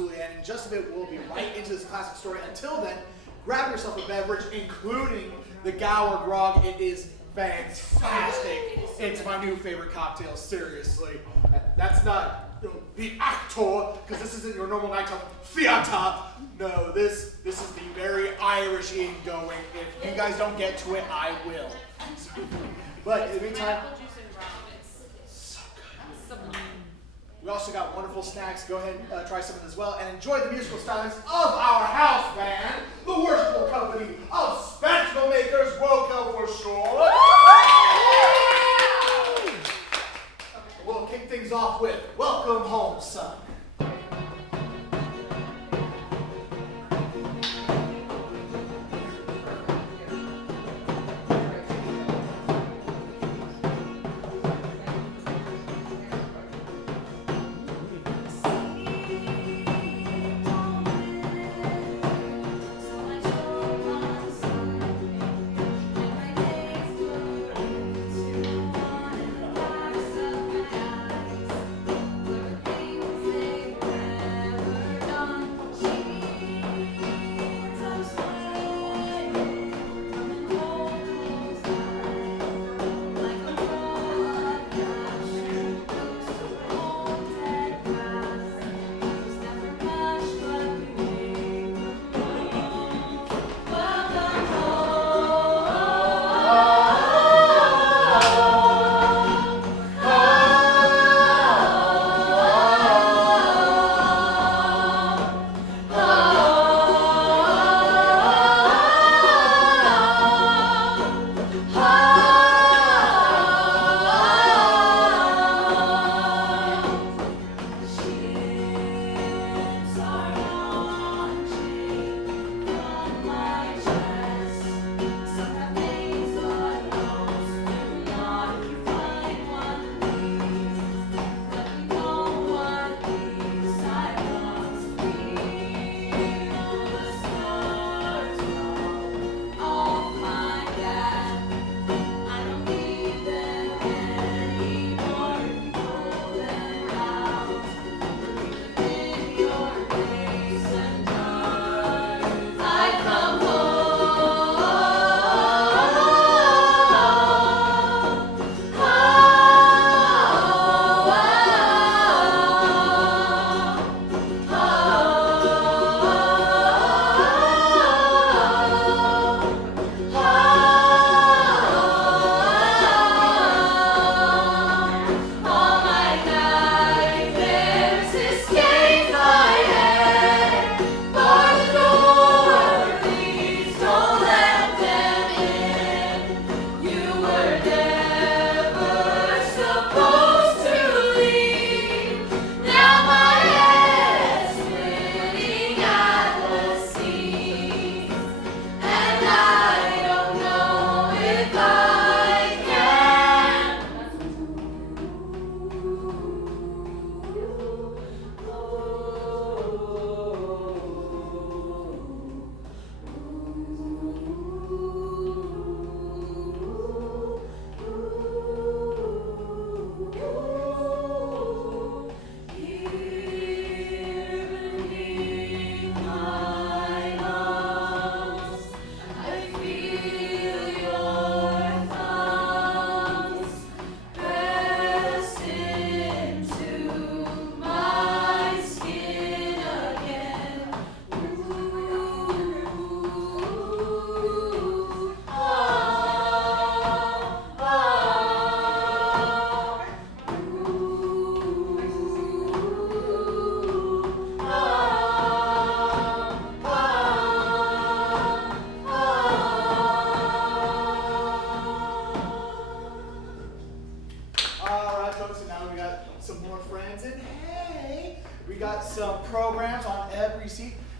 absolutely. And in just a bit, we'll be right into this classic story. Until then, grab yourself a beverage, including the Gower Grog. It is fantastic. It's my new favorite cocktail, seriously. That's not the actor, because this isn't your normal night of theater. No, this is the very Irish in going. If you guys don't get to it, I will. But in the meantime, apple juice and rum. It's so good. sublime. We also got wonderful snacks. Go ahead and try some of them as well. And enjoy the musical stylings of our house band, the worshipful company of spectacle makers, Woco for sure. We'll kick things off with Welcome Home, Son.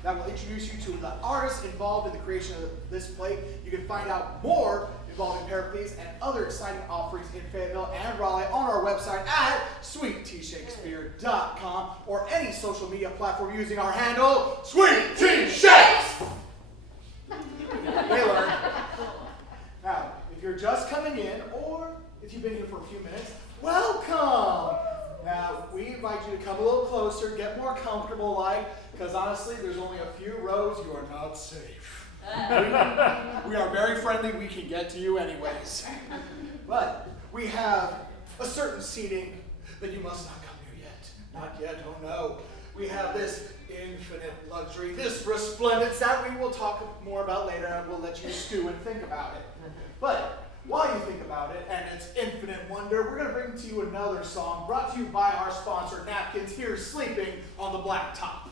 That will introduce you to the artists involved in the creation of this play. You can find out more involving Pericles and other exciting offerings in Fayetteville and Raleigh on our website at sweetteashakespeare.com or any social media platform using our handle, Sweet Tea Shakes! They learned. Now, if you're just coming in, or if you've been here for a few minutes, welcome! Now, we invite you to come a little closer, get more comfortable, Because honestly, there's only a few rows you are not safe. We are very friendly, we can get to you anyways. But we have a certain seating that you must not come near yet. Not yet, oh no. We have this infinite luxury, this resplendence that we will talk more about later, and we'll let you stew and think about it. But while you think about it and its infinite wonder, we're going to bring to you another song brought to you by our sponsor, Napkins, here sleeping on the blacktop.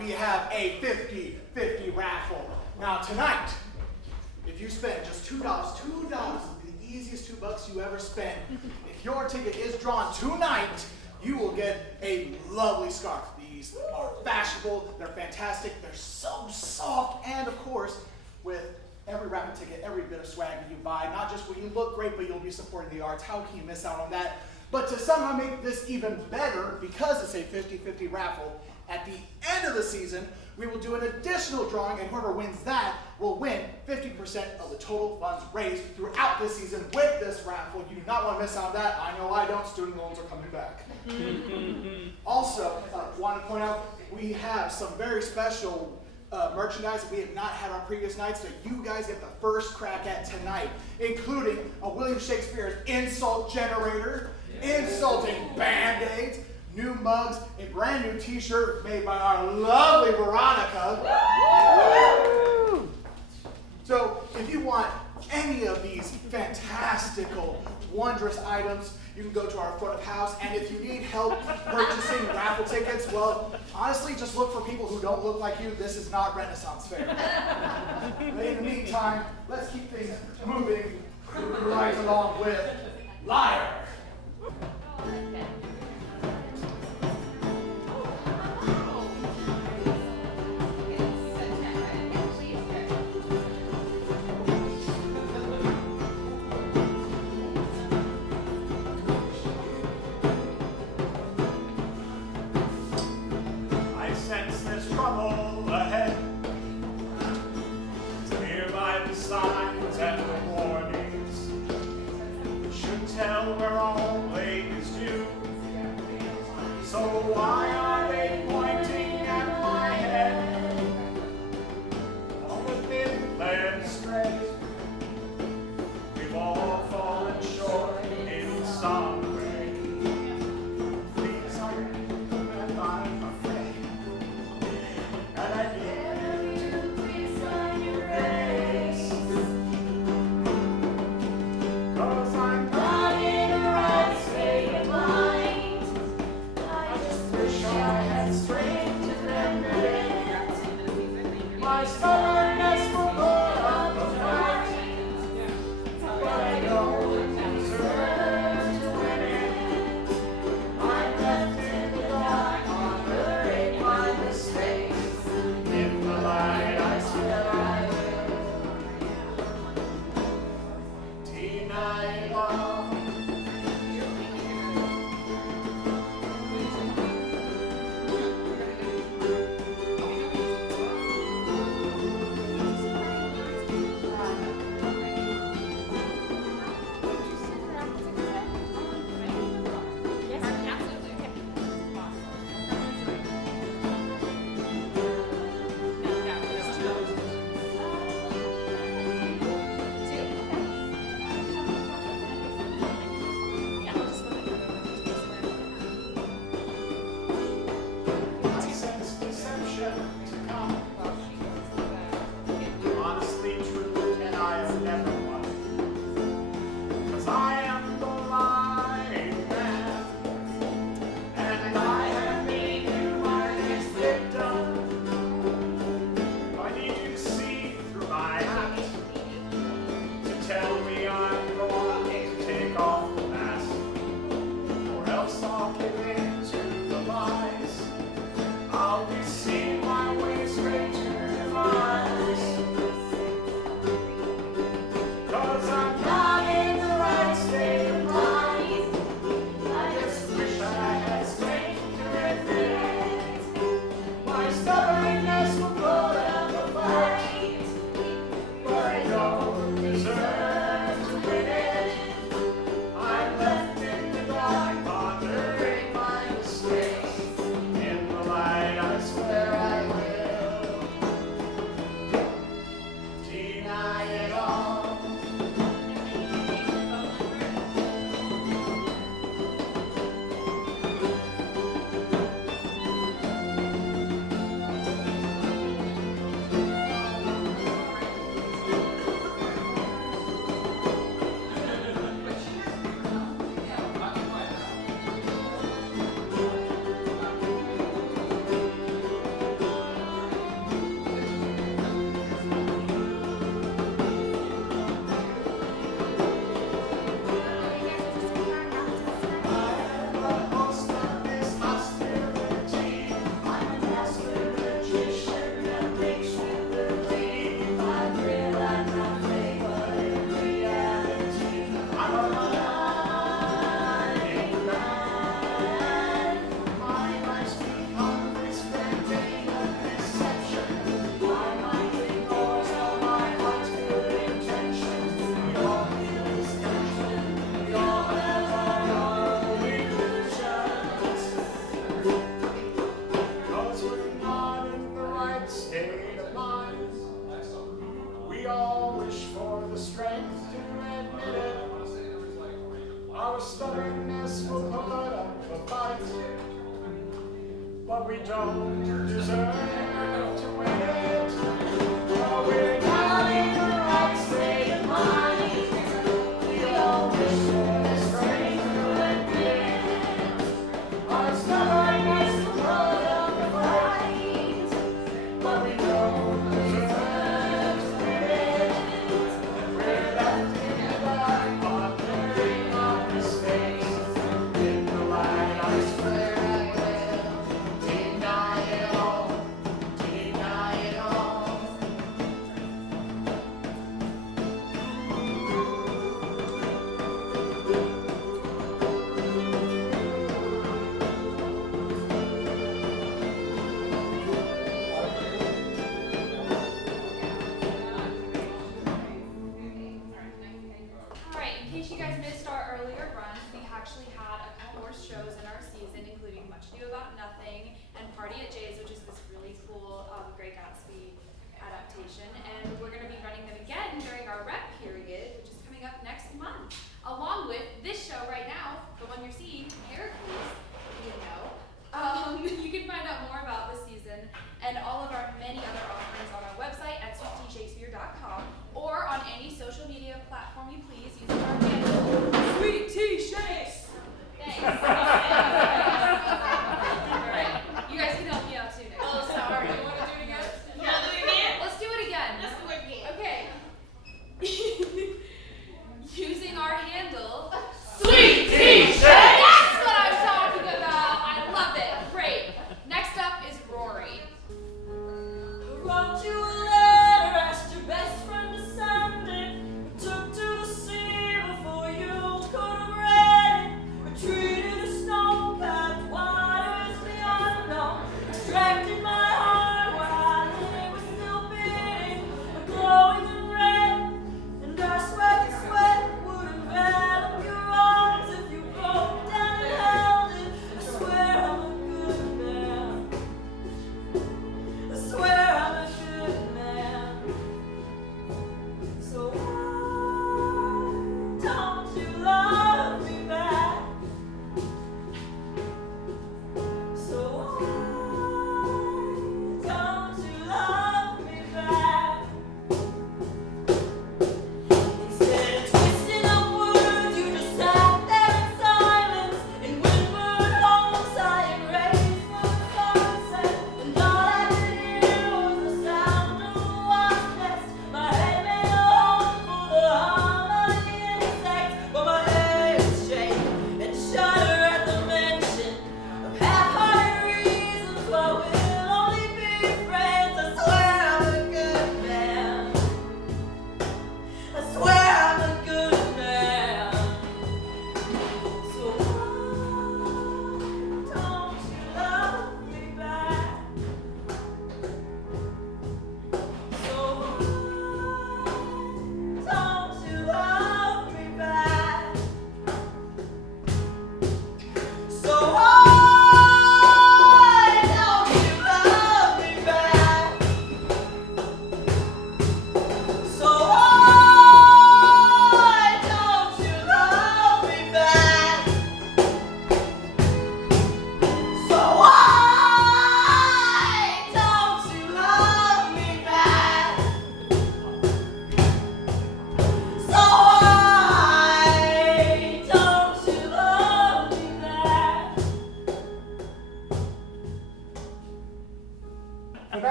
We have a 50-50 raffle. Now tonight, if you spend just $2 will be the easiest $2 you ever spent. If your ticket is drawn tonight, you will get a lovely scarf. These are fashionable, they're fantastic, they're so soft, and of course, with every raffle ticket, every bit of swag that you buy, not just will you look great, but you'll be supporting the arts. How can you miss out on that? But to somehow make this even better, because it's a 50-50 raffle, at the end of the season, we will do an additional drawing, and whoever wins that will win 50% of the total funds raised throughout this season with this raffle. You do not want to miss out on that. I know I don't. Student loans are coming back. Also, want to point out, we have some very special merchandise that we have not had on previous nights that you guys get the first crack at tonight, including a William Shakespeare's insult generator, insulting band-aids, new mugs, a brand new t-shirt made by our lovely Veronica. Woo! So if you want any of these fantastical, wondrous items, you can go to our front of house, and if you need help purchasing raffle tickets, well, honestly, just look for people who don't look like you. This is not Renaissance Fair. But in the meantime, let's keep things moving right along with Liar. know we're all late is due. So why are they pointing at my head? All have been led astray. We've all fallen short in some way. Please hurry, and I'm afraid. And I need you to please sign your grace. 'Cause I'm not in the right state of mind. I just wish I had strength to remember it. My stubbornness will put up a fight. But I don't deserve to win it. I'm left in the dark, pondering my mistakes. In the light, I swear I will deny it all. I sense deception to come. Honestly true, and I have never won. 'Cause I am the lying man, and I have made you my next victim. I need you to see through my act, to tell me I'm the one to take off the mask, or else I'll give in to the lies. I'll be seeing my way straight to demise. 'Cause I'm not in the right state of mind. I just wish I had strength to admit it. My stubbornness will put up a fight. But I don't deserve to win it. I'm left in the dark, pondering my mistakes. In the light, I swear I will deny it all. We all wish for the strength to admit it. Our stubbornness will put up a fight, but we don't deserve to win it. Oh, we're not in the right state of mind. We all wish for the strength to admit it. Our stubbornness will put up a fight, but we don't deserve.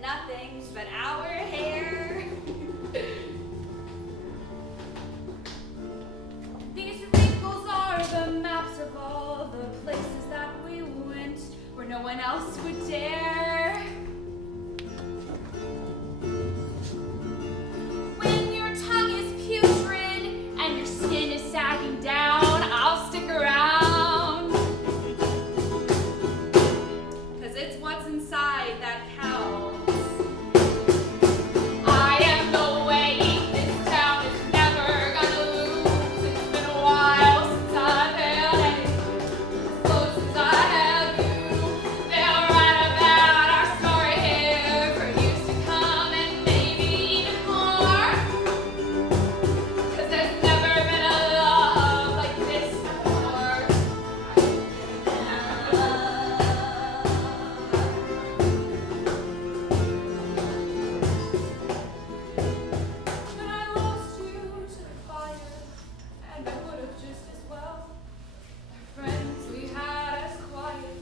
nothing but our hair. These wrinkles are the maps of all the places that we went where no one else would dare. When your tongue is putrid and your skin is sagging down, I'll stick around. 'Cause it's what's inside that counts. I am the weight this town is never gonna lose. It's been a while since I've held it. As close as I have you, they'll write about our story here for years to come and maybe even more. 'Cause there's never been a love like this before. When I lost you to the fire, and I would have just as well. The friends we had as quiet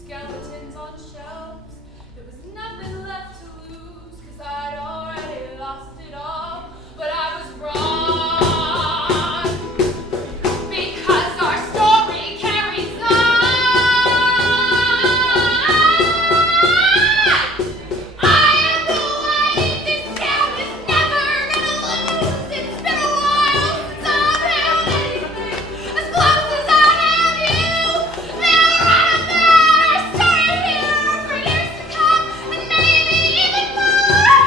skeletons on shelves. There was nothing left to lose, 'cause I'd already lost it all. But I was wrong, because our story carries on. I am the weight this town is never gonna lose. It's been a while since I've held anything as close as I have you. They'll write about our story here for years to come and maybe even more.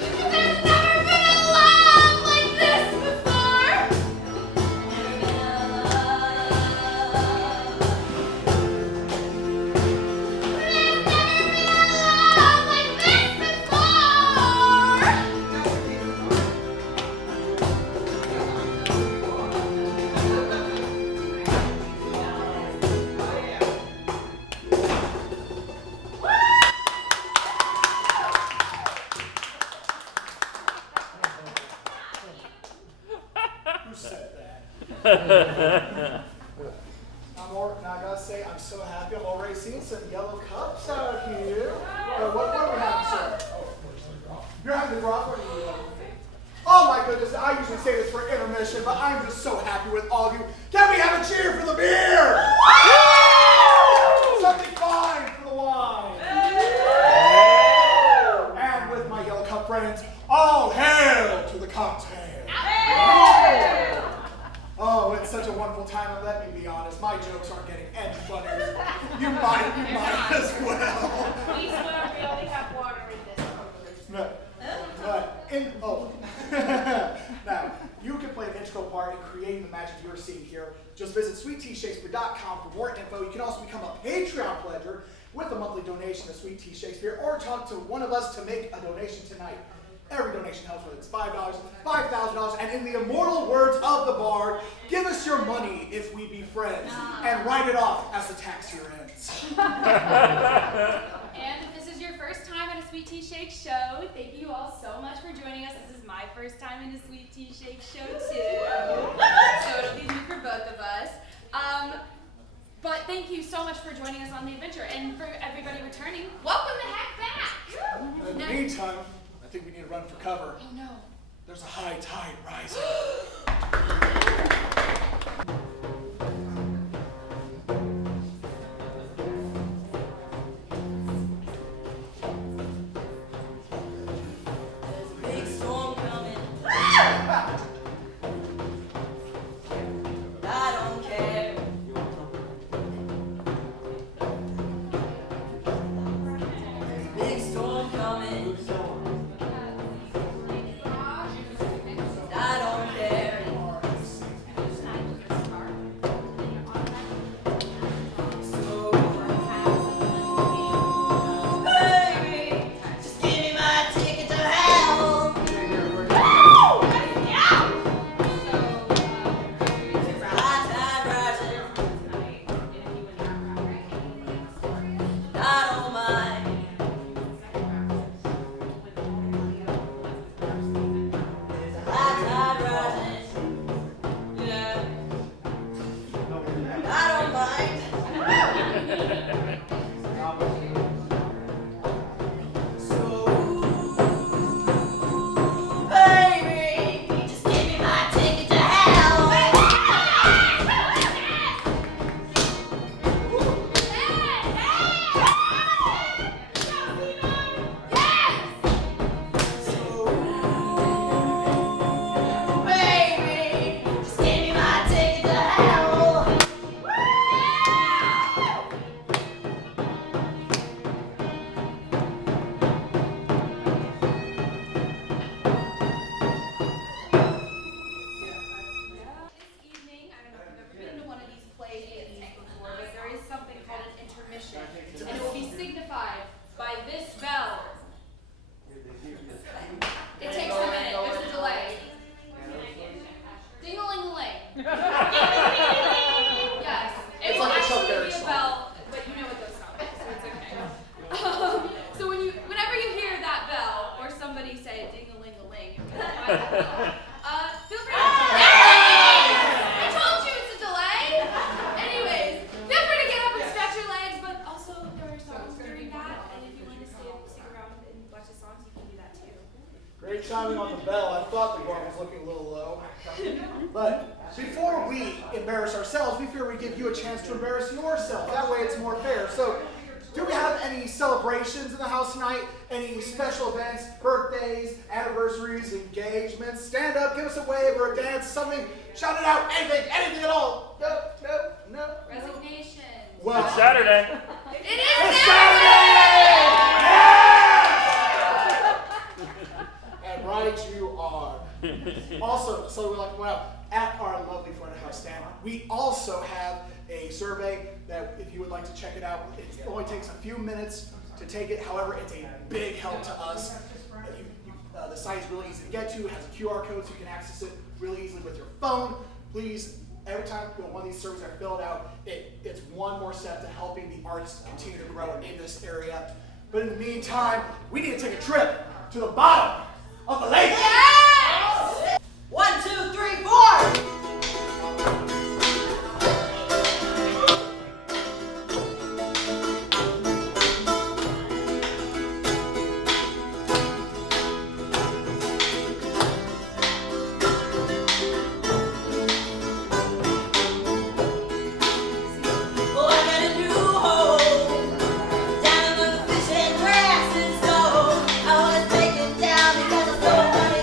'Cause there's never been a love like this before. Who said that? Now I gotta say, I'm so happy. I'm already seeing some yellow cups out here. What are we having, sir? You're having the grog? What are you having? Oh my goodness, I usually say this for intermission, but I'm just so happy with all of you. Can we have a cheer for the beer? Something fine for the wine. And with my yellow cup friends, all hail to the cocktail. Oh, it's such a wonderful time, and let me be honest, my jokes aren't getting any funnier. You might as well. We swear we only have water in this. Now, you can play an integral part in creating the magic you're seeing here. Just visit sweetteashakespeare.com for more info. You can also become a Patreon pledger with a monthly donation to Sweet Tea Shakespeare, or talk to one of us to make a donation tonight. Every donation helps, whether it's $5, $5,000, and in the immortal words of the bard, give us your money if we be friends, and write it off as the tax year ends. And if this is your first time at a Sweet Tea Shake show, thank you all so much for joining us. This is my first time in a Sweet Tea Shake show too. So it'll be new for both of us. But thank you so much for joining us on the adventure. And for everybody returning, welcome the heck back. In the meantime, I think we need to run for cover. Oh no. There's a high tide rising. Big storm coming. I don't care. Big storm coming. I don't care. Feel free to... I told you it's a delay! Anyways, feel free to get up and stretch your legs, but also there are songs during that, and if you want to stick around and watch the songs, you can do that too. Great timing on the bell. I thought the bar was looking a little low. But before we embarrass ourselves, we figure we give you a chance to embarrass yourself. That way it's more fair. So, do we have any celebrations in the house tonight? Any special events, birthdays, anniversaries, engagements? Stand up, give us a wave or a dance, something. Shout it out, anything at all. No. Resignation. Well, It's Saturday. It is it's Saturday! Saturday! And right you are. Also, so at our lovely front of house stand, we also have a survey that if you would like to check it out, it only takes a few minutes to take it. However, it's a big help to us. The site is really easy to get to. It has a QR code so you can access it really easily with your phone. Please, every time one of these surveys are filled out, it's one more step to helping the arts continue to grow in this area. But in the meantime, we need to take a trip to the bottom of the lake. Yes! 1, 2, 3, 4! Down because I stole money.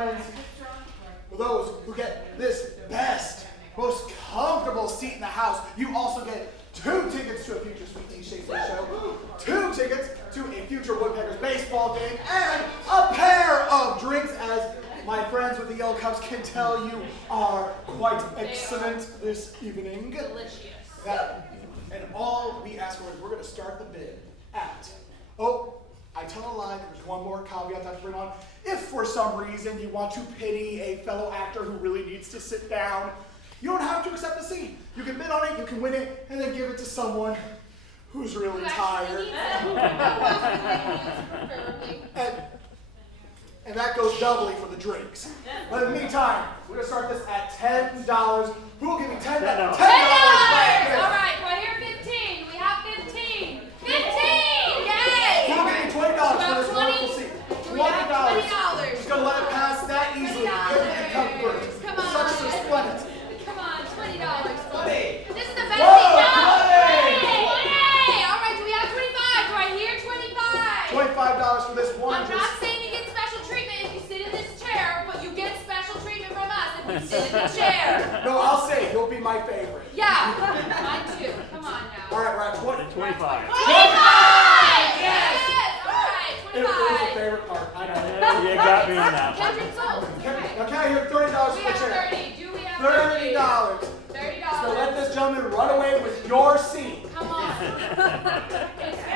friends, for those who get this best, most comfortable seat in the house, you also get 2 tickets to a future Sweet Tea Shakespeare show, 2 tickets to a future Woodpeckers baseball game, and a pair of drinks, as my friends with the yellow cups can tell you are quite excellent this evening. Delicious. And all we ask for is we're going to start the bid at, I tell a lie, there's one more caveat I have to bring on. If for some reason you want to pity a fellow actor who really needs to sit down, you don't have to accept the seat. You can bid on it, you can win it, and then give it to someone who's really tired. And that goes doubly for the drinks. But in the meantime, we're going to start this at $10. Who will give me $10? $10. $10! All right, do I hear 15? We have 15. 15! Yay! Who will give me $20 for this 20? wonderful seat? $20. Just going to let it pass that easily. Everything comes first. Come on. Such suspense. Come on, $20. 20. This is the best Whoa, seat. No! 20. All right, do we have 25? Do I hear 25? $25 for this I'm wonderful not saying you get special treatment if you sit in this chair, but you get special treatment from us if you sit in the chair. No, I'll say you'll be my favorite. Yeah, mine too. Come on now. All right, we're at 20. 25. 25! Yes! All right, It was the 25. favorite part. I know. You got me on that one. Kindred souls. Now can I hear $30 We for the have chair? 30. Do we have 30? $30. $30. So let this gentleman run away with your seat. Come on. Yes. $30!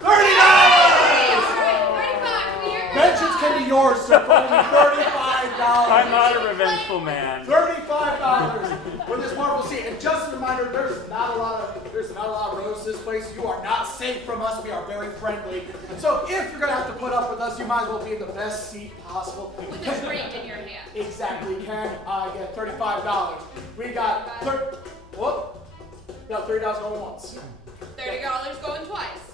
All right, 35. Do we hear 35? Vengeance can be yours, sir, for only $35. I'm not a revengeful man. $35 for this wonderful seat. And just a reminder, there's not a lot of roads this place. You are not safe from us. We are very friendly. So if you're gonna have to put up with us, you might as well be in the best seat possible. With a drink in your hand. Exactly. Can I get $35? We got $30 going once. $30 going twice.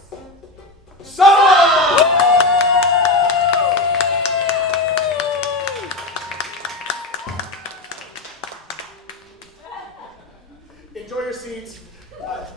Enjoy your seats.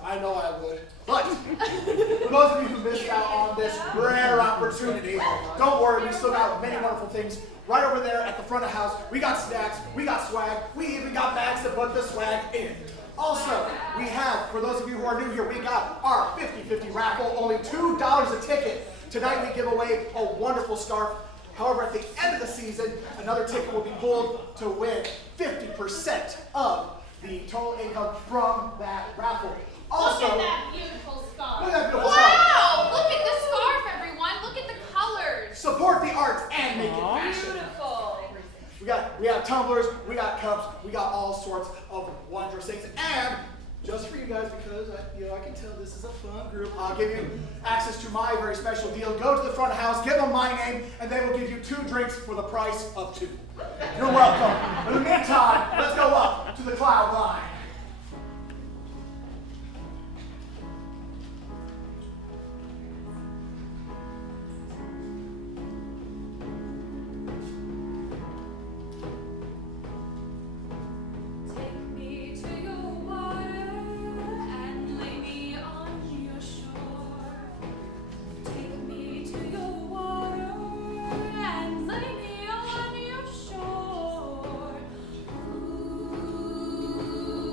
I know I would. But for those of you who missed out on this rare opportunity, don't worry, we still got many wonderful things right over there at the front of the house. We got snacks, we got swag, we even got bags to put the swag in. Also, we have, for those of you who are new here, we got our 50-50 raffle, only $2 a ticket. Tonight we give away a wonderful scarf. However, at the end of the season, another ticket will be pulled to win 50% of the total income from that raffle. Also, look at that beautiful scarf. Look at that beautiful scarf. Wow! Look at the scarf, everyone. Look at the colors. Support the arts and make it fashion. Beautiful. We have tumblers, we got cups, we got all sorts of wondrous things. And just for you guys, because I can tell this is a fun group, I'll give you access to my very special deal. Go to the front of the house, give them my name, and they will give you 2 drinks for the price of 2. You're welcome. In the meantime, let's go up to the cloud line. Take me to your water and lay me on your shore. Take me to your water and lay me on your shore. Ooh.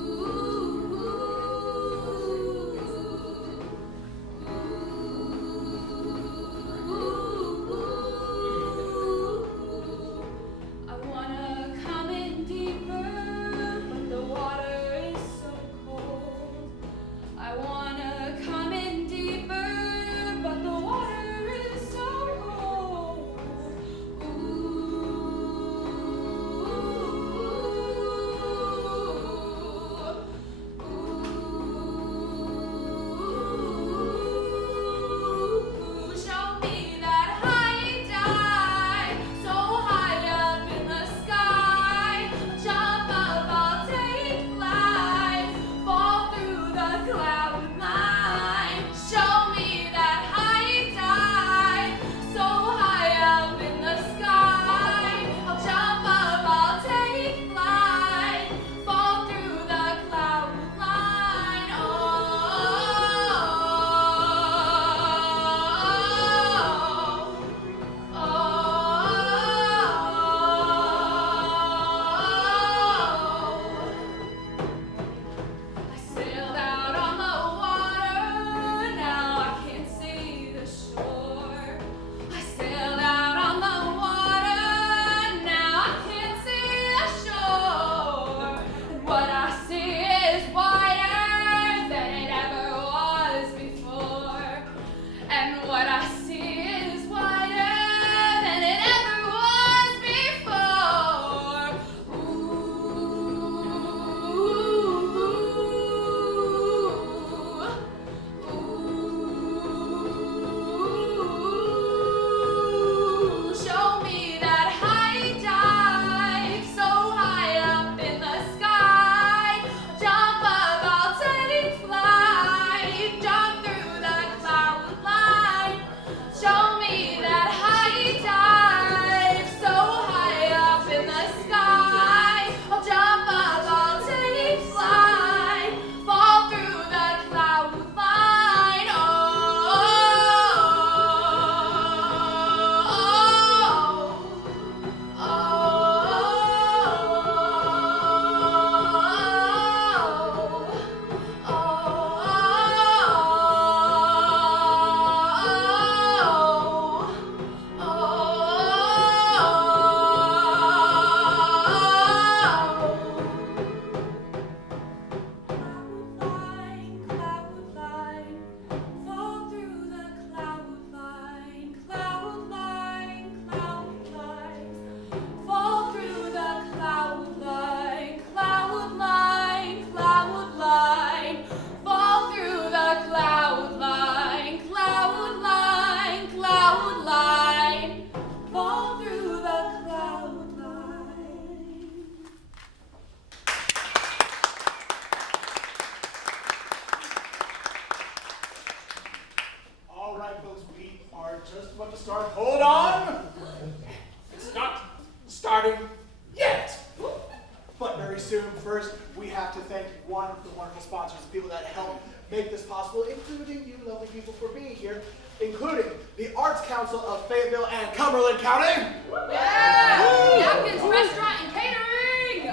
make this possible, including you lovely people for being here, including the Arts Council of Fayetteville and Cumberland County. Yeah! Napkins, restaurant, and catering!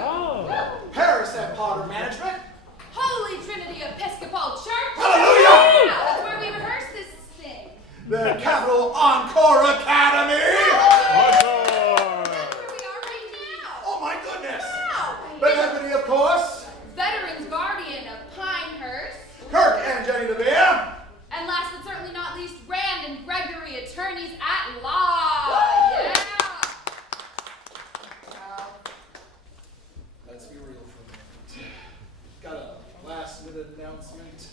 Paris and Potter Management. Holy Trinity Episcopal Church! Hallelujah! Yeah, that's where we rehearse this thing. The Capital Encore Academy. That's where we are right now. Oh my goodness. Wow! Bethany, of course. Veterans Guardian of Pinehurst. Kirk and Jenny DeVere. And last but certainly not least, Rand and Gregory, attorneys at law. Yeah! Now, let's be real for a minute. Got a last-minute announcement.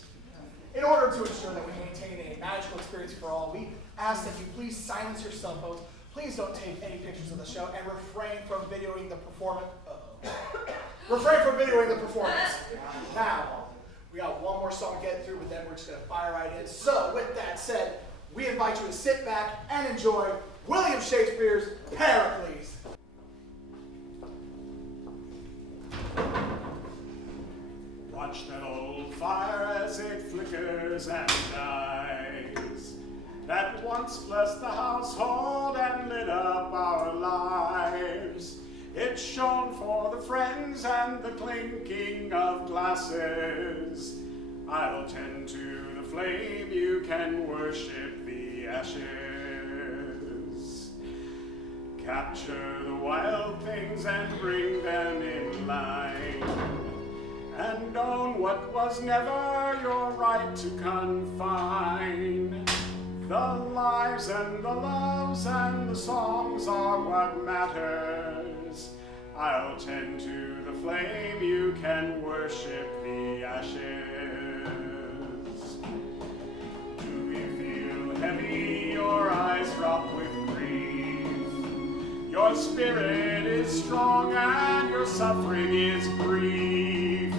In order to ensure that we maintain a magical experience for all, we ask that you please silence your cell phones. Please don't take any pictures of the show and refrain from videoing the performance. Refrain from videoing the performance. Now, we got one more song to get through, but then we're just going to fire right in. So, with that said, we invite you to sit back and enjoy William Shakespeare's Pericles. Watch that old fire as it flickers and dies, that once blessed the household and lit up our lives. It shone for the friends and the clinking of glasses. I'll tend to the flame, you can worship the ashes. Capture the wild things and bring them in line, and own what was never your right to confine. The lives and the loves and the songs are what matters. I'll tend to the flame, you can worship the ashes. Do you feel heavy, your eyes drop with grief? Your spirit is strong and your suffering is brief.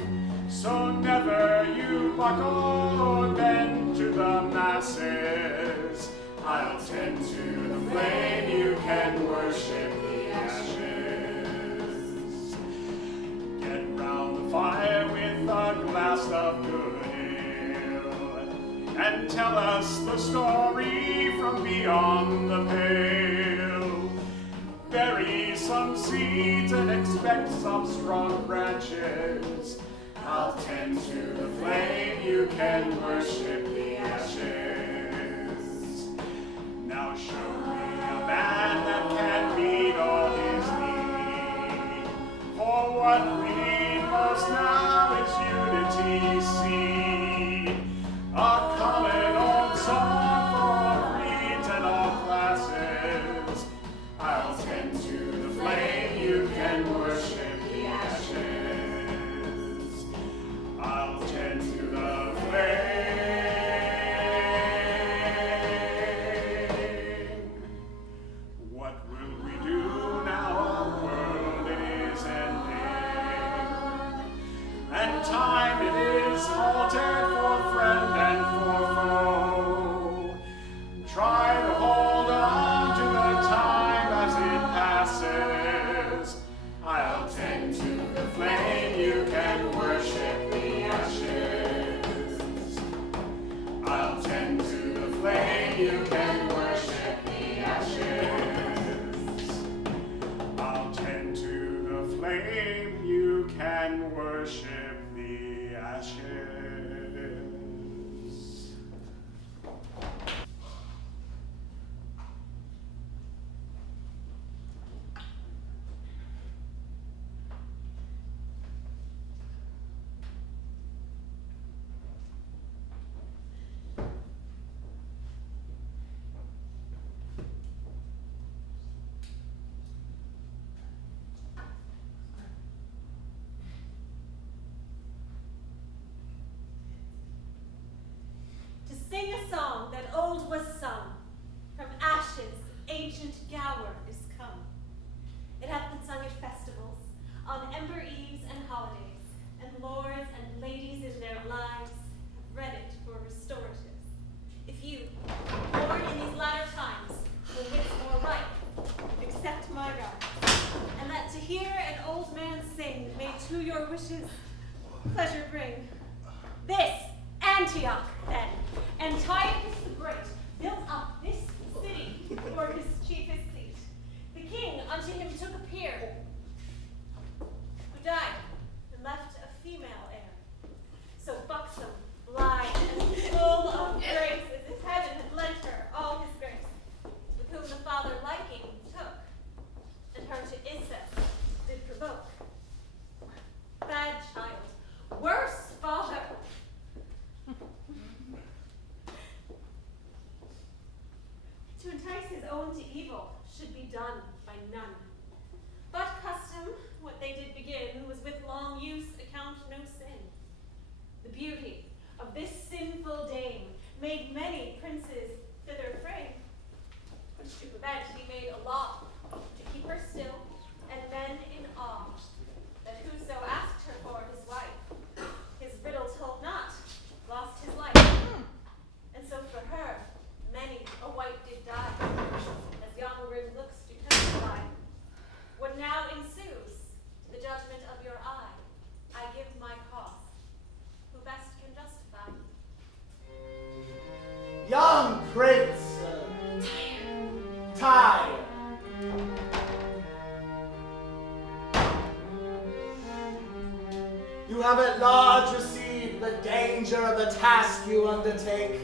So never you buckle or bend to the masses. I'll tend to the flame, you can worship the ashes. Get round the fire with a glass of good ale, and tell us the story from beyond the pale. Bury some seeds and expect some strong branches. I'll tend to the flame, you can worship the ashes. Now show me a man that can meet all his need. For what we need most now is unity, see. A common old song for all creeds and all classes. I'll tend to the flame, you can worship the ashes. I'll tend to the flame. What will we do now our world is ending, and time it is halted for friend and for foe. Try to hold on to the time as it passes. I'll tend to the flame, you can worship the ashes. I'll tend to the flame, you can worship the ashes. I'll tend to the flame, you can worship the ashes. To sing a song that old was sung, from ashes ancient gower is come. It hath been sung at festivals, on ember eves and holidays, and lords and ladies in their lives have read it for restoratives. If you, born in these latter times, will wits more ripe, accept my rhymes, and that to hear an old man sing may to your wishes pleasure bring. This and Antioch, then, Antiochus the Great built up this city for his chiefest seat. The king unto him took a peer, who died and left a female heir, so buxom, blithe, and full of grace as if heaven had lent her all his grace, with whom the father liking took, and her to incest did provoke. Bad child, worse father. To entice his own to evil should be done by none. But custom, what they did begin, was with long use account no sin. The beauty of this sinful dame made many princes thither frame, which to prevent he made a law, to keep her still, and men in awe, that whoso asked her for his wife, his riddle told not, lost his life. And so for her, many a wight did die, as yon grim looks do testify. What now ensues, to the judgment of your eye, I give my cause, who best can justify. Young prince, Tyre. You have at large received the danger of the task you undertake.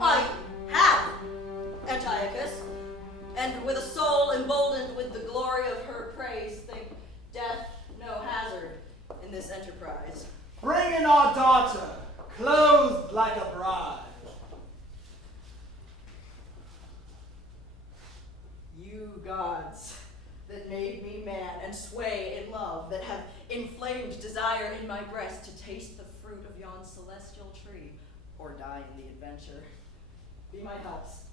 I have, Antiochus, and with a soul emboldened with the glory of her praise, think death no hazard in this enterprise. Bring in our daughter, clothed like a bride. You gods that made me man and sway in love, that have inflamed desire in my breast to taste the fruit of yon celestial tree, or die in the adventure. Be my helps,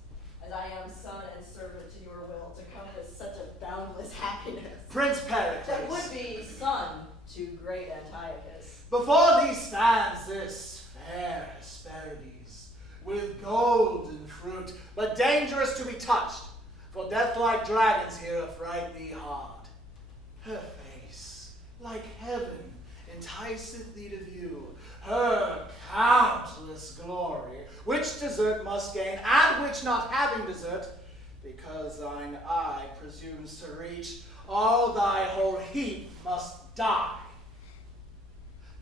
as I am son and servant to your will, to compass such a boundless happiness. Prince Pericles. That would be son to great Antiochus. Before thee stands this fair Hesperides, with golden fruit, but dangerous to be touched, for death-like dragons here affright thee hard. Her face, like heaven, enticeth thee to view, her countless glory, which desert must gain, and which not having desert, because thine eye presumes to reach, all thy whole heap must die.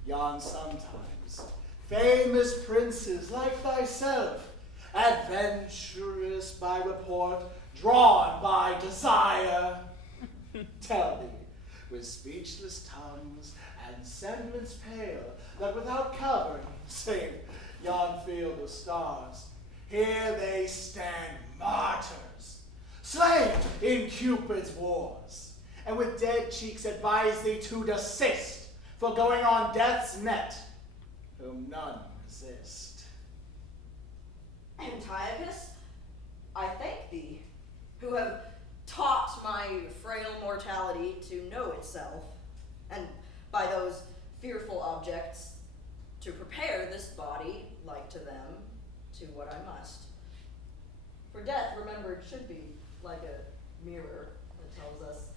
Yon sometimes famous princes like thyself, adventurous by report, drawn by desire, tell thee, with speechless tongues and sentiments pale, that without covering, save yon field of stars, here they stand martyrs, slain in Cupid's wars, and with dead cheeks advise thee to desist, for going on death's net, whom none resist. Antiochus, I thank thee, who have taught my frail mortality to know itself, and by those fearful objects, to prepare this body, like to them, to what I must. For death, remembered, should be like a mirror that tells us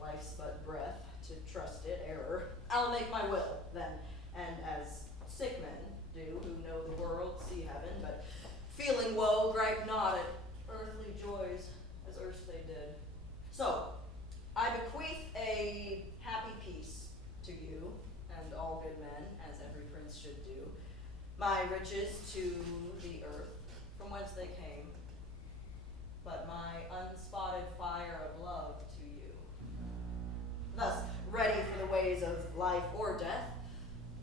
life's but breath, to trust it, error. I'll make my will, then, and as sick men do, who know the world, see heaven, but feeling woe, gripe not at earthly joys, as erst they did. So, I bequeath a happy peace to you, and all good men, as every prince should do, my riches to the earth, from whence they came, but my unspotted fire of love to you. Thus, ready for the ways of life or death,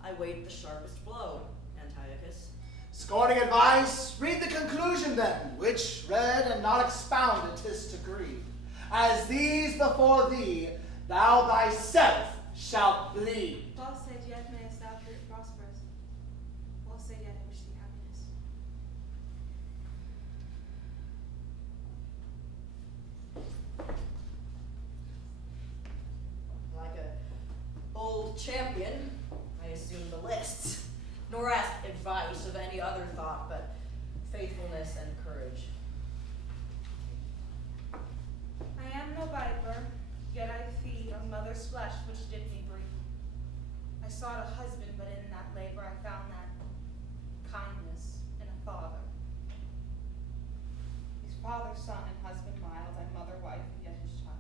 I wait the sharpest blow, Antiochus. Scorning advice, read the conclusion then, which read and not expounded 'tis to grieve. As these before thee, thou thyself shalt bleed. Paul said, yet mayest thou prove prosperous. Paul said, yet I wish thee happiness. Like a bold champion, I assume the lists, nor ask advice of any other thought but faithfulness and courage. I am no viper, yet I feed on mother's flesh which did me breed. I sought a husband, but in father, son, and husband mild, and mother, wife, and yet his child.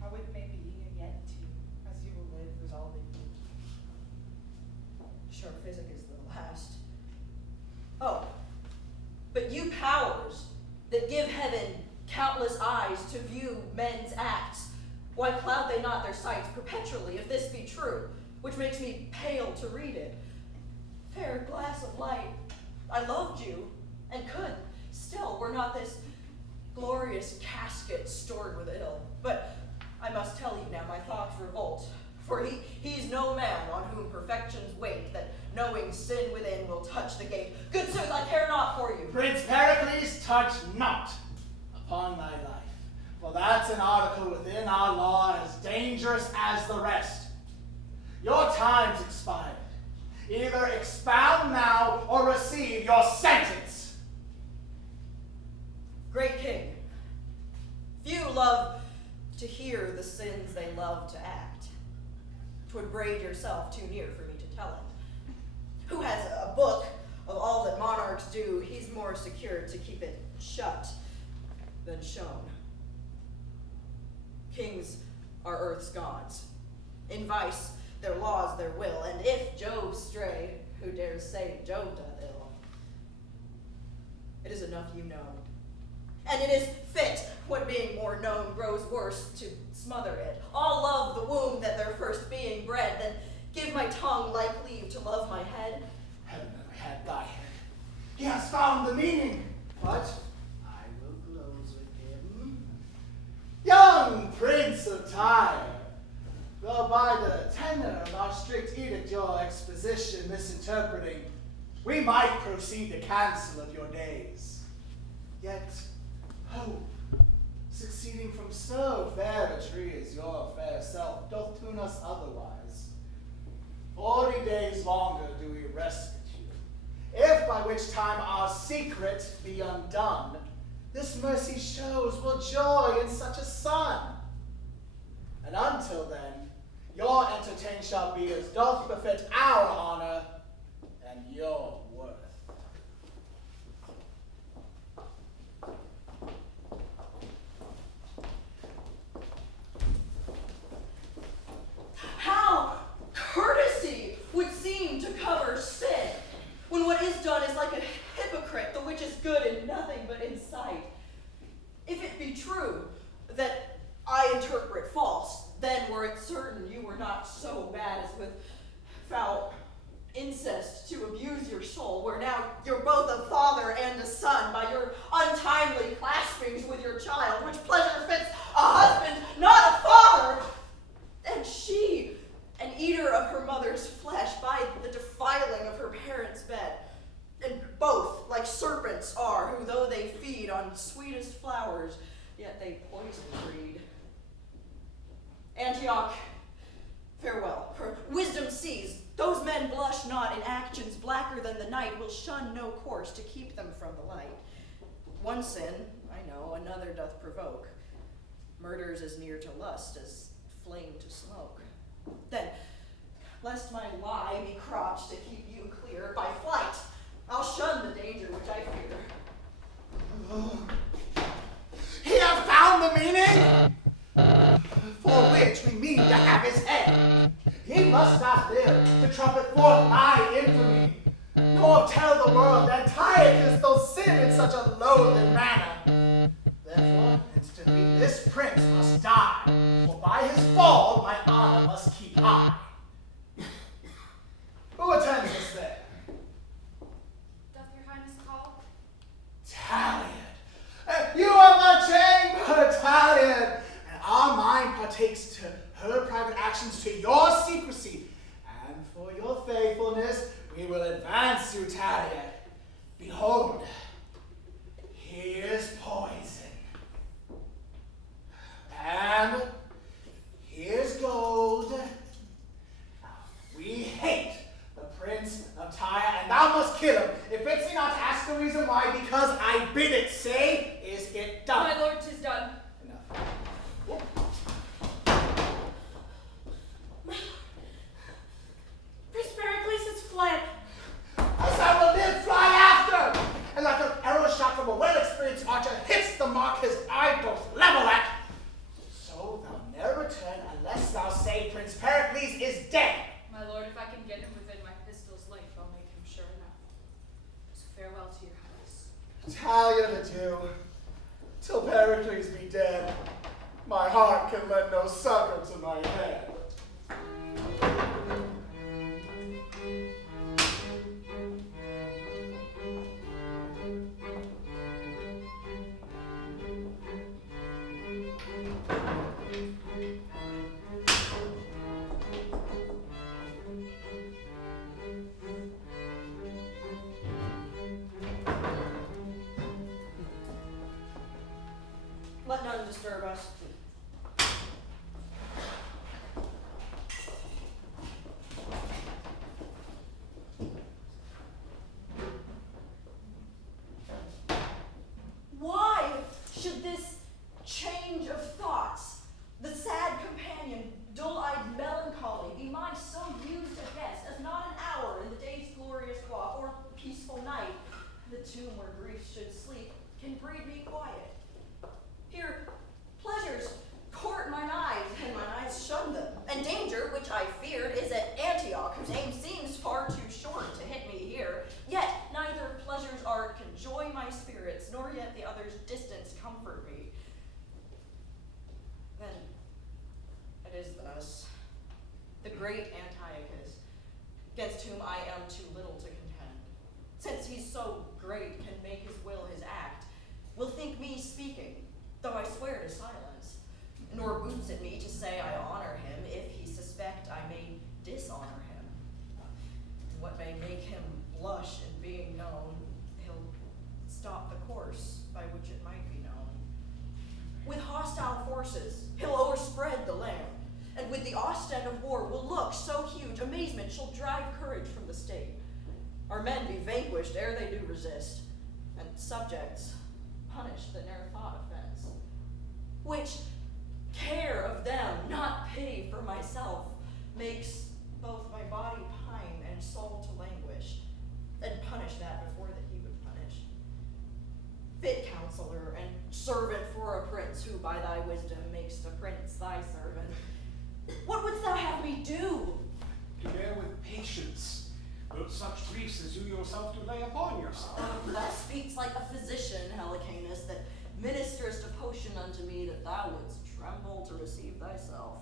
How it may be, and yet too, as you will live, resolving you. Sure, physic is the last. Oh, but you powers that give heaven countless eyes to view men's acts, why cloud they not their sights perpetually, if this be true, which makes me pale to read it? Fair glass of light, I loved you, and could, still, were not this glorious casket stored with ill. But I must tell you now, my thoughts revolt, for he's no man on whom perfections wait, that knowing sin within will touch the gate. Good sooth, I care not for you. Prince Pericles, touch not upon thy life, for that's an article within our law as dangerous as the rest. Your time's expired. Either expound now or receive your sentence. Great king, few love to hear the sins they love to act. 'Twould braid yourself too near for me to tell it. Who has a book of all that monarchs do, he's more secure to keep it shut than shown. Kings are earth's gods. In vice, their laws, their will, and if Jove stray, who dares say Jove doth ill? It is enough you know. And it is fit, when being more known grows worse, to smother it. All love the womb that their first being bred, then give my tongue like leave to love my head. Heaven never had thy head. He has found the meaning, but I will close with him. Young Prince of Tyre, though by the tenor of our strict edict your exposition misinterpreting, we might proceed to cancel of your days. Yet hope, succeeding from so fair a tree as your fair self, doth tune us otherwise. 40 days longer do we respite you, if by which time our secret be undone, this mercy shows will joy in such a son. And until then, your entertain shall be as doth befit our honor and your worth. How courtesy would seem to cover sin, when what is done is like a hypocrite, the which is good in nothing but in sight. If it be true that I interpret false, then were it certain you were not so bad as with foul incest to abuse your soul, where now you're both a father and a son by your untimely claspings with your child, which pleasure fits a husband, not a father, and she, an eater of her mother's flesh by the defiling of her parents' bed, and both like serpents are, who though they feed on sweetest flowers, yet they poison breed. Antioch, farewell, for wisdom sees, those men blush not in actions blacker than the night, will shun no course to keep them from the light. One sin, I know, another doth provoke. Murder's as near to lust as flame to smoke. Then, lest my lie be cropped to keep you clear, by flight I'll shun the danger which I fear. He hath found the meaning, for which we mean to have his head. He must not live to trumpet forth my infamy, nor tell the world that Antiochus though sin in such a loathing manner. Therefore, instantly this prince must die, for by his fall my honor must keep high. Who attends us there? Doth your highness call? Talion. You are my chamber, Talion. And our mind partakes to her private actions to your secrecy. And for your faithfulness, we will advance you, Talion. Behold, here's poison. And here's gold. Now, we hate the Prince of Tyre, and thou must kill him. If it's thee not to ask the reason why, because I bid it, say, is it done? My lord, 'tis done. Enough. Whoop. Prince Pericles has fled. As I will live, fly after, and like an arrow shot from a well-experienced archer hits the Pericles be dead, my heart can lend no succor to my head. Let none disturb us. Why should this change of thoughts, the sad companion, dull-eyed melancholy, be my so used a guest as not an hour in the day's glorious walk or peaceful night, the tomb where grief should sleep, can breed me quiet? Here, pleasures court mine eyes, and mine eyes shun them. And danger, which I feared, is at Antioch, whose aim seems far too short to hit me here. Yet neither pleasure's art can joy my spirits, nor yet the other's distance comfort me. Then it is thus. The great Antiochus, against whom I am too little to contend, since he's so great, can make his will his act, will think me speaking, though I swear to silence, nor boots it me to say I honor him, if he suspect I may dishonor him. And what may make him blush in being known, he'll stop the course by which it might be known. With hostile forces, he'll overspread the land, and with the Ostend of war will look so huge, amazement shall drive courage from the state. Our men be vanquished ere they do resist, and subjects punished that ne'er thought offense. Which care of them, not pity for myself, makes both my body pine and soul to languish, and punish that before that he would punish. Fit counselor and servant for a prince, who by thy wisdom makes a prince thy servant, what wouldst thou have me do? To bear with patience both such griefs as you yourself do lay upon yourself. Thou speaks like a physician, Helicanus, that ministerest a potion unto me, that thou wouldst tremble to receive thyself.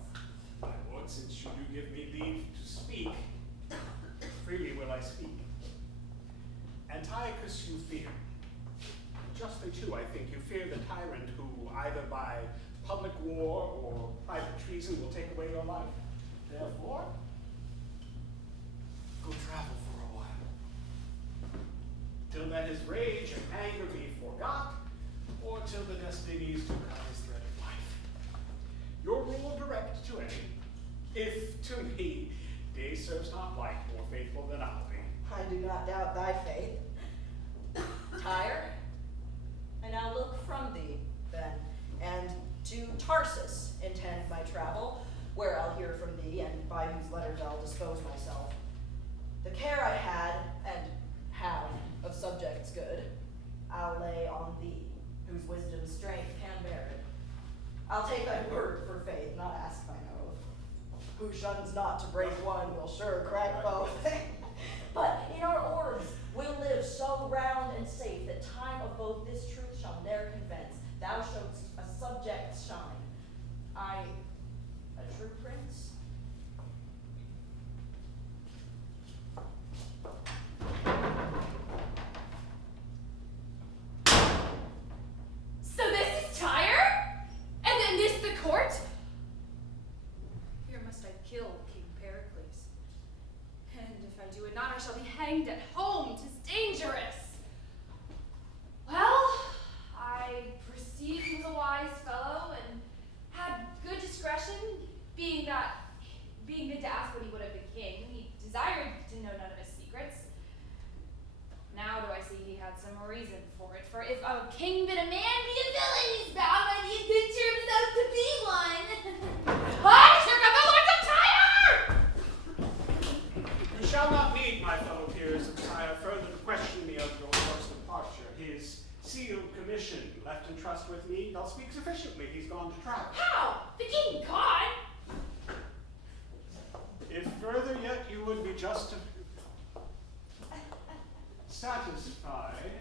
My lord, since you do give me leave to speak, freely will I speak. Antiochus you fear. Justly too, I think, you fear the tyrant who, either by public war or private treason, will take away your life. Therefore, go travel for a while, till that his rage and anger be forgot, or till the destinies do cut his thread of life. Your rule direct to any, if to me day serves not light more faithful than I'll be. I do not doubt thy faith. Tyre, I now look from thee, then, and to Tarsus intend my travel, where I'll hear from thee, and by whose letters I'll dispose myself. The care I had, and have, of subjects good, I'll lay on thee, whose wisdom's strength can bear it. I'll take thy word for faith, not ask thine oath. Who shuns not to break one will sure crack both. But in our orbs we'll live so round and safe, that time of both this truth shall ne'er convince. Thou shouldst a subject shine, I a true prince. So this is Tyre? And then this the court? Here must I kill King Pericles. And if I do it not, I shall be hanged at home. 'Tis dangerous. Well, I perceived he was a wise fellow and had good discretion, being bid to ask what he would of the king. He desired to know none of his secrets. Now do I see he had some reason for it. For if a king bid a man be a villain, he's bound by the adventure himself to be one. I here come the lords of Tyre! You shall not need, my fellow peers of Tyre, further to question me of your lord's departure. His sealed commission left in trust with me doth speak sufficiently. He's gone to travel. How? The king gone? If further yet you would be just satisfied,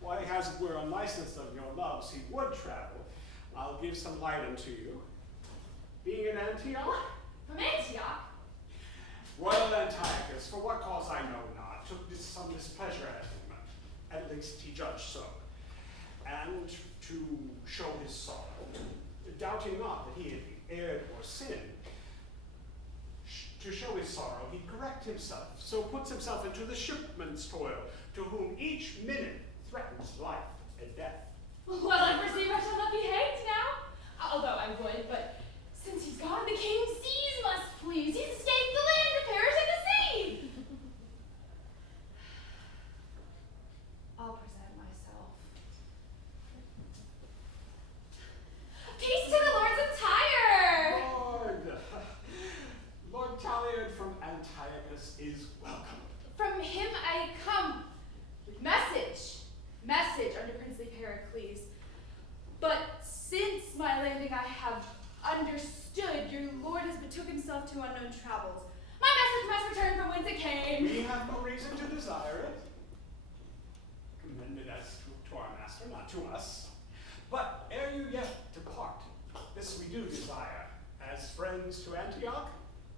why, as it were, a license of your loves, he would travel. give some light unto you. Being in Antioch, From Antioch? royal Antiochus, for what cause I know not, took some displeasure at him, at least he judged so, and to show his sorrow, doubting not that he had erred or sinned, to show his sorrow, he correct himself, so puts himself into the shipman's toil, to whom each minute threatens life and death. Well, I perceive I shall not be hanged now. Although I would, but since he's gone, the king's seas must please. He's escaped the land to perish in the sea. I'll present myself. Peace to the lords of Tyre! Lord Taliad from Antiochus is welcome. From him I come with message under princely Pericles. But since my landing I have understood your lord has betook himself to unknown travels. My message must return from whence it came. We have no reason to desire it. Commend it as to our master, not to us. But ere you yet depart, this we do desire. As friends to Antioch,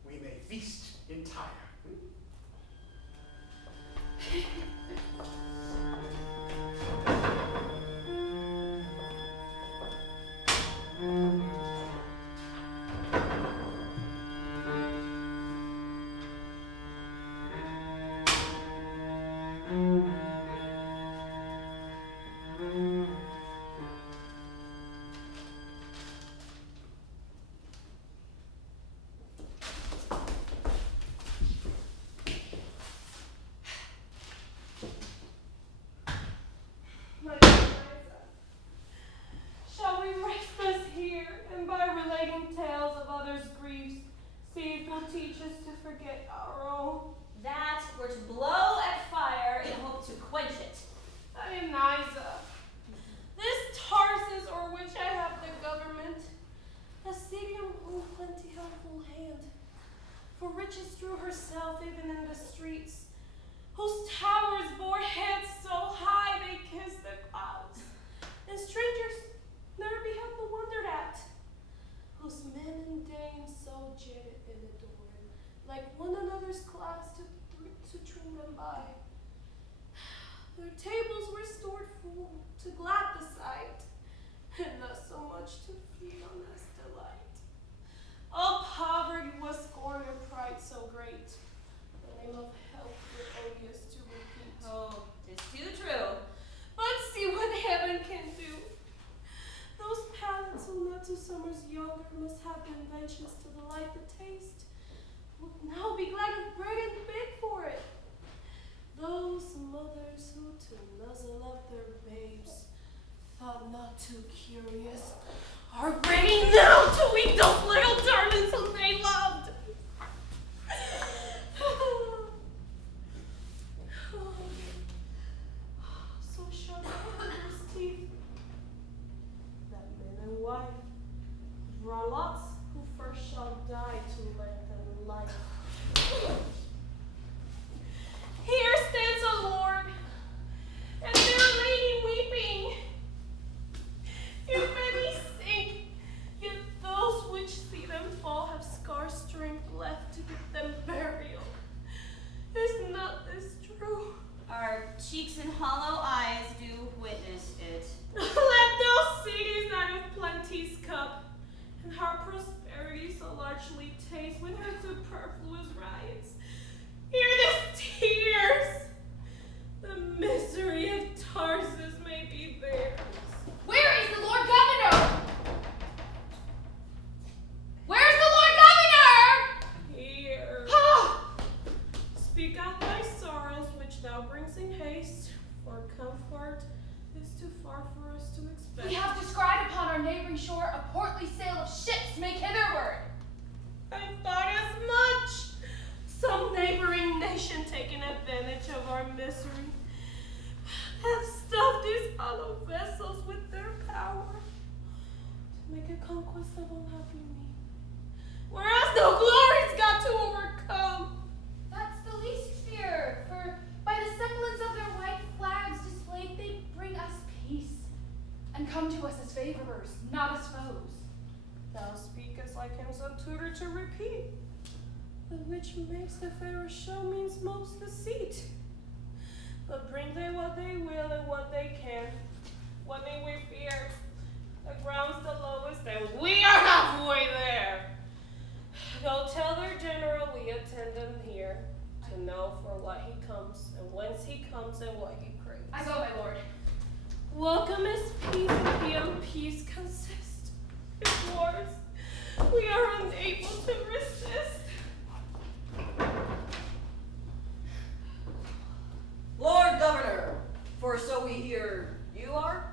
we may feast in Tyre. My dear Liza, shall we rest us here, and by relating tales of others' griefs, see if will teach us to forget our own? That were to blow at fire in hope to quench it. I am Liza. This Tarsus, o'er which I have the government, a city on whom plenty have full hand, for riches drew herself even in the streets, whose towers bore heads so high they kissed the clouds, and strangers never beheld but wondered at, whose men and dames so jaded and adored, like one another's class to trim them by. Their tables were stored full to glad the sight, and thus so much to feed on this delight. All poverty was scorn and pride so great, the name of health were odious to repeat. Oh, 'tis too true. But see what heaven can do. Those palates who not to summers younger must have been benches to the life the taste, would now be glad of bread and bake for it. Those mothers who to nuzzle up their babes thought not too curious are ready now to eat those little darlings whom they loved. So sharp are those teeth that man and wife draw lots who first shall die to lengthen life. Here stands a lord, and there a lady weeping. If many sink, yet those which see them fall have scarce strength left to give them burial. Is not this true? Our cheeks and hollow eyes do witness it. Let those cities out of plenty's cup, and our prosperity so largely taste with her superfluous riots. Hear this tears. The misery of Tarsus may be theirs. Where is the Lord Governor? Where's the Lord Governor? Here. Ah! Speak out thy sorrows, which thou brings in haste, for comfort is too far for us to expect. We have descried upon our neighboring shore a portly sail of ships make hitherward. I thought as much. Some neighboring nation taking advantage of our misery have stuffed these hollow vessels with their power to make a conquest of unhappy me, whereas no glory's got to overcome. That's the least fear, for by the semblance of their white flags displayed, they bring us peace. And and come to us as favorers, not as foes. Thou speakest like him some tutor to repeat, the which makes the fairest show means most deceit. But bring they what they will and what they can, what they we fear. The ground's the lowest, and we are halfway there. Go tell their general we attend him here, to know for what he comes, and whence he comes, and what he craves. I go, my lord. Welcome is peace, and beyond peace consist. In wars, we are unable to resist. Lord Governor, for so we hear you are?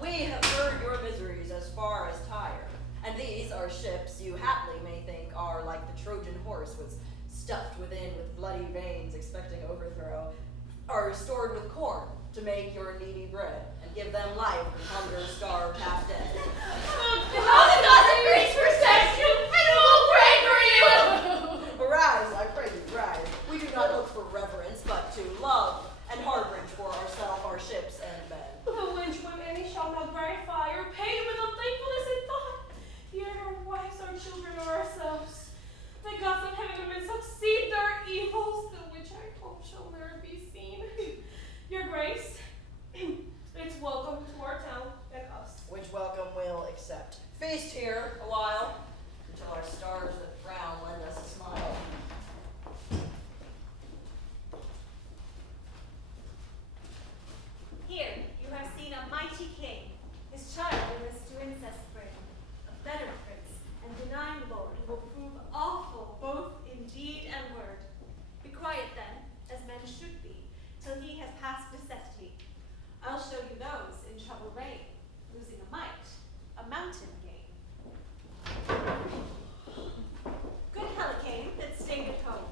We have heard your miseries as far as Tyre, and these are ships you haply may think are like the Trojan horse was stuffed within with bloody veins expecting overthrow, are stored with corn to make your needy bread, and give them life when hunger starved half dead. All the gods of Greece protect you, and will pray for you! Arise, I pray you, rise. We do not look for reverence, but to love and harborage for ourselves, our ships, and men. The which when any shall not gratify or pay with unthankfulness in thought, yet our wives, our children, or ourselves, the gods of heaven may succeed their evils, the which I hope shall never be seen. Your grace, it's welcome to our town and us. Which welcome we'll accept. Feast here a while, until our stars that frown lend us a smile. Here you have seen a mighty king, his child in this to incest bring, a better prince, and benign lord who will prove awful both in deed and word. Be quiet then, as men should be, till he has passed necessity. I'll show you those in trouble reign, losing a might, a mountain gain. Good Helicane that stayed at home,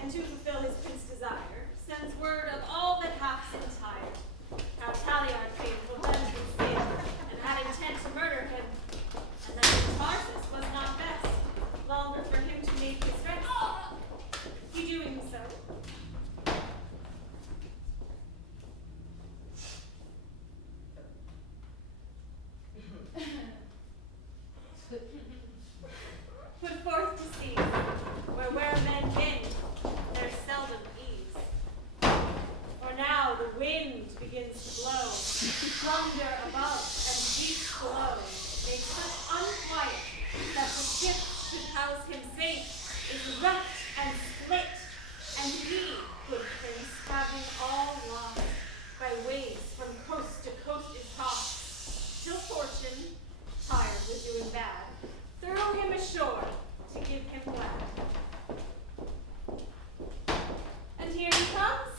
and to fulfill his prince's desire, sends word of all that haps in Tyre. How Taliard came to lend with sin, and had intent to murder him, and that his Tarsus was not best, longer for him to make his rest. He doing so, put forth to sea, where men been, there's seldom ease. For now the wind begins to blow, thunder above and deep below, makes such unquiet that the ship should house him safe is wrecked and split, and he, good prince, having all lost, by waves from coast to coast is tossed, till fortune, tired with doing bad, threw him ashore to give him glad. And here he comes.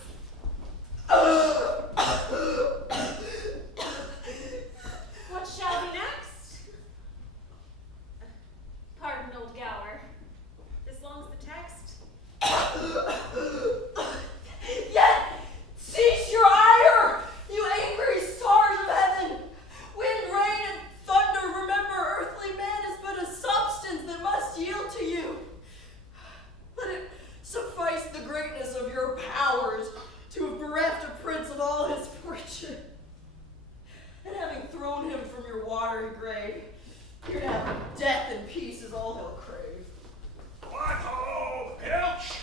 What shall be next? Pardon, old Gower. This long's the text. Yet cease your ire, you angry stars of heaven! Wind, rain, and thunder, remember earthly man is but a substance that must yield to you. Let it suffice the greatness of your powers to have bereft a prince of all his fortune. And having thrown him from your watery grave, you're to have death and peace is all he'll crave. What ho, Pilch!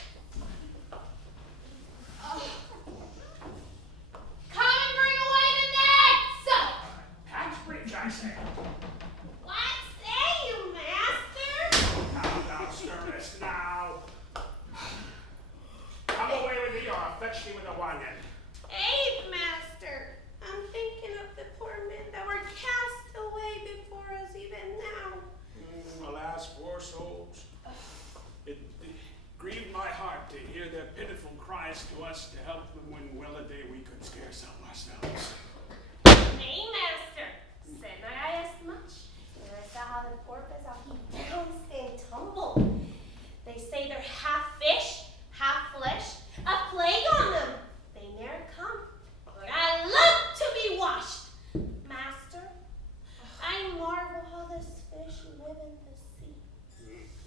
Come and bring away the nets! Catch breach, I say. What say you, master? How thou stirrest now. Come away with thee, or I'll fetch thee with a wine end. Aid, master. I'm thinking of the poor men that were cast away before us even now. Alas, poor souls. It grieved my heart to hear their pitiful cries to us to help them when well a day we could scarce help ourselves. Nay, master. Said not I asked much. And I saw how the porpoise, how he bounced and tumbled. They say they're half fish, half flesh, a plague on them. They ne'er come. But I love to be washed. Master, I marvel how this fish live in the sea.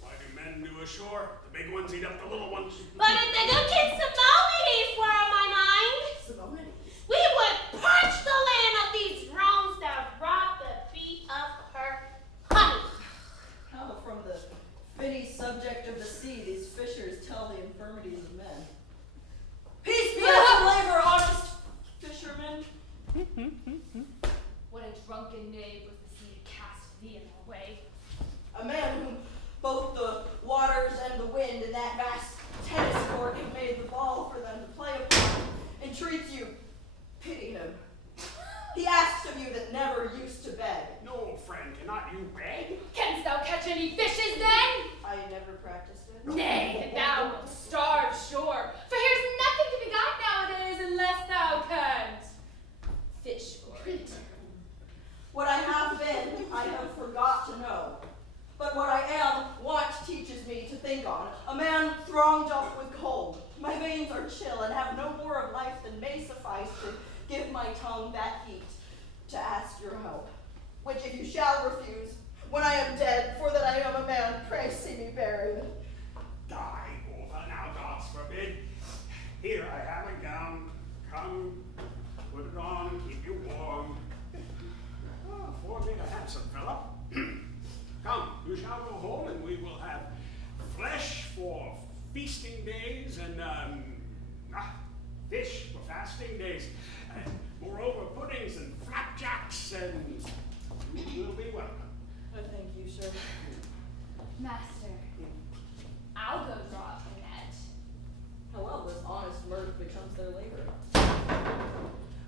Why do men do ashore? The big ones eat up the little ones. But if the good kid Simonides were on my mind, Simonides. we would purge the land of these that vast tennis court have made the ball for them to play upon, entreats you, pity him. He asks of you that never used to beg. No, friend, cannot you beg? Canst thou catch any fishes then? I never practiced it. Nay, that thou wilt starve sure. For here's nothing to be got nowadays unless thou canst fish for it. What I have been, I have forgot to know. But what I am, watch teaches me to think on. A man thronged up with cold. My veins are chill and have no more of life than may suffice to give my tongue that heat to ask your help. Which if you shall refuse, when I am dead, for that I am a man, pray see me buried. Die, over now, gods forbid. Here I have a gown. Come, put it on, keep you warm. Oh, for me a handsome fellow. Come, you shall go home, and we will have flesh for feasting days and fish for fasting days. And moreover, puddings and flapjacks, and you will be welcome. Thank you, sir. Master, I'll go draw up the net. How well this honest mirth becomes their labor.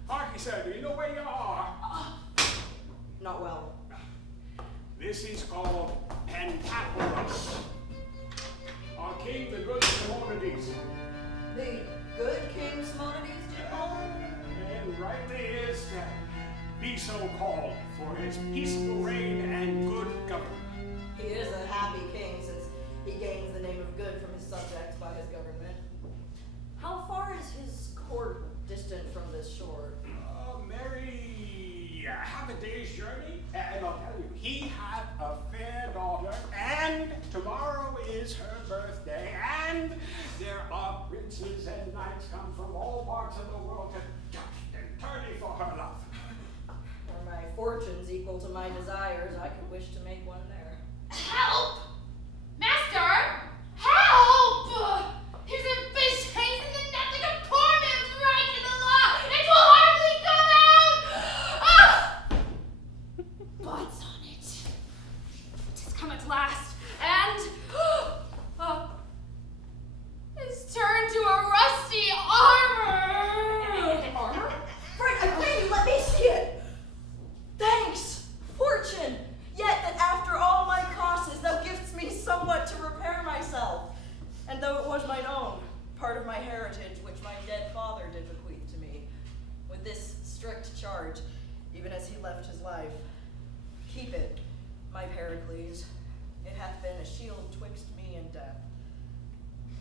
Harky, sir, do you know where you are? Not well. This is called Pentapolis. Our king, the good Simonides. The good King Simonides, do you call him? And rightly is to be so called for his peaceful reign and good government. He is a happy king since he gains the name of good from his subjects by his government. How far is his court distant from this shore? Merry half a day's journey. And I'll tell you, he hath a fair daughter, and tomorrow is her birthday, and there are princes and knights come from all parts of the world to joust and tourney for her love. Were my fortunes equal to my desires, I could wish to make one there. Help! Master! Help! Here's a fish hangs in the net like a poor man's right to the law. It will hardly come out! Ah! Butts on it. 'Tis come at last, and is turned to a rusty armor. Armor? Frank, I pray you let me see it! Thanks, fortune! Yet that after all my crosses thou givest me somewhat to repair myself. And though it was mine own, part of my heritage which my dead father did bequeath to me, with this strict charge, even as he left his life, keep it, my Pericles. It hath been a shield twixt me and death.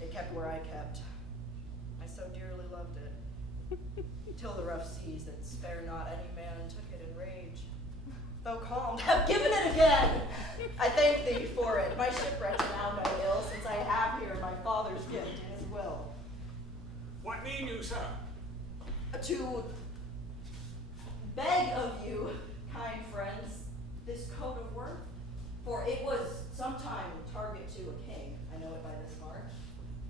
It kept where I kept. I so dearly loved it. Till the rough seas that spare not any man took it in rage. Though calmed, have given it again. I thank thee for it. My shipwreck now no ill, since I have here my father's gift in his will. What mean you, sir? To beg of you, kind friends, this coat of worth, for it was sometime target to a king. I know it by this mark.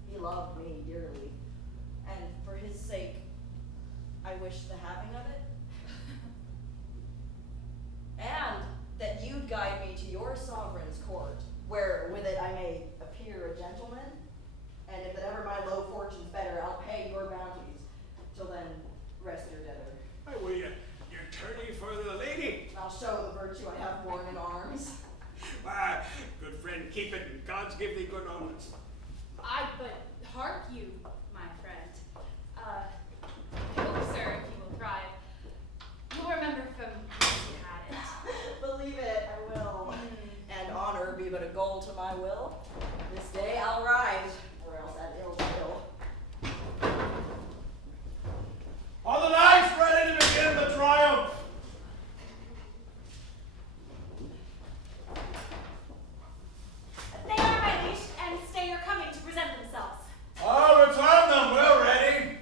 He loved me dearly, and for his sake, I wish the having of it. And that you'd guide me to your sovereign's court, where with it I may appear a gentleman, and if it ever my low fortune's better, I'll pay your bounties. Till then, rest your debtor. Why, will you, you're turning for the lady? I'll show the virtue I have borne in arms. Why, good friend, keep it, and gods give thee good omens. I but hark you, my friend. Hope, sir, if you will thrive, you'll remember from whence you had it. Believe it, I will. And honor be but a goal to my will. This day I'll rise, or else at ill will. Are the knights ready to begin the triumph? They are my liege, and stay are coming to present themselves. I'll return them, we're ready.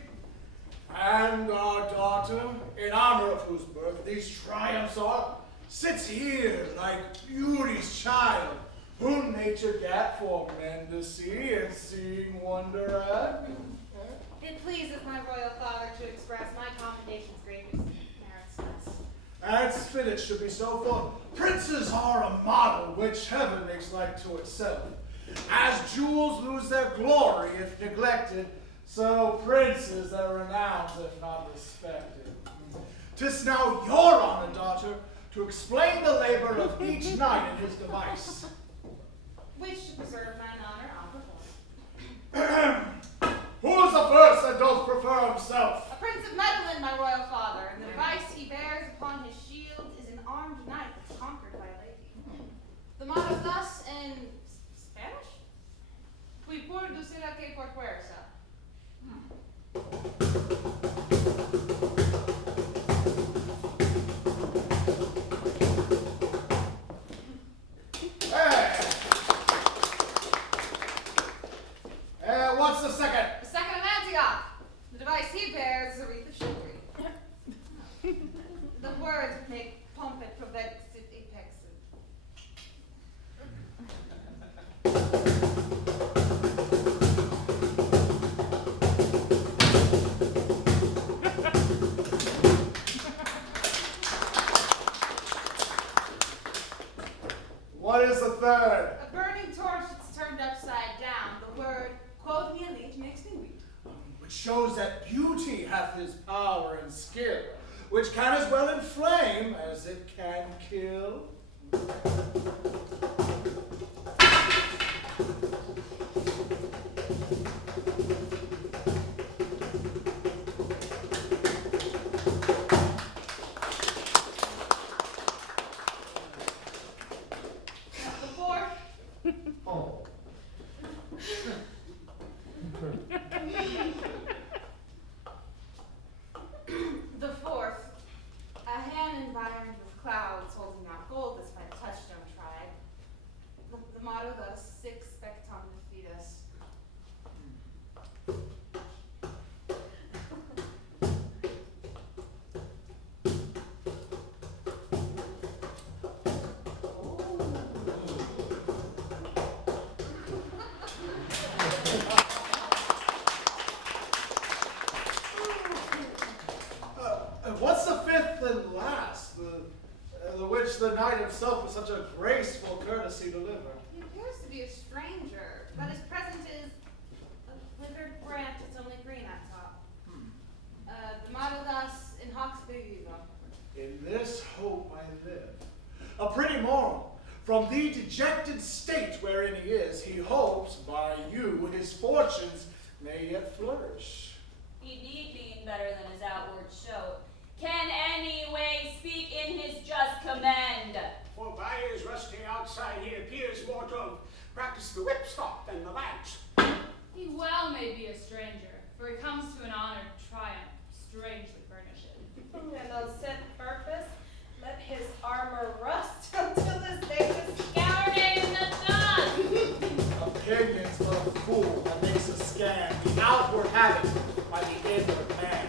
And our daughter, in honor of whose birth these triumphs are, sits here like beauty's child, whom nature gat for men to see and seeing wonder at. It pleases my royal father to express my commendations greatest merits less. As fit it should be so, for princes are a model which heaven makes like to itself. As jewels lose their glory if neglected, so princes are renowned if not respected. 'Tis now your honor, daughter, to explain the labor of each knight and his device. Which to preserve mine honor, I'll perform. Who is the first that doth prefer himself? A prince of Medellin, my royal father, and the device he bears upon his shield is an armed knight that's conquered by a lady. The motto thus in Spanish? Qui por ducera que por fuerza. What's the second? The second of Antioch. The device he bears is a wreath of chivalry. The words make pompet provexit apex. What is the third? A burning torch that's turned upside down. The word quod me elite makes me weep. Which shows that beauty hath his power and skill, which can as well inflame as it can kill. The fourth, a hand environed with clouds holding out gold despite a touchstone tribe. The motto thus, sic spectum fidus. What's the fifth and last, the which the knight himself with such a graceful courtesy deliver? He appears to be a stranger, but his present is a withered branch that's only green at top. The motto thus, in hoc spe vivo. In this hope I live. A pretty moral. From the dejected state wherein he is, he hopes by you his fortunes may yet flourish. He need mean better than his outward show. Can any way speak in his just commend? For by his rusting outside he appears more to have practiced the whipstock than the lance. He well may be a stranger, for he comes to an honored triumph, strangely furnished. And on said purpose, let his armor rust until this day is scoured in the dust. Opinions but a fool that makes a scan, the outward habit by the inward man.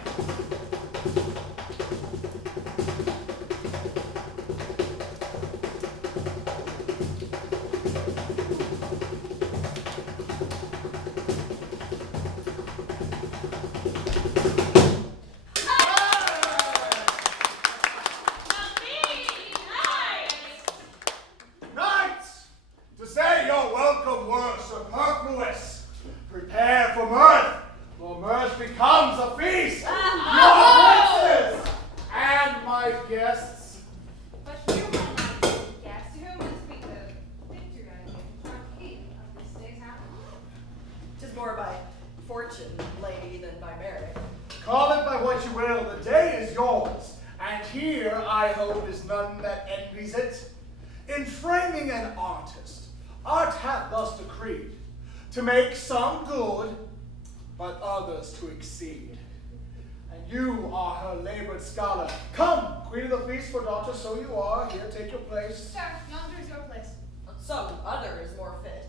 Knights, to say your welcome words superfluous. Prepare for mirth, for mirth becomes a feast. Your princes and my guests. But you, my knight, guest, to whom would speak the victory I give in truncating of this day's happening? 'Tis more by fortune, lady, than by merit. Call it by what you will, the day is yours, and here, I hope, is none that envies it. In framing an artist, art hath thus decreed, to make some good, but others to exceed. And you are her labored scholar. Come, queen of the feast, for daughter, so you are. Here, take your place. Sir, yonder is your place. Some other is more fit.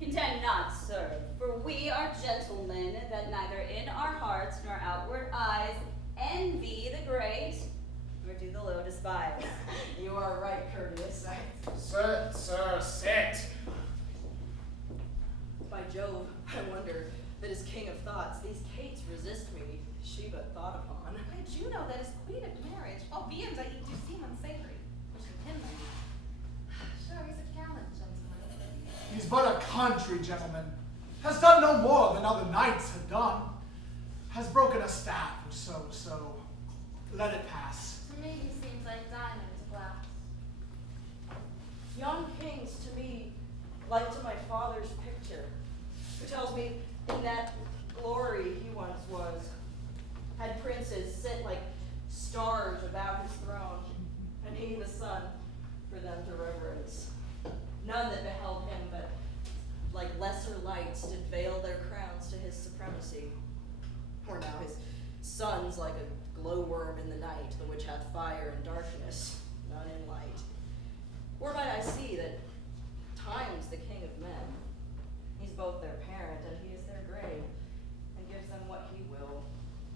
Contend not, sir, for we are gentlemen that neither in our hearts nor outward eyes envy the great, nor do the low despise. You are right, courteous. Sit, sir, sit. By Jove, I wonder that as king of thoughts, these cates resist me, she but thought upon. By Juno, that is queen of marriage, albeit I eat do seem unsavory, which in him I do. Sure, he's a gallant gentleman. He's but a country gentleman, has done no more than other knights have done, has broken a staff or so let it pass. To me, he seems like diamonds glass. Yon kings to me, like to my father's picture, who tells me in that glory he once was, had princes sit like stars about his throne, and he the sun for them to reverence. None that beheld him, but like lesser lights did veil their crowns to his supremacy. Or now his sons like a glowworm in the night, the which hath fire and darkness, none in light. Or might I see that time's the king of men. He's both their parent and he is their grave, and gives them what he will,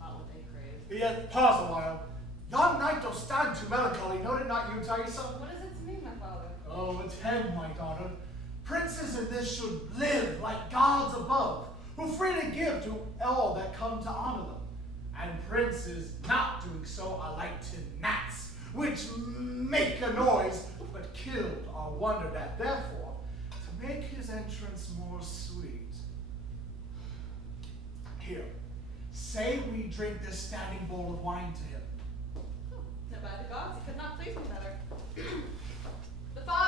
not what they crave. Yet pause a while. Yon knight doth stand too melancholy, note it not you, Thaisa? What is it to me, my father? Oh, attend, my daughter. Princes in this should live like gods above, who freely give to all that come to honor them. And princes not doing so are like to gnats, which make a noise, but killed are wondered at. Therefore, to make his entrance more sweet. Here, say we drink this standing bowl of wine to him. No, by the gods, it could not please me better.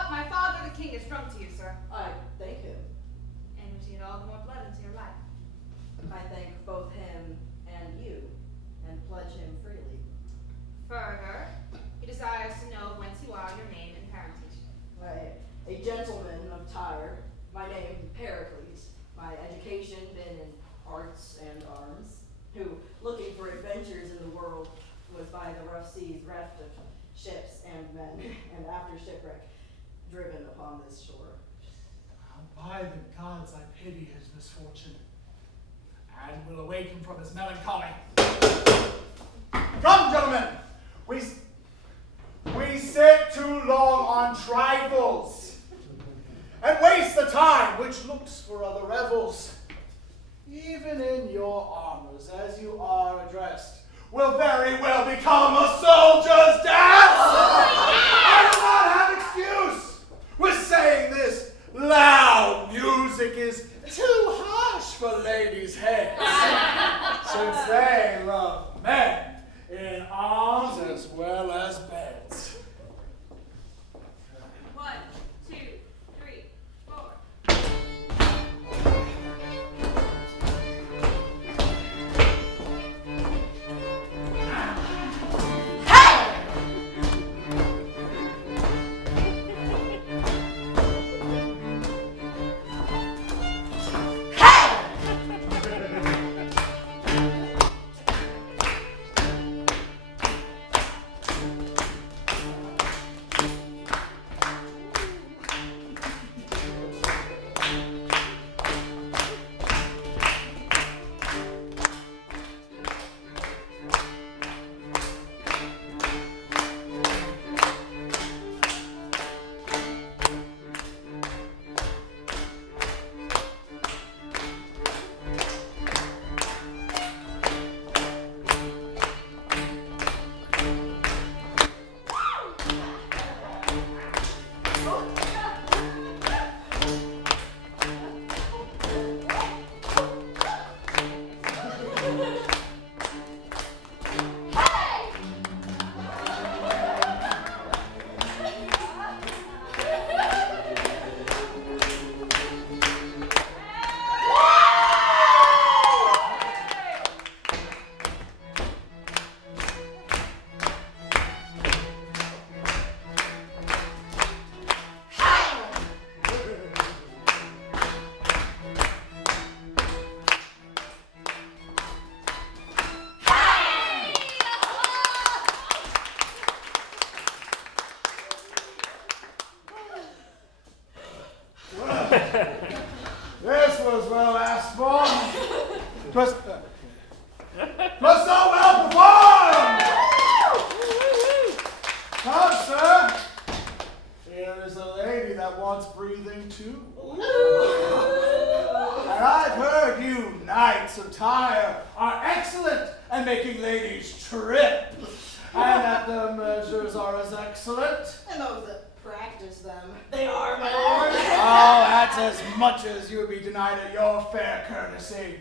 My father, the king, is drunk to you, sir. I thank him. And would you add all the more blood into your life? I thank both him and you, and pledge him freely. Further, he desires to know whence you are, your name and parentage. A gentleman of Tyre, my name Pericles, my education been in arts and arms, who, looking for adventures in the world, was by the rough seas reft of ships and men, and after shipwreck, driven upon this shore. By the gods, I pity his misfortune, and will awaken from his melancholy. Come, gentlemen, we sit too long on trifles, and waste the time which looks for other revels. Even in your armors, as you are addressed, will very well become a soldier's dance. I do not have excuse with saying this. Loud music is too harsh for ladies' heads, since they love men in arms as well as beds. 1, 2, 3, 4. This was well asked for. 'Twas so well performed. Come, sir. Here is a lady that wants breathing too. And I've heard you knights of Tyre are excellent at making ladies trip, and that the measures are as excellent. And those that practice them, they are, my lord. Oh, That's as much as you would be denied at your fair courtesy.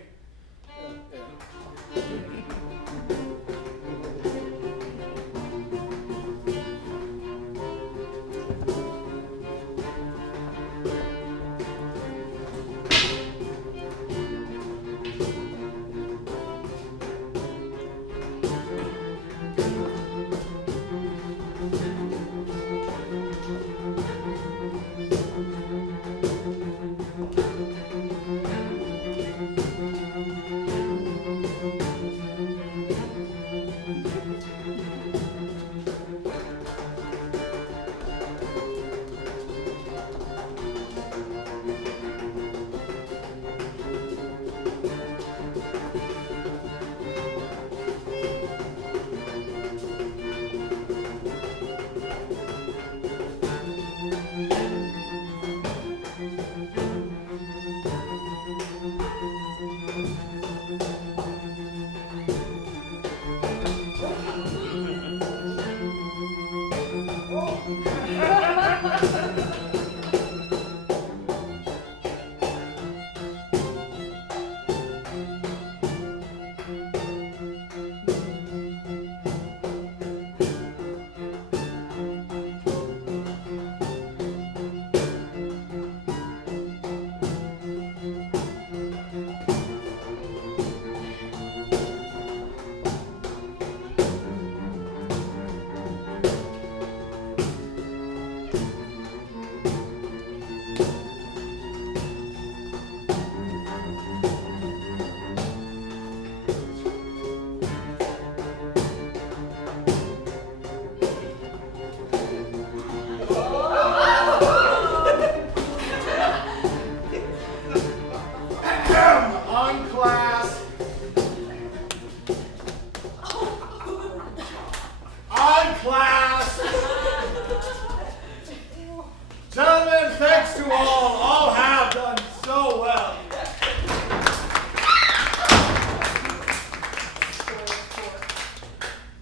Gentlemen, thanks to all. All have done so well.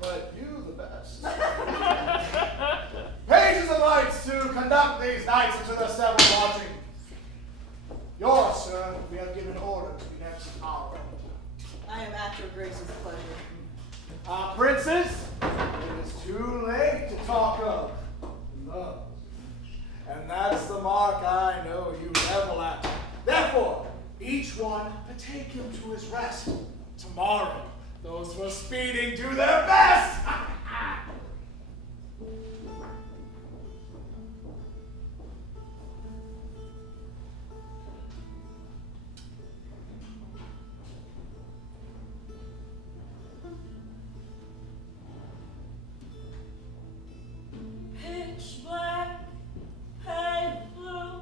But you the best. Pages and lights to conduct these knights into the several lodging. Yours, sir, we have given order to be next hour. I am at your grace's pleasure. Princes, it is too late to talk of love. And that's the mark I know you revel at. Therefore, each one betake him to his rest. Tomorrow, those who are speeding do their best. Pitch black, pale blue.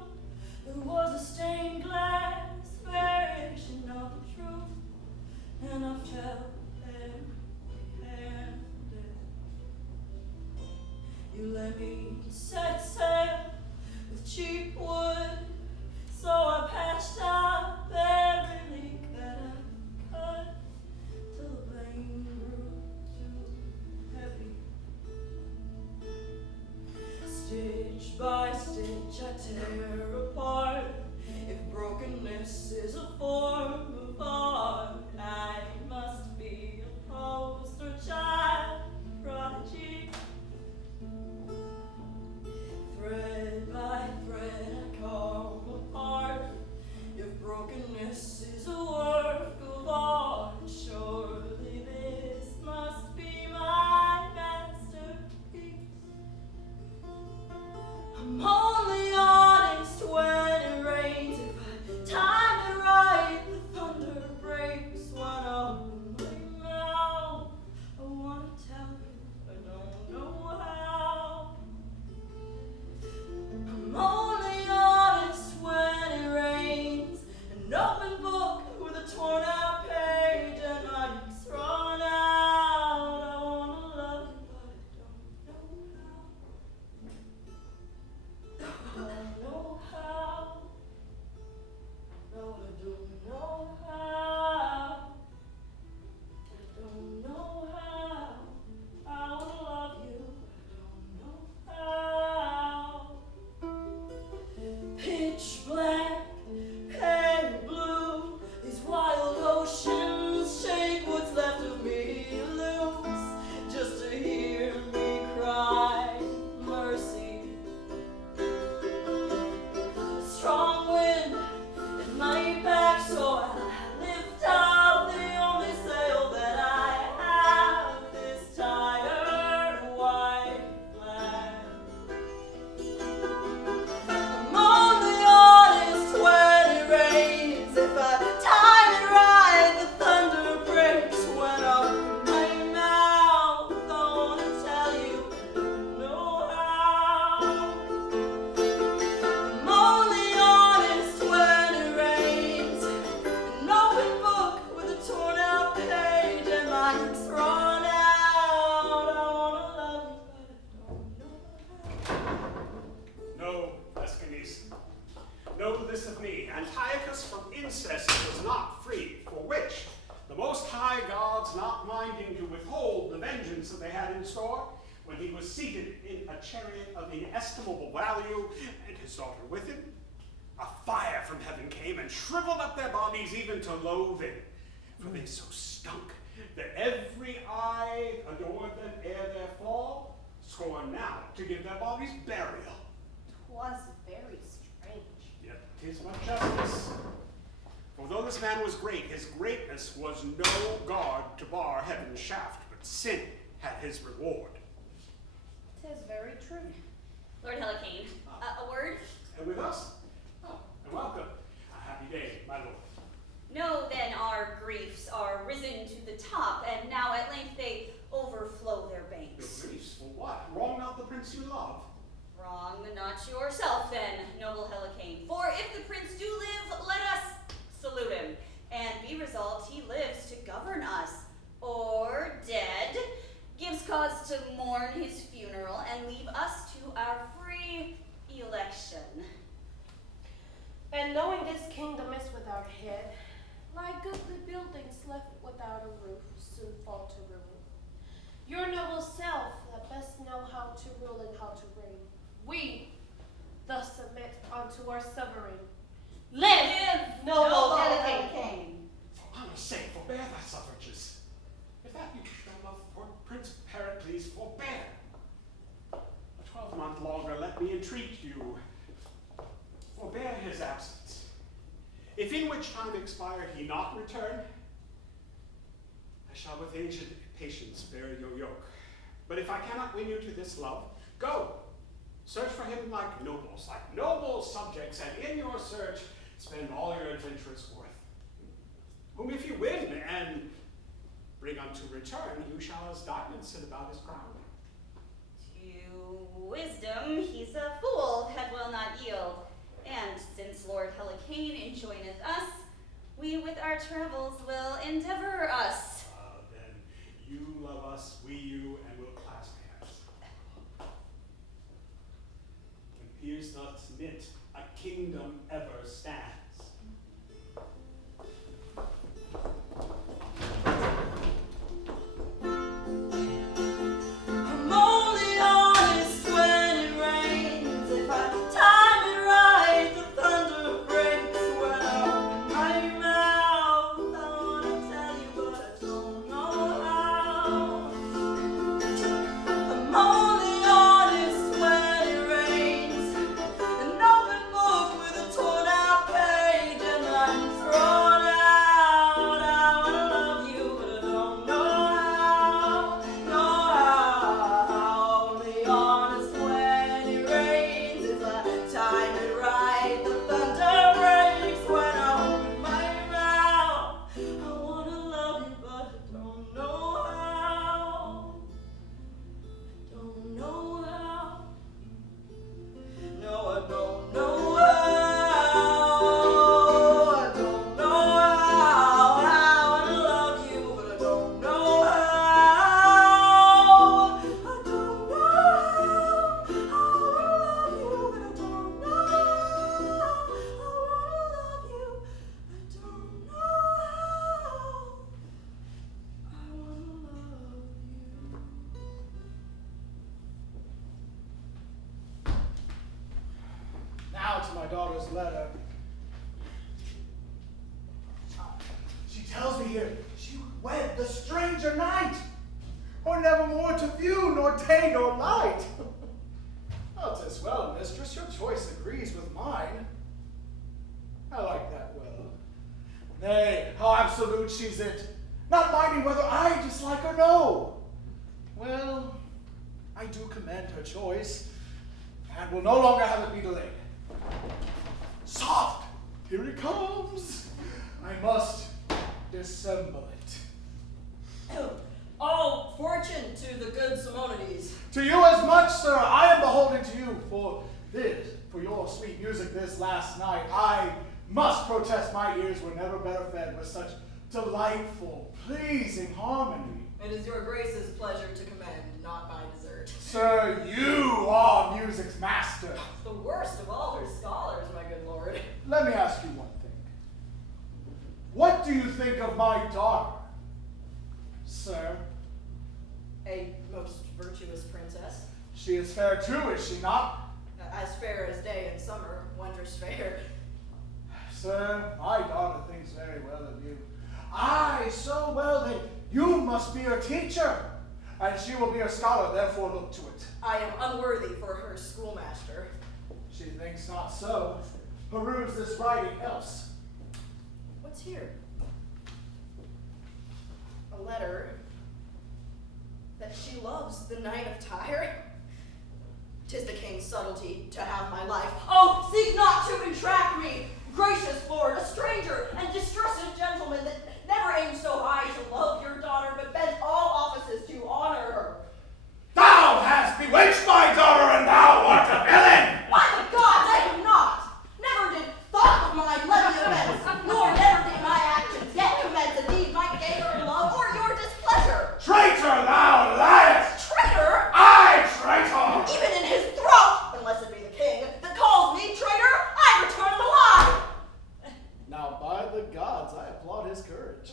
There was a stained glass variation of the truth, and I felt empty-handed. You let me set sail with cheap wood, so I patched up every leak that I could, till the blame grew too heavy. Stitch by stitch I tear apart. If brokenness is a form of art, I must be a poster child prodigy. Thread by thread I come apart. If brokenness is a work of art, surely this must be my masterpiece. I'm only honest when it rains. If I time it right, the thunder breaks. When I open my mouth, I wanna tell you I don't Pericles, know this of me, Antiochus from incest was not free, for which the most high gods not minding to withhold the vengeance that they had in store, when he was seated in a chariot of inestimable value, and his daughter with him, a fire from heaven came and shriveled up their bodies even to loathing, for they so stunk that every eye adored them ere their fall, scorn now to give their bodies burial. 'Twas very strange. Yet 'tis but justice. For though this man was great, his greatness was no guard to bar heaven's shaft, but sin had his reward. 'Tis very true. Lord Helicane, a word? And with us? Oh, and welcome. A happy day, my lord. Know then our griefs are risen to the top, and now at length they overflow their Your banks. griefs for what? Wrong not the prince you love. Wrong not yourself then, noble Helicane. For if the prince do live, let us salute him, and be resolved he lives to govern us, or dead, gives cause to mourn his funeral, and leave us to our free election. And knowing this kingdom is without head, like goodly buildings left without a roof, soon fall to ruin. Your noble self that best know how to rule and how to reign. We thus submit unto our sovereign. Live, noble Helicane! For honor's sake, forbear thy suffrages. If that you shall love for Prince Pericles, forbear. A 12-month longer let me entreat you. Forbear his absence. If in which time expire he not return, I shall with ancient patience bear your yoke. But if I cannot win you to this love, go. Search for him like noble subjects, and in your search spend all your adventurous worth. Whom if you win and bring unto return, you shall as diamonds sit about his crown. To wisdom he's a fool that will not yield. And since Lord Helicane enjoineth us, we with our travels will endeavor us. Then you love us, we you, and will clasp hands. When peers thus knit, a kingdom ever stands. I'm only honest when it rains. If I time it right, the thunder breaks. When I open my mouth, I wanna tell you, but I don't know how. I'm only honest when it rains. An open book with a torn out page, and I'm thrown out. I wanna love you, but I don't know how. Only honest when it rains. If I time it right, the thunder breaks. When I open my mouth, I wanna love you, but I don't know how. I don't know how. No, I don't know how. I don't know how. I wanna love you, but I don't know how. I don't know how. I wanna love you, but I don't know how. I wanna love you. I don't know how. I wanna love you. Now to my daughter's letter. She tells me here she wed the stranger knight, or never more to view nor day nor light. Oh, 'tis well, mistress, your choice agrees with mine. I like that well. Nay, how absolute she's it, not minding whether I dislike or no. Well, I do commend her choice, and will no longer have it be delayed. Soft! Here it comes. I must dissemble it. All fortune to the good Simonides. To you as much, sir, I am beholden to you for this, for your sweet music this last night. I must protest my ears were never better fed with such delightful, pleasing harmony. It is your grace's pleasure to commend, not my desert. Sir, you are music's master. The worst of all her scholars, my good lord. Let me ask you one thing. What do you think of my daughter, sir? A most virtuous princess. She is fair too, is she not? As fair as day in summer, wondrous fair. Sir, my daughter thinks very well of you. Aye, so well that you must be her teacher, and she will be a scholar, therefore look to it. I am unworthy for her schoolmaster. She thinks not so. Peruse this writing else. What's here? A letter that she loves the Knight of Tyre. 'Tis the king's subtlety to have my life. Oh, seek not to entrap me, gracious lord, a stranger and distressed gentleman that never aimed so high to love your daughter, but bent all offices to honor her. Thou hast bewitched my daughter, and thou art a villain! By the gods, I have not! Never did thought of my levy offense, nor never did my actions yet commence a deed might gain her love or your displeasure. Traitor, thou liest! Traitor? I traitor! Even in his throat, unless it be the king that calls me traitor, I return the lie. Now, by the gods, I applaud his courage.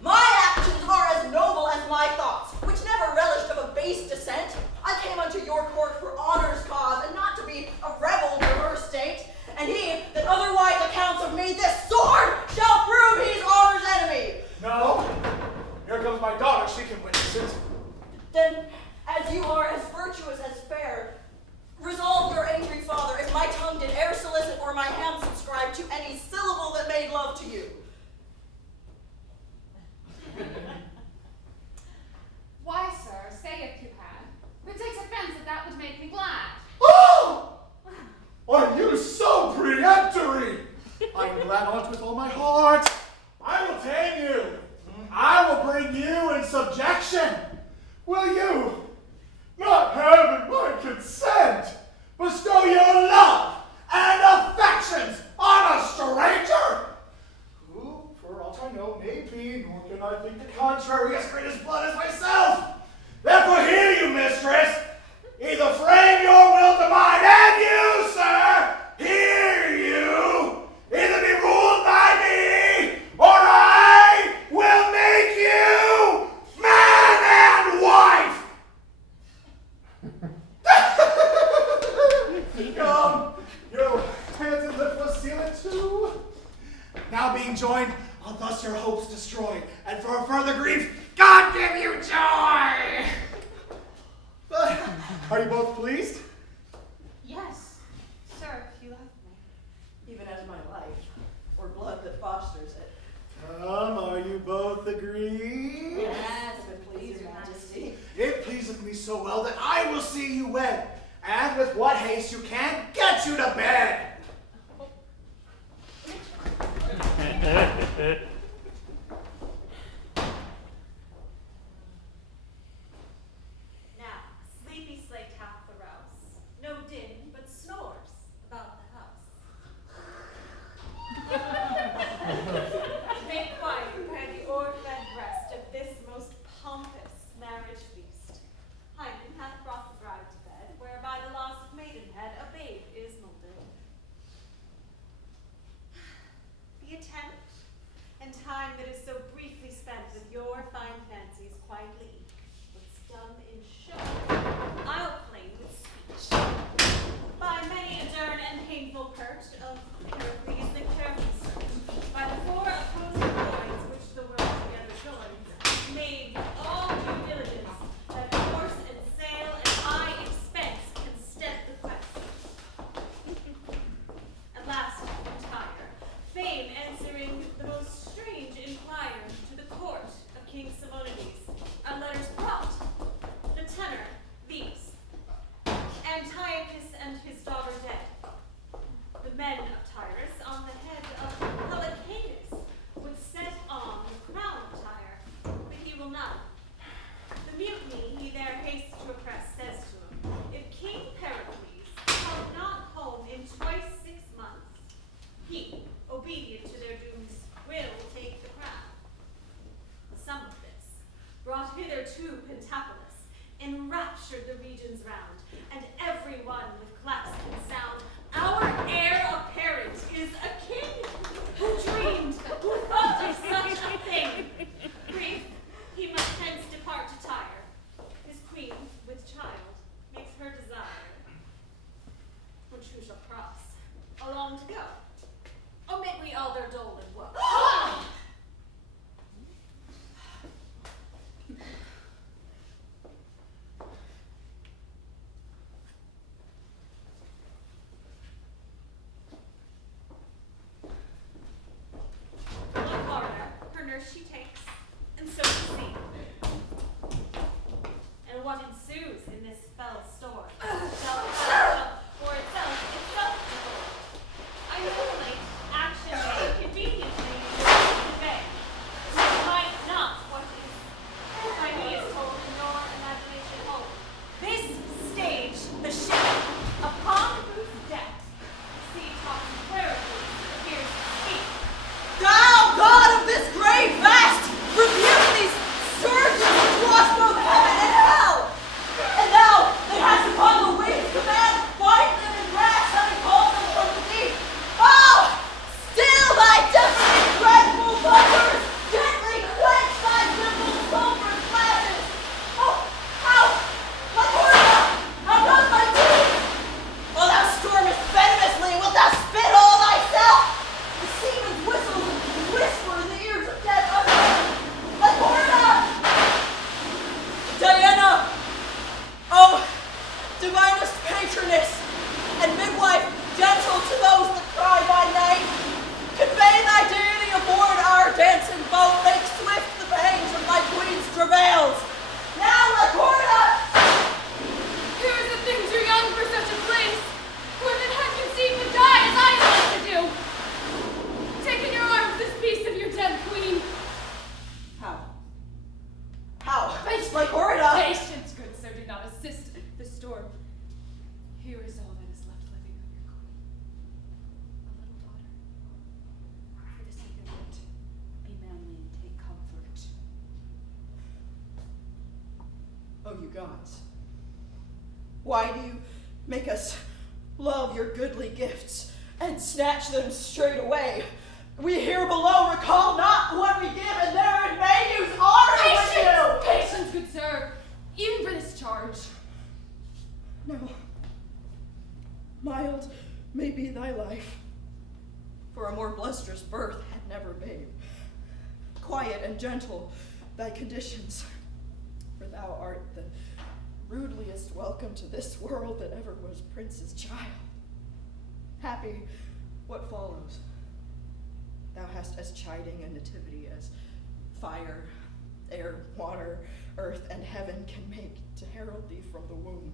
My actions are as noble as my thoughts, which never relished of a base descent. I came unto your court for honor's cause, and not to be a rebel to her state. And he that otherwise accounts of me this sword shall prove he's honor's enemy. No, here comes my daughter, she can witness it. Then, as you are as virtuous as fair, resolve your angry father if my tongue did e'er solicit or my hand subscribe to any syllable that made love to you. Why, sir, say if you had. Who takes offense that that would make me glad? Oh! Are you so peremptory? I am glad on't with all my heart. I will tame you. I will bring you in subjection. Will you, not having my consent, bestow your love and affections on a stranger? Who, for aught I know, may be, nor can I think the contrary, as great as blood as myself. Therefore hear you, mistress. Either frame your will to mine, and you, sir, hear you. Either be ruled by me, or I will make you man and wife. Come, your hands and lips must seal it too. Now being joined, I'll thus your hopes destroy, and for further grief, God give you joy. Are you both pleased? Yes, sir, if you love me. Even as my life, or blood that fosters it. Are you both agreed? Yes, if it please your majesty. It pleaseth me so well that I will see you wed, and with what haste you can, get you to bed. Now, sleepy slate hath the rouse, no din but snores about the house. Make quiet, prepare the o'er-fed breast of this most pompous marriage feast. Hymen hath brought the bride to bed, whereby the loss of maidenhead a babe is molded. The attempt and time that is so briefly spent with your fine fancies quietly what's done in show, I'll claim with speech. By many a dern and painful pert of Pericles the careful search, by the four opposing lines which the world together joins, made with all due diligence, that horse and sail and high expense can stead the quest. At last, entire, fame answering the most strange inquirer to the court of King Simonides, our letters brought. The tenor, these. Antiochus and his daughter dead. The men of Tyrus on the head of Helicanus would set on the crown of Tyre, but he will not. The mutiny he there hastes to oppress says to him, if King Pericles come not home in twice 6 months, he, obedient to their dooms, will take the crown. The sum of this brought hither to Pentapolis, enraptured gods? Why do you make us love your goodly gifts and snatch them straight away? We here below recall not what we give, and there in may use honor with you. Patience, good sir, even for this charge. No. Mild may be thy life, for a more blusterous birth had never babe. Quiet and gentle thy conditions, for thou art the rudeliest welcome to this world that ever was prince's child. Happy what follows. Thou hast as chiding a nativity as fire, air, water, earth, and heaven can make to herald thee from the womb.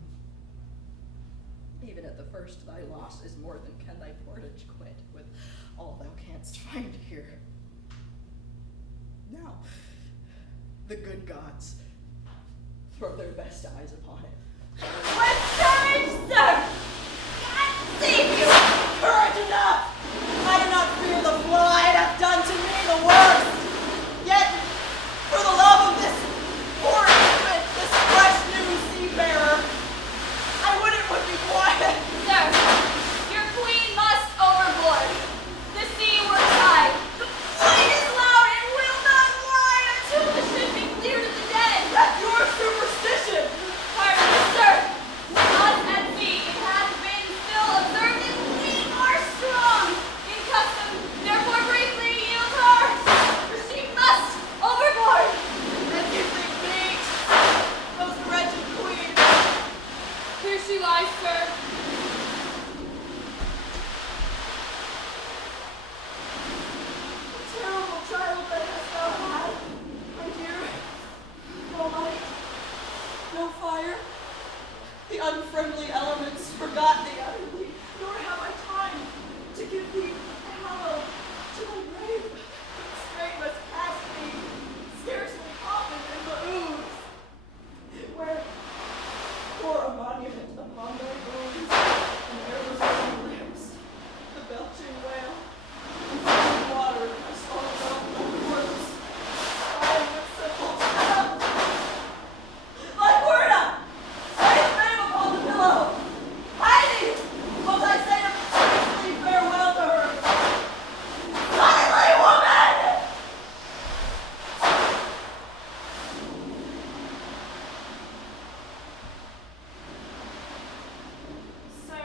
Even at the first thy loss is more than can thy portage quit with all thou canst find here. Now, the good gods throw their best eyes upon it. With courage, sir! God save you! Courage enough! I do not fear the flaw, it hath done to me the worst. Yet, for the love of this poor infant, this fresh new seafarer, I would it would be quiet. Sir, your queen must overboard. The sea works high. The wind is loud and will not lie until the ship be cleared of the dead. That's your superstition. Pardon me, sir. Us at sea, it hath been still observed that we are strong in custom. Therefore, briefly yield her, for she must overboard. And you think me, those wretched queens, Here she lies, sir. terrible child that hast thou had, my dear. No light, no fire. The unfriendly elements forgot thee utterly, nor have I time to give thee hallow to thy grave. Straight must cast thee, scarcely coffin in the ooze, where pour a monument upon thy bones, and airless lips, the belching whale, and flowing water has fallen off the corpse, dying with simple death. Like Werda, lay his babe upon the pillow. Heidi, whilst I say a priestly farewell to her. Silently, woman! Sir,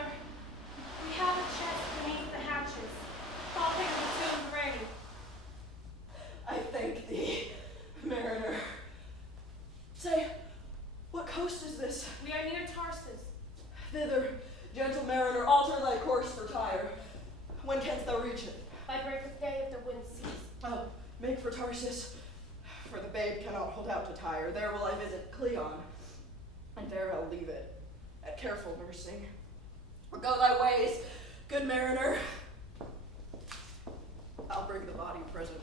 we have a chest beneath the hatches. Thought they would soon ready. I thank thee, mariner. Say, what coast is this? We are near Tarsus. Thither, gentle mariner, alter thy course for Tyre. When canst thou reach it? By break of day if the wind cease. Oh, make for Tarsus, for the babe cannot hold out to Tyre. There will I visit Cleon, and there I'll leave it, at careful nursing. Or go thy ways, good mariner. I'll bring the body presently.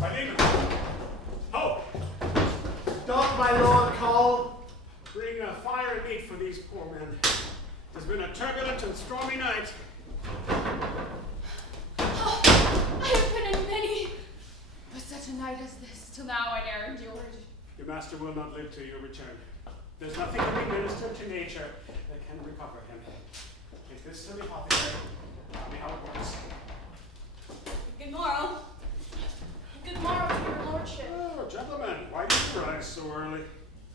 My name is Ho! Doth my lord call? Bring fire and meat for these poor men. It has been a turbulent and stormy night. Oh, I have been in many, but such a night as this, till now I ne'er endured. Your master will not live till your return. There's nothing to be ministered to nature that can recover him. Take this to the apothecary. Tell me how it works. Good morrow. Good morrow to your lordship. Oh, gentlemen, why did you rise so early?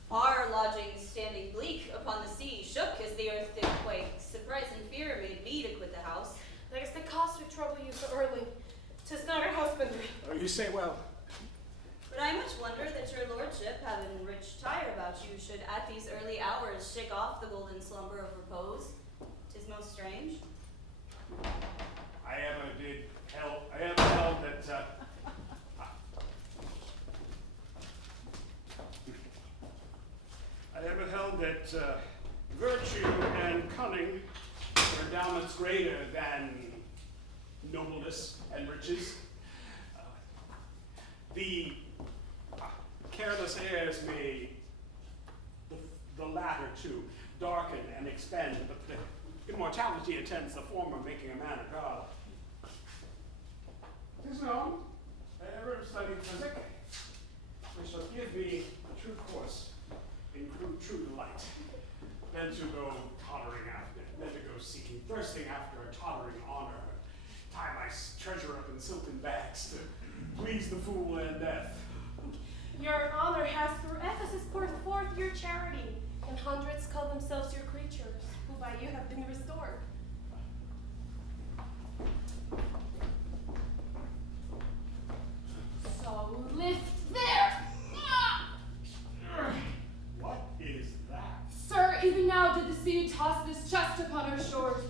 Our lodgings standing bleak upon the sea shook as the earth did quake. Surprise and fear made me to quit the house. Like the cost would trouble you so early. 'Tis not our husbandry. Oh, you say well. But I much wonder that your lordship, having rich tire about you, should at these early hours shake off the golden slumber of repose. 'Tis most strange. I ever held that, virtue and cunning were endowments greater than nobleness and riches. The careless airs may, the latter too, darken and expand, but the immortality attends the former, making a man a god. 'Tis known, I ever studied physic, which shall give me a true course in true delight, than to go seeking, thirsting after a tottering honor, tie my treasure up in silken bags to please the fool and death. Your honor has through Ephesus poured forth your charity, and hundreds call themselves your creatures, who by you have been restored. So lift there! What is that? Sir, even now did the sea toss this chest upon our shores.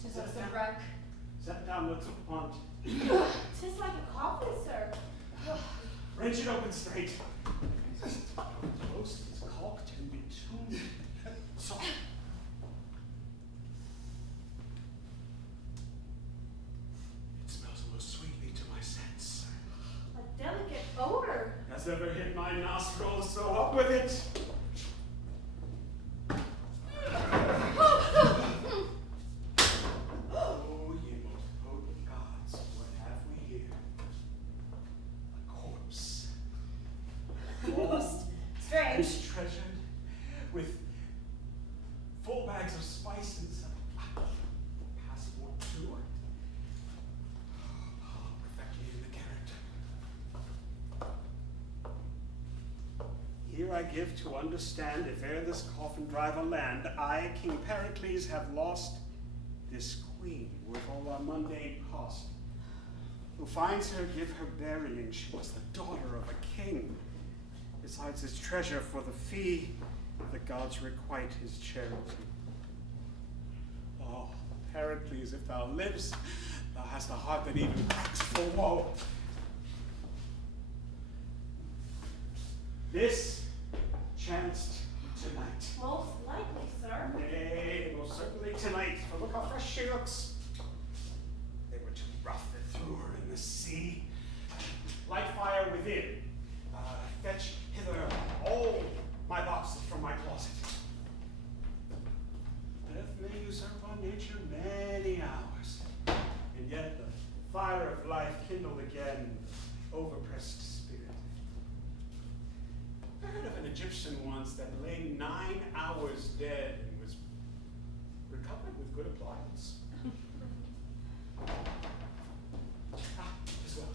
'Tis us a wreck. Set down what's upon. 'Tis like a coffin, sir. Wrench it open straight. Close is caulked and betuned. Soft. It smells most sweetly to my sense. A delicate odor. Has ever hit my nostrils, so up with it. Oh, ye most potent gods, what have we here? A corpse. Most strange. Treasured with full bags of spices, passport too. Perfectly in the character. Here I give to understand, if ere this coffin drive a land, I, King Pericles, have lost this queen with all our mundane cost. Who finds her, give her burying. She was the daughter of a king. Besides his treasure for the fee, the gods requite his charity. Oh, Pericles, if thou livest, thou hast a heart that even cracks for woe. This chanced tonight. Most likely, sir. Nay, most certainly tonight, for look how fresh she looks. They were too rough that threw her in the sea. Light fire within. Fetch hither all my boxes from my closet. Death may usurp on nature many hours, and yet the fire of life kindle again overpressed spirit. I heard of an Egyptian once that lay 9 hours dead and was recovered with good appliance. As well.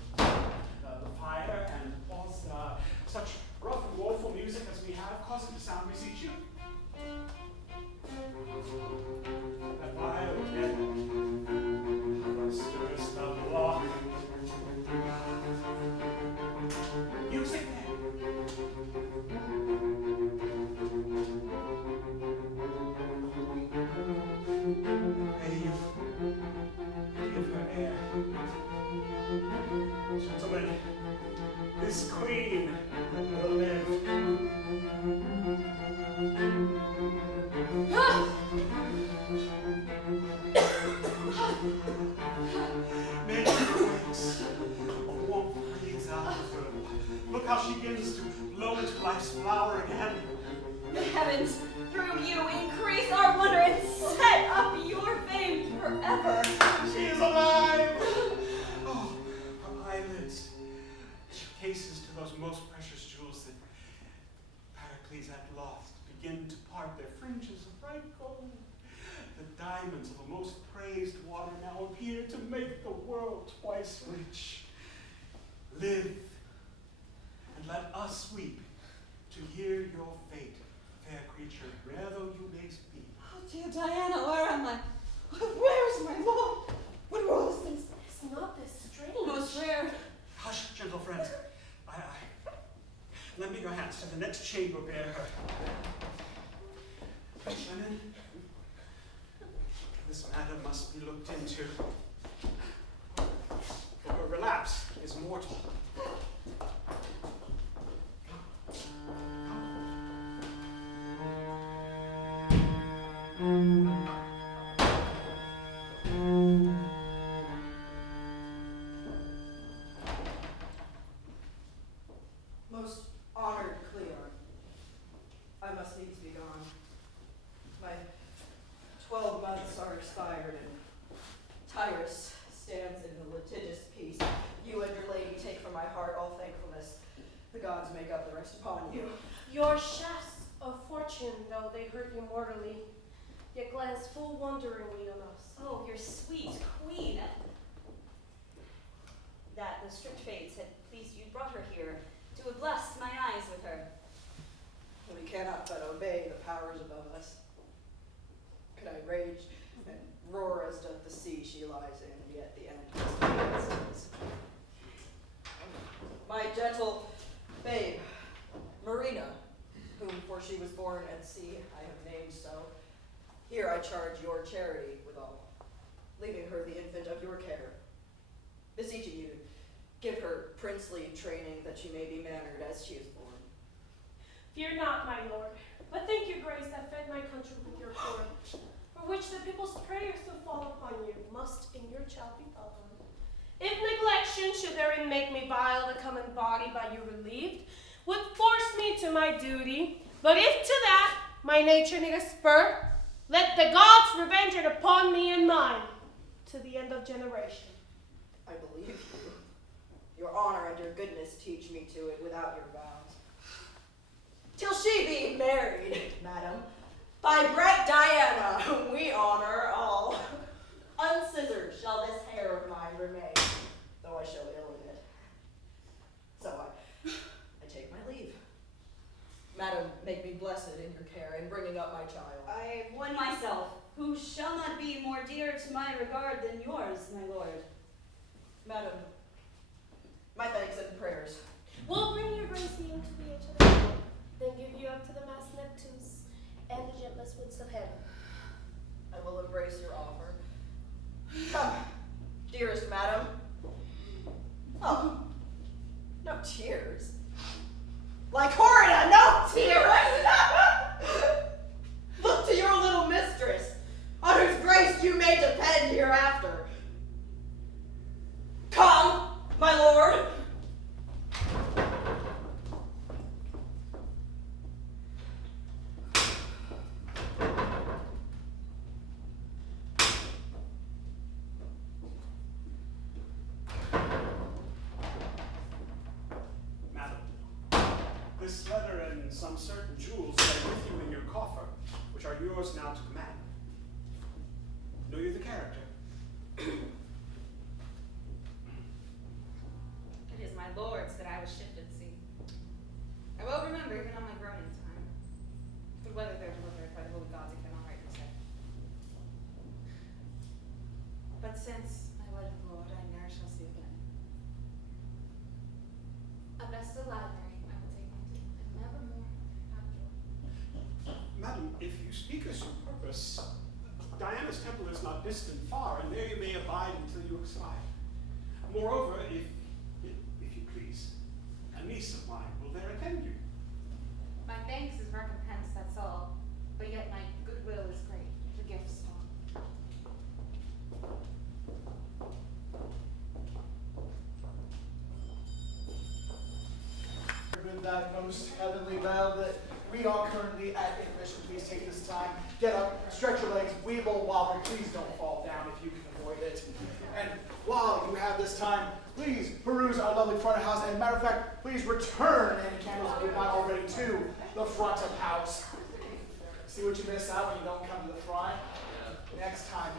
The fire and applause, such rough and woeful music as we have, cause it to sound, beseech you. That fire again, how stirs the block. Music give her air. Gentlemen, this queen will live. Many breaks of warmth breathes out of her. Look how she begins to blow into life's flower again. The heavens, through you, increase our wonder and set up your fame forever. She is alive! Oh, her eyelids, cases to those most precious jewels that Pericles had lost, begin to part their fringes of bright gold. The diamonds of a most praised water now appear to make the world twice rich. Live, and let us weep to hear your fate, fair creature, rare though you may be. Oh, dear Diana, where am I? Where is my lord? What role is this? It's not this strange. Most rare. Hush, gentle friend. your hands to the next chamber bear her. Shannon, this matter must be looked into, for her relapse is mortal. Most honored Cleon, I must needs be gone. My 12 months are expired, and Tyrus stands in the litigious peace. You and your lady take from my heart all thankfulness. The gods make up the rest upon you. Your shafts of fortune, though they hurt you mortally, yet glance full wonderingly on us. Oh, your sweet queen. That the strict fates had pleased you brought her here to have blessed my eyes with her. We cannot but obey the powers above us. Could I rage and roar as doth the sea she lies in, yet the end must be as is. My gentle babe, Marina, whom for she was born at sea, I have named so, here I charge your charity withal, leaving her the infant of your care, beseeching you to give her princely training that she may be mannered as she is born. Fear not, my lord, but thank your grace that fed my country with your corn, for which the people's prayers do fall upon you, must in your child be thought on. If neglection should therein make me vile, the common body by you relieved, would force me to my duty, but if to that my nature need a spur, let the gods revenge it upon me and mine, to the end of generation. I believe you. Your honor and your goodness teach me to it without your vows. Till she be married, madam, by bright Diana, whom we honor all, unscissored shall this hair of mine remain, though I show ill in it. So I take my leave. Madam, make me blessed in your care in bringing up my child. I have won myself, who shall not be more dear to my regard than yours, my lord. Madam, my thanks and prayers. We'll bring your grace into the age of the world, then give you up to the mass Neptunes and the gentlest winds of heaven. I will embrace your offer. Come, dearest madam. Oh, no tears. Lycorina, no tears! Look to your little mistress, on whose grace you may depend hereafter. Come, my lord. This letter and some certain jewels lay with you in your coffer, which are yours now to command. Know you the character? It is my lord's that I was shipped at sea. I well remember even on my groaning time. But whether they're delivered by the holy gods, I cannot rightly say. But since my wedded lord I ne'er shall see again. Unless alive, Mary, I will take my due, and nevermore have joy. Madam, if you speak as your purpose, Diana's temple is not distant far, and there you may abide until you expire. Moreover, if you please, a niece of mine will there attend you. My thanks is recompense, that's all. But yet my goodwill is great, the gift strong. With that most heavenly bell that we are currently at intermission, please take this time, get up, stretch your legs, weeble, wobble, please don't fall down if you can avoid it. And while you have this time, please peruse our lovely front of house, and matter of fact, please return any candles if you're not already to the front of house. See what you miss out when you don't come to the front? Next time,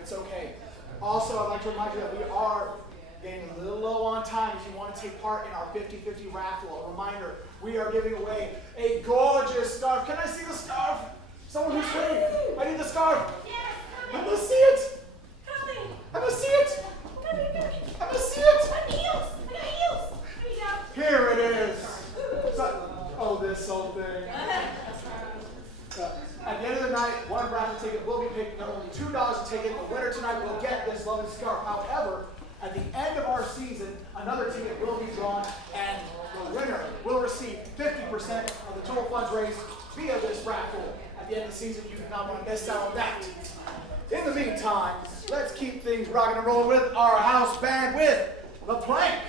it's okay. Also, I'd like to remind you that we are getting a little low on time if you want to take part in our 50-50 raffle. A reminder, we are giving away a gorgeous scarf. Can I see the scarf? Someone who's waiting. I need the scarf. I must see it. I must see it. I must see it. Here it is. So, another ticket will be drawn, and the winner will receive 50% of the total funds raised via this raffle. At the end of the season, you do not want to miss out on that. In the meantime, let's keep things rocking and rolling with our house band with The Plank.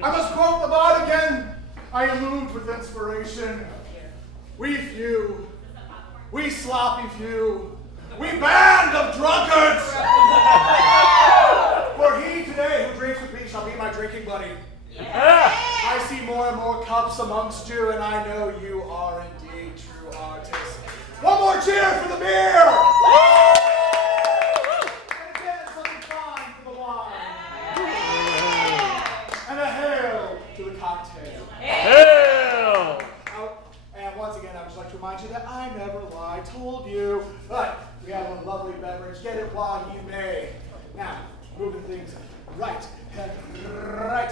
I must quote the bard again. I am moved with inspiration. We few, we sloppy few, we band of drunkards. For he today who drinks with me shall be my drinking buddy. I see more and more cups amongst you, and I know you are indeed true artists. One more cheer for the beer! And again, something fine for the wine. And a hail to the cocktail. Hail! And once again, I would just like to remind you that I never lie, told you. But we have a lovely beverage. Get it while you may. Now, moving things right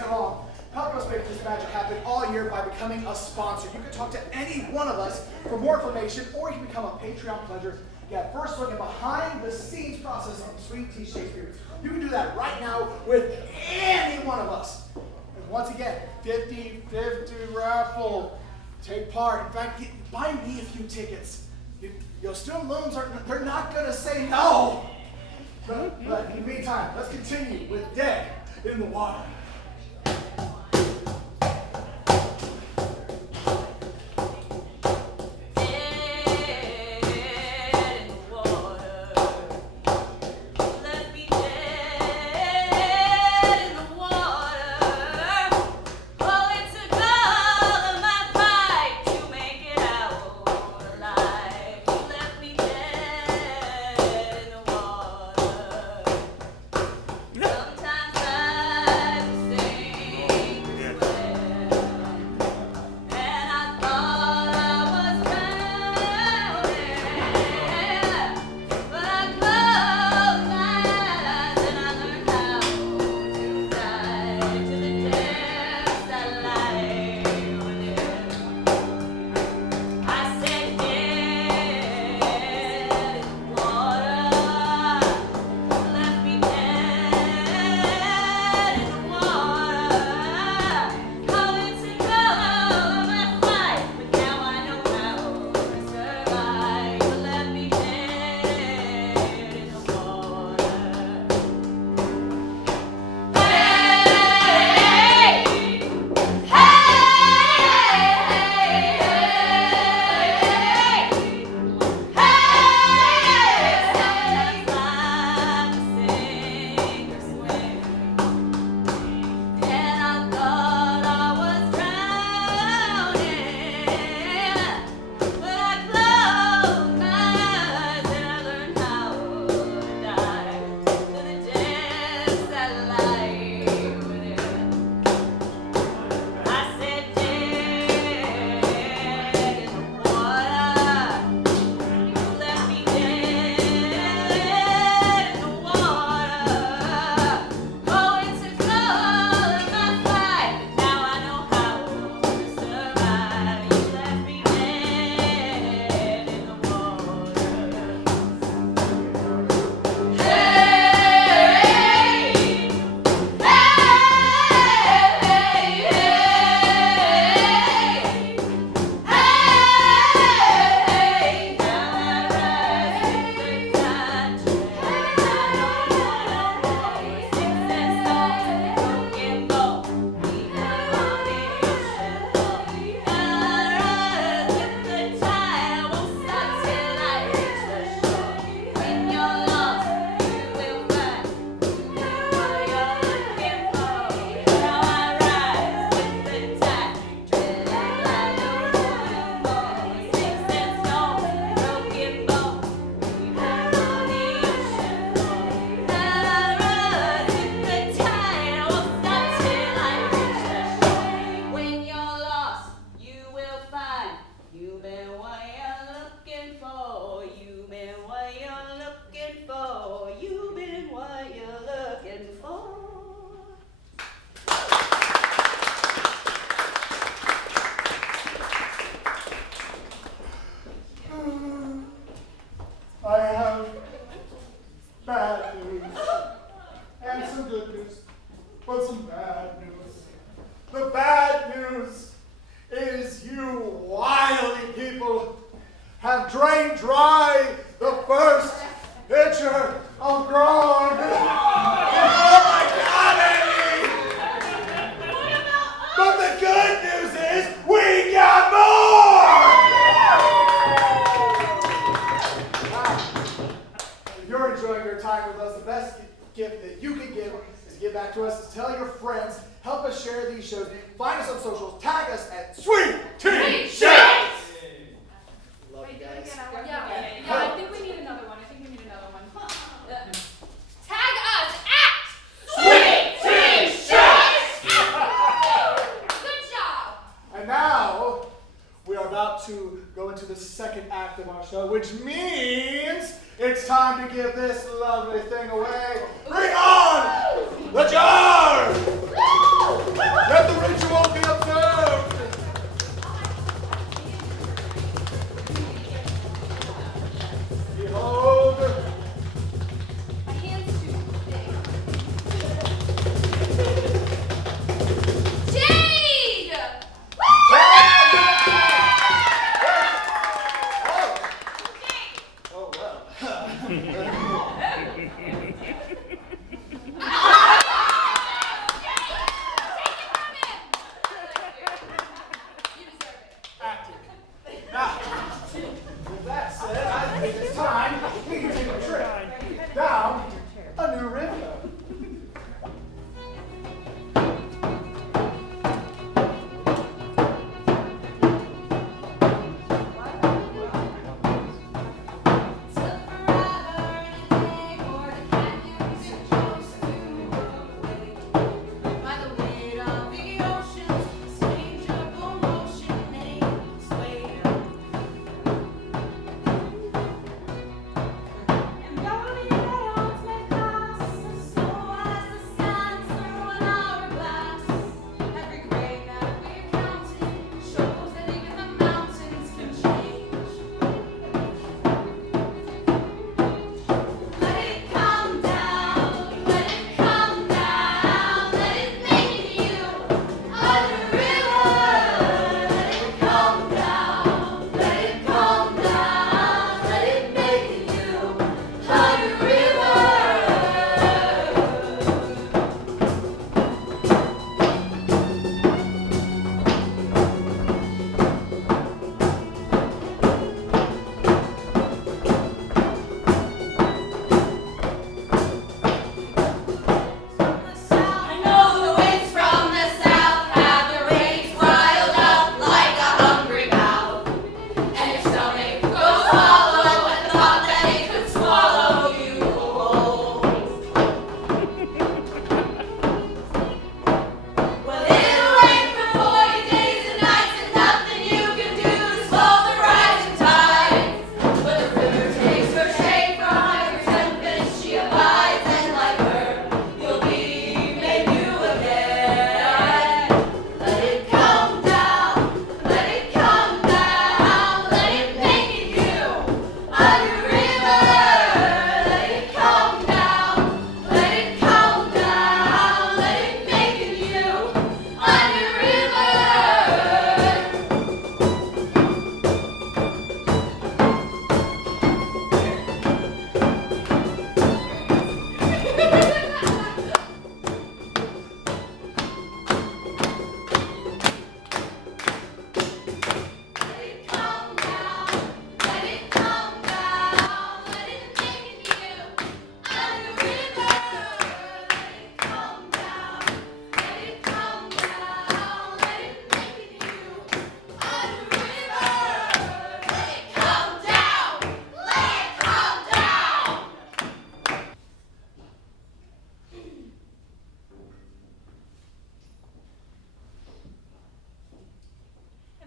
along. Help us make this magic happen all year by becoming a sponsor. You can talk to any one of us for more information, or you can become a Patreon pledger. Get a first look at behind-the-scenes process of Sweet Tea Shakespeare. You can do that right now with any one of us. And once again, 50-50 raffle. Take part. In fact, buy me a few tickets. Your student loans they're not going to say no. But in the meantime, let's continue with Dead in the Water. Sometimes have drained dry the first pitcher of grog before I got any. But the good news is we got more. If you're enjoying your time with us, the best gift that you can give is to give back to us, is tell your friends, help us share these shows, find us on socials, tag us at Sweet Tea Shakes. Love you guys. Yeah, I think we need another one. Tag us at Sweet Tea Shakes. Good job. And now we are about to go into the second act of our show, which means it's time to give this lovely thing away. Bring on the jar! Let the ritual be observed. Behold, My hand's too big. Jade! oh well. Acting. Now, with that said, I think it's time we can take a trip down a new river.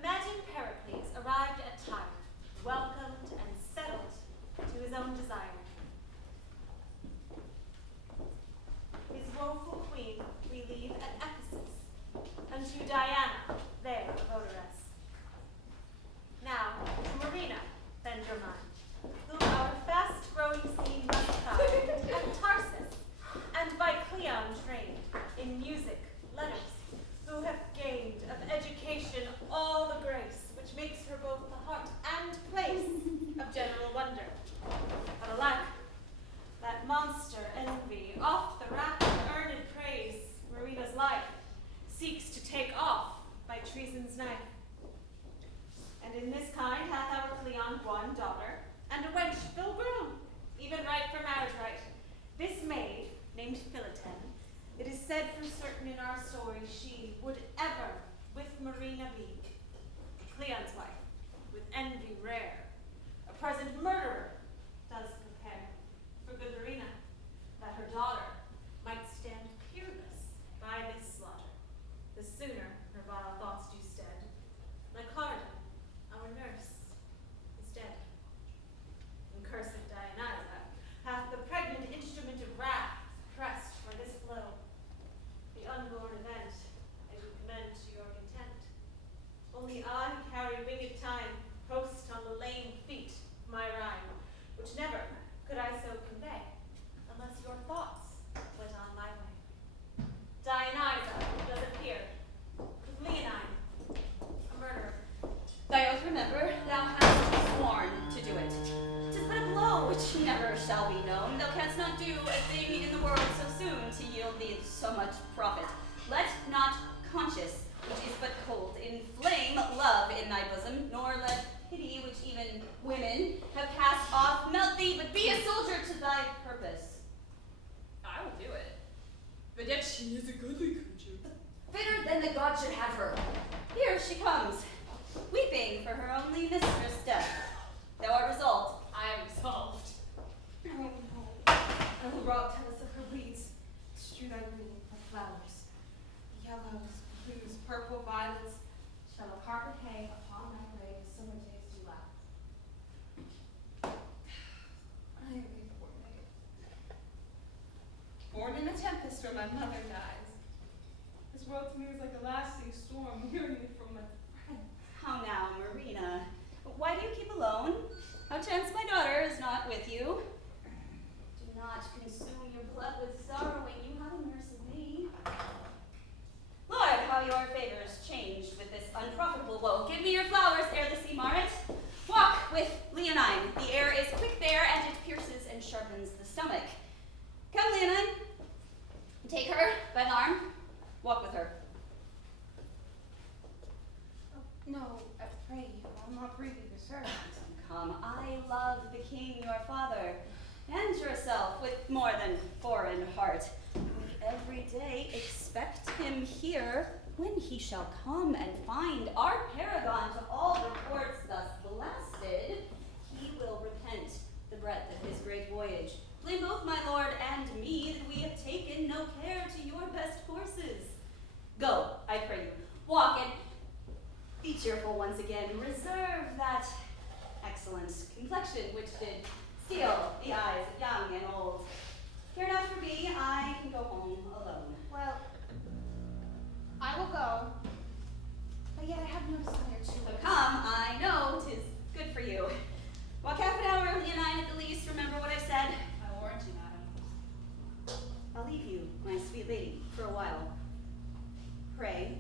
Imagine Pericles arrived at Tyre, welcomed and settled to his own desire. His woeful queen we leave at Ephesus, unto Diana, there a votaress. Now to Marina, then Germine, whom our fast-growing scene must pride, at Tarsus, and by Cleon trained in music, letters, who have gained of education all the grace which makes her both the heart and place said for certain in our story she would ever with Marina be. Cleon's wife, with envy rare, a present murderer, does prepare for good Marina, that her daughter might stand peerless by this slaughter. The sooner her vile thoughts do stead, like Clara, our nurse, is dead. And cursed Dionysa hath the pregnant instrument of wrath pressed for this blow. The unborn event I do commend to your content. Only I carry winged time, post on the lame feet my rhyme, which never could I so convey, unless your thoughts went on my way. Dionysa does appear, with Leonine, a murderer. Thy oath remember, thou hast sworn to do it. 'Tis but a blow which never shall be known. Thou canst not do a thing in the world so soon to yield thee so much profit. Let not conscience, which is but cold, inflame love in thy bosom, nor let pity, which even women have cast off, melt thee, but be a soldier to thy purpose. I will do it. But yet she is a goodly creature. Fitter than the god should have her. Here she comes, weeping for her only mistress' death. Thou art resolved. I am resolved. Oh no, I will rob tell us of her weeds, strew thy green with flowers. Yellows, blues, purple, violets, shall a carpet hang upon thy grave as summer days do laugh. I am a poor maid. Born in a tempest where my mother dies. This world to me is like a lasting storm, wearying from my friends. How now, Marina? Why do you keep alone? How chance my daughter is not with you? Do not consume your blood with sorrow when you have a nurse of me. Lord, how your favors changed with this unprofitable woe. Give me your flowers ere the sea mar it. Walk with Leonine. The air is quick there, and it pierces and sharpens the stomach. Come, Leonine. Take her by the arm. Walk with her. No, I pray you, I'll not breathe your servant. Come, I love the king, your father, and yourself with more than foreign heart. We every day expect him here when he shall come and find our paragon to all reports thus blasted. He will repent the breadth of his great voyage. Blame both my lord and me that we have taken no care to your best courses. Go, I pray you, walk and be cheerful once again. Reserve that excellent complexion which did steal the eyes of young and old. Care not for me, I can go home alone. Well, I will go, but yet I have no desire to. So come, I know 'tis good for you. Walk half an hour, Leonine at the least. Remember what I've said. I warrant you, madam. I'll leave you, my sweet lady, for a while. Pray,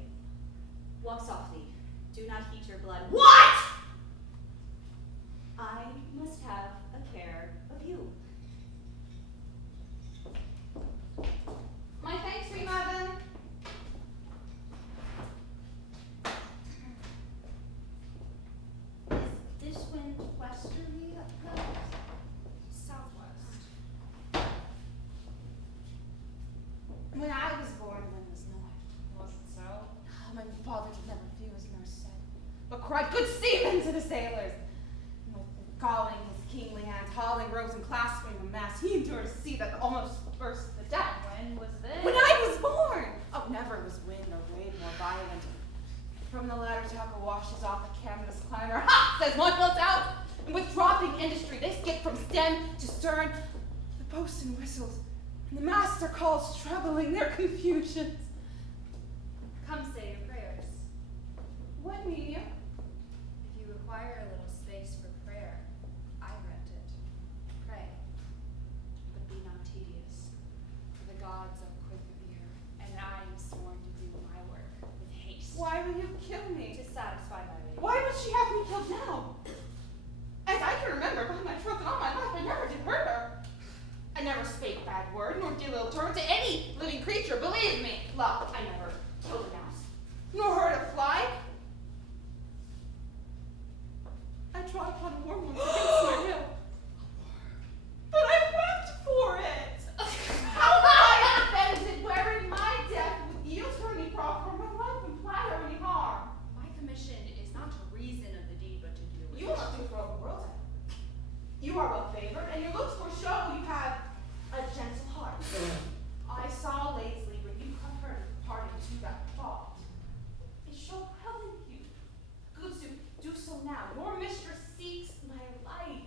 walk softly. Do not heat your blood. What? I must have a care of you. My thanks, sweet madam. Is this wind westerly up there? Southwest. When I was born, the wind was north. Was it so? My father did never few, as nurse said, but cried good seamen to the sailors. And with galling his kingly hand, hauling ropes and clasping the mast, he endured a sea that almost burst the deck. When was this? When I was born! Oh, never was wind or wave more violent. From the ladder tackle washes off the canvas climber. Ha! Says one built out, and with dropping industry, they skip from stem to stern. The boatswain whistles, and the master calls, troubling their confusions. Come say your prayers. What mean you? If you require a little space for prayer, I grant it. Pray, but be not tedious, for the gods are quick of ear, and I am sworn to do my work with haste. Why will you kill me? To satisfy my lady. Why would she have me killed now? As I can remember, by my troth and all my life, I never did hurt her. I never spake bad word, nor did ill turn to any living creature, believe me. Love, I never killed a mouse, nor hurt a fly. You are well favored, and your looks foreshow you have a gentle heart. I saw Lazily when you conferred parting to that thought. It showed well in you. Good to do so now. Your mistress seeks my life.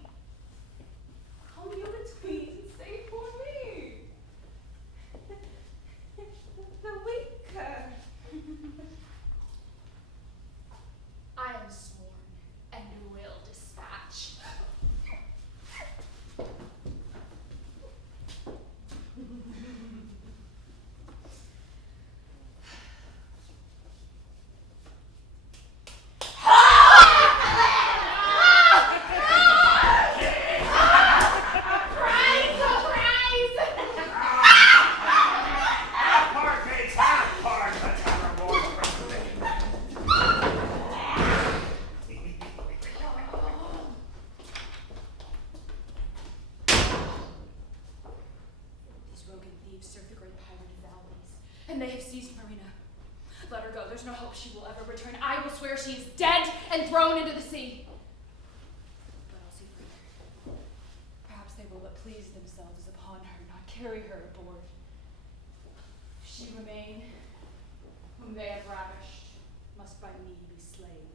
Come you between and stay for me. The weaker. I am sworn and will dispatch. These rogue thieves serve the great pirate of valleys, and they have seized Marina. Let her go. There's no hope she will ever return. I will swear she is dead and thrown into the sea. But I'll see further. Perhaps they will but please themselves upon her, not carry her aboard. If she remain, whom they have ravished, must by me be slain.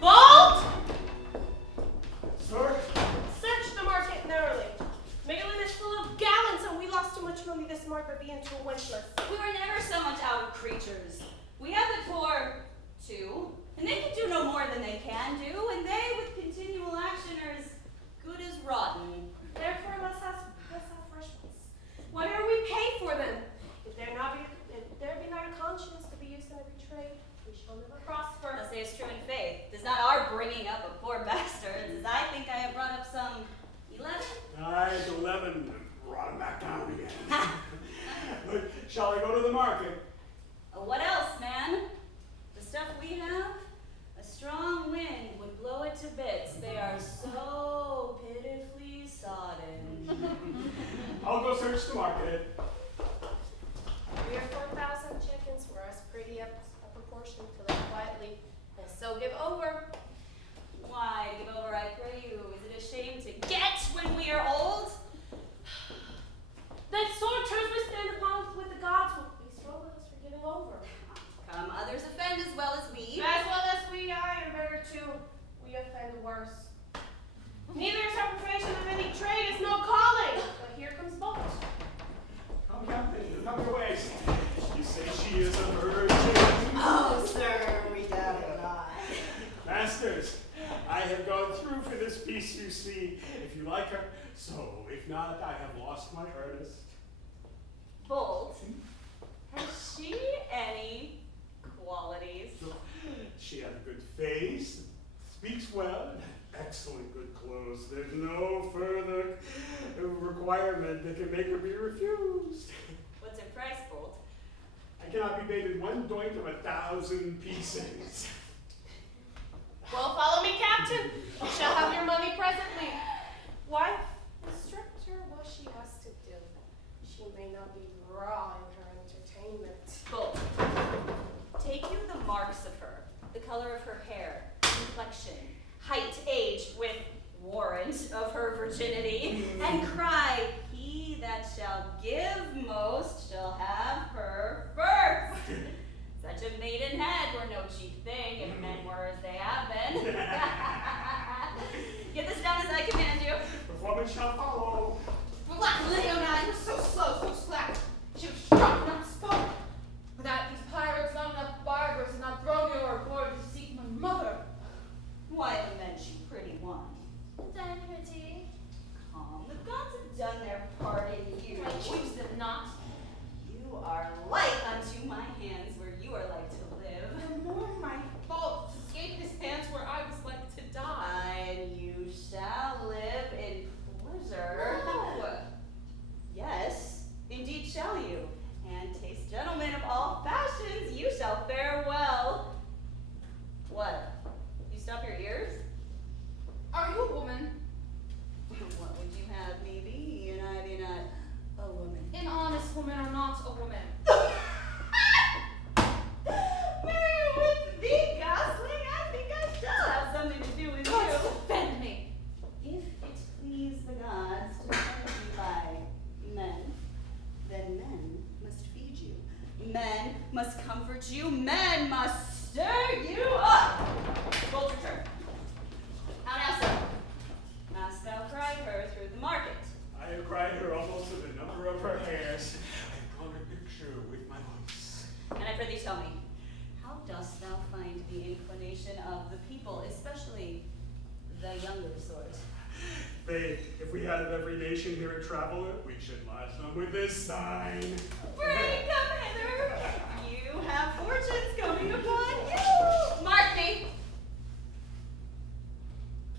Bolt! Sir? Search the market narrowly. Megalyn is full of gallons, and we lost too much money this month by being too winchless. We were never so much out of creatures. We have the poor, too, and they can do no more than they can do, and they, with continual action, are as good as rotten. Therefore, let's have fresh ones. Whatever we pay for them, if there be not a conscience to be used in every trade, we shall never prosper. Thus says true in faith. 'Tis not our bringing up of poor bastards, as I think I have brought up some 11. Aye, 11. Brought him back down again. But shall I go to the market? What else, man? The stuff we have? A strong wind would blow it to bits. They are so pitifully sodden. I'll go search the market. 3 or 4,000 chickens were as pretty a proportion to live quietly, and so give over. Why, give over, I pray you. Is it a shame to get when we are old? That sword terms we stand upon with the gods will be strong with us for giving over. Come, others offend as well as we. As well as we, I, and better too, we offend worse. Neither is our profession of any trade is no calling, but here comes Bolt. Come your way. You say she is a virgin. Oh, sir, we doubt it not. Masters, I have gone through for this piece, you see, if you like her. So, if not, I have lost my earnest. Bolt, has she any qualities? She has a good face, speaks well, excellent good clothes. There's no further requirement that can make her be refused. What's her price, Bolt? I cannot be baited one doint of 1,000 pieces. Well, follow me, Captain. You shall have your money presently. Wife, instruct her what she has to do. She may not be raw in her entertainment. Bolt, take you the marks of her, the color of her hair, complexion, height, age, with warrant of her virginity, and cry, he that shall give most shall have her first. Such a maidenhead were no cheap thing if men were as they have been. Get this done as I command you. Performance shall follow. Relax, Leonine. You're so slow, so slack. She was struck, not spoke. Without these pirates, not enough barbers, and not thrown you overboard to seek my mother. Why the men she pretty one? Divinity. Come, the gods have done their part in you. I choose them not. You are like unto my hands where you are like to live. The more my fault to escape his hands where I was like to die. And you shall live in pleasure. No. Yes, indeed shall you. And must comfort you, men must stir you up. Hold your turn. How now, sir? Hast thou cried her through the market? I have cried her almost to the number of her hairs. I have drawn a picture with my voice. And I prithee tell me, how dost thou find the inclination of the people, especially the younger sort? Faith, if we had of every nation here a traveler, we should lodge them with this sign. Pray come hither. You have fortunes coming upon you. Mark me.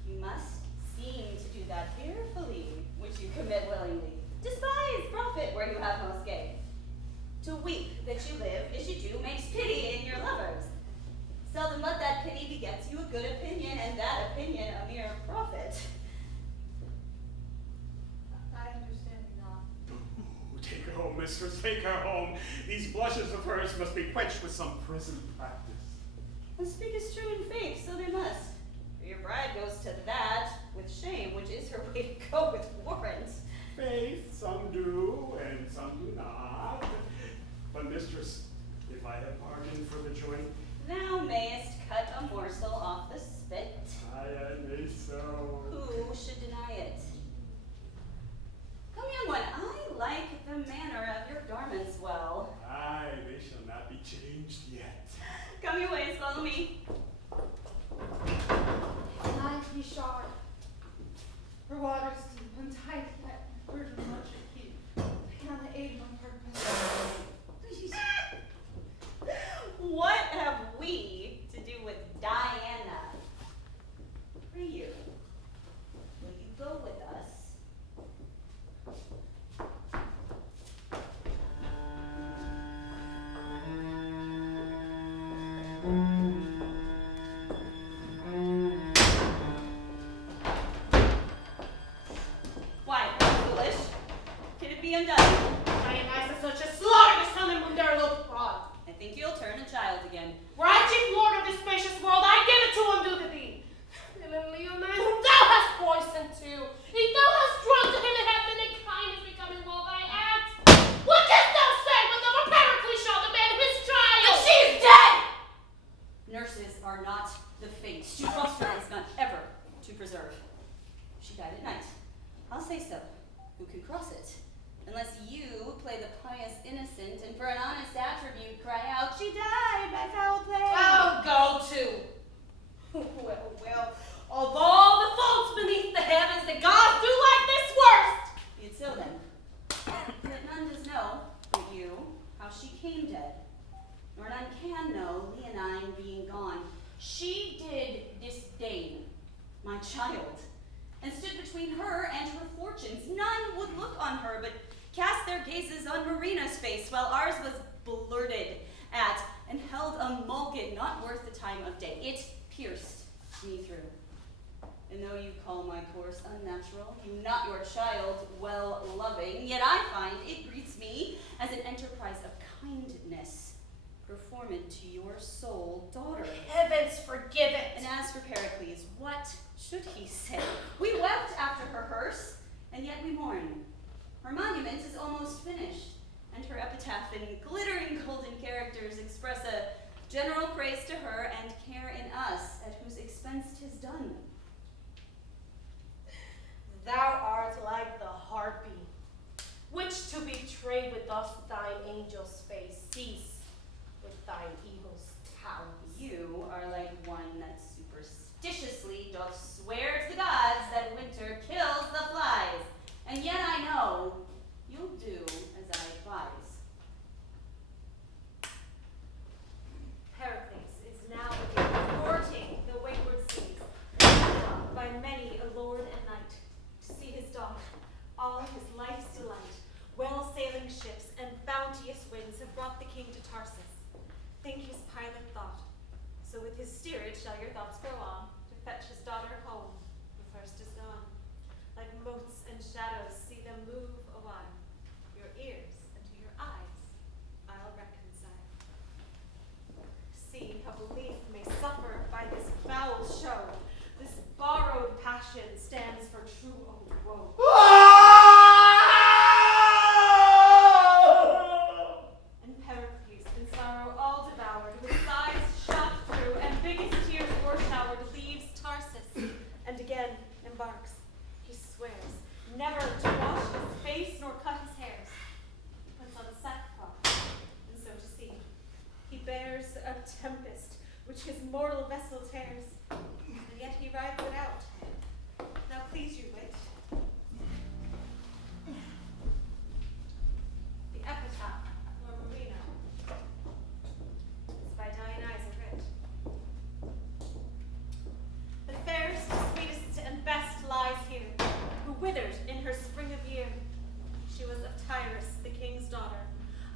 You must seem to do that fearfully, which you commit willingly. Despise profit where you have most gain. To weep that you live, as you do, makes pity in your lovers. Seldom but that pity begets you a good opinion, and that opinion a mere profit. I understand you not. Ooh, take her home, mistress, take her home. These blushes of hers must be quenched with some prison practice. And speak is true in faith, so they must. For your bride goes to that with shame, which is her way to go with warrant. Faith, some do, and some do not. But mistress, if I have bargained for the joint, Thou mayest cut a morsel off the spit. I may so. Who should deny it? Come, young one, I like the manner of your garments well. Aye, they shall not be changed yet. Come your ways, follow me. Life be short. Her waters deep and tight, yet burden much of heat. I cannot aid my purpose. What have we to do with Diana? Pray you, will you go with us? Why, foolish? Can it be undone? I am as such a slaughter to summon Munderlo God. I think you'll turn a child again. Were I chief lord of this spacious world, I'd give it to him due to thee. Villainly, a man whom thou hast poisoned too. If thou hast drunk to him and have been in kindness becoming well thy act, what canst thou say when the Pericles shall demand his child? And she is dead! Nurses are not the fate. To trust her is not ever to preserve. She died at night. I'll say so. Who can cross it? Unless you play the pious innocent and for an honest attribute cry out, she died by foul play. Oh, go to. Well, of all the faults beneath the heavens, the gods do like this worst. Be it so then. That none does know, but you, how she came dead. Nor none can know, Leonine being gone. She did disdain my child, and stood between her and her fortunes. None would look on her, but cast their gazes on Marina's face, while ours was blurted at and held a mulkin not worth the time of day. It pierced me through. And though you call my course unnatural, you not your child well-loving, yet I find it greets me as an enterprise of kindness, performant to your sole daughter. Heavens forgive it. And as for Pericles, what should he say? We wept after her hearse, and yet we mourn. Her monument is almost finished, and her epitaph in glittering golden characters express a general praise to her and care in us, at whose expense 'tis done. Thou art like the harpy, which to betray with us thine angel's face, cease with thine eagle's talons. You are like one that superstitiously doth swear to the gods that winter kills the flies, and yet I know you'll do as I advise. Pericles is now again thwarting the wayward seas, by many a lord and knight, to see his daughter, all his life's delight. Well-sailing ships and bounteous winds have brought the king to Tarsus. Think his pilot thought. So with his steerage shall your thoughts go on, to fetch his daughter home, the first is gone. Like motes and shadows, see them move a while. Your ears and to your eyes I'll reconcile. See how belief may suffer by this foul show. This borrowed passion stands for true old woe. And Pericles in sorrow bears a tempest which his mortal vessel tears, and yet he rides it out. Now please you wit. The epitaph for Marina is by Dionysa writ. The fairest, sweetest, and best lies here, who withered in her spring of year. She was of Tyrus, the king's daughter,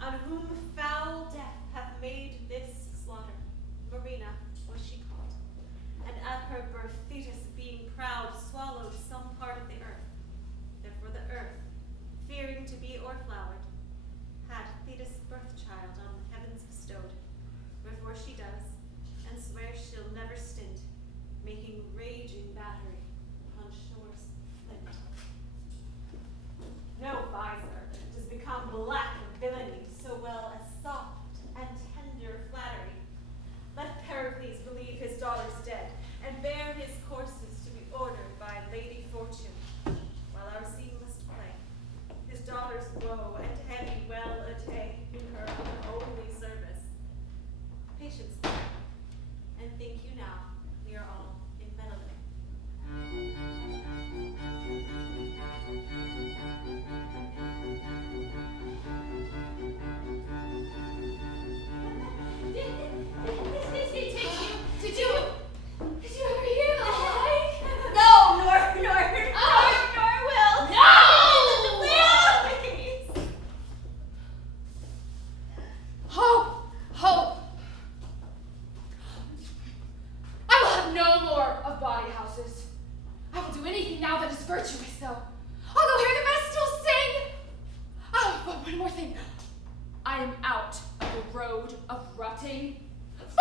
on whom foul death hath made this slaughter. Marina was she called, and at her birth Thetis, being proud, swallowed some part of the earth. Therefore the earth, fearing to be o'erflowered, had Thetis' birth child on heavens bestowed. Wherefore she does, and swears she'll never stint, making raging battery upon shores flint. No visor does become black villainy so well as soft and tender flattery. Let Pericles believe his daughter's dead, and bear his courses to be ordered by Lady Fortune, while our scene must play. His daughter's woe and heavy well attain in her unholy service. Patience, and think you now we are all in Fayetteville. Did you ever hear that? No, nor will. No! Please. Hope! Hope! I will have no more of bawdy houses. I will do anything now that is virtuous, though. I'll go hear the vestal sing! Oh, but one more thing. I am out of the road of rutting forever!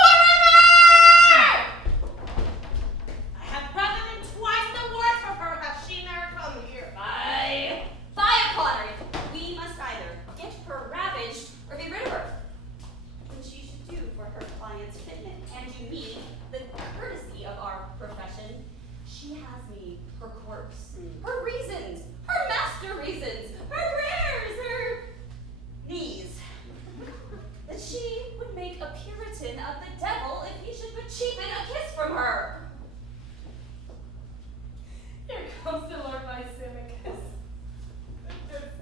I have rather than twice the worth of her has she ne'er come here. Fie upon her. We must either get her ravaged or get rid of her. What she should do for her client's fitment and to me the courtesy of our profession. She has me her corpse, her reasons, her master reasons, her prayers, her knees. That she would make a Puritan of the devil if he should but cheapen a kiss from her. Here comes the Lord Lysimachus.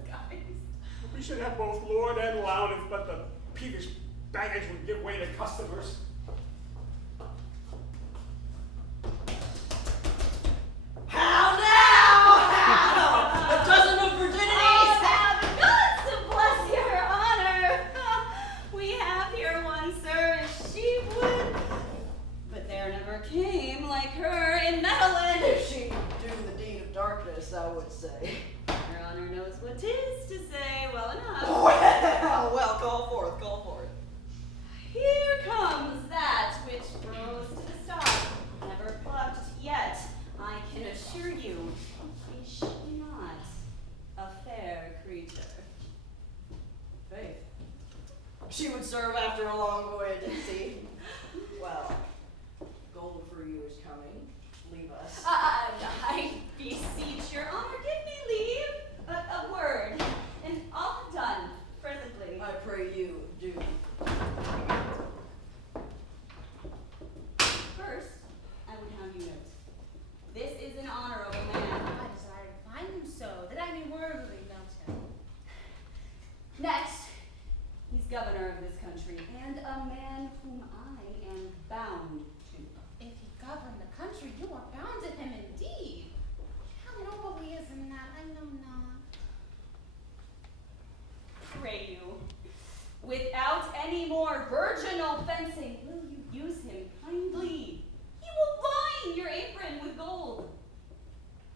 Guys. We should have both lord and loud if but the peevish baggage would give way to customers. How now? How? A dozen of virginities? Oh, now the gods to bless your honor. We have here one, sir, if she would. But there never came like her in Meadowland. If she do the deed of darkness, I would say. Your honor knows what 'tis to say well enough. Well, call forth, call forth. Here comes that which rose to the start, never plucked yet. I can assure you, is she not a fair creature? Faith. She would serve after a long voyage at sea. Well, gold for you is coming. Leave us. I beseech your honor, give me leave. A word, and all done presently. I pray you do. First, I would have you note, this is an honorable man. I desire to find him so, that I may worthily note him. Next, he's governor of this country, and a man whom I am bound to. If he govern the country, you are bound to him indeed. How noble he is in that, I know not. Pray you, without any more virginal fencing, will you use him kindly? He will line your apron with gold.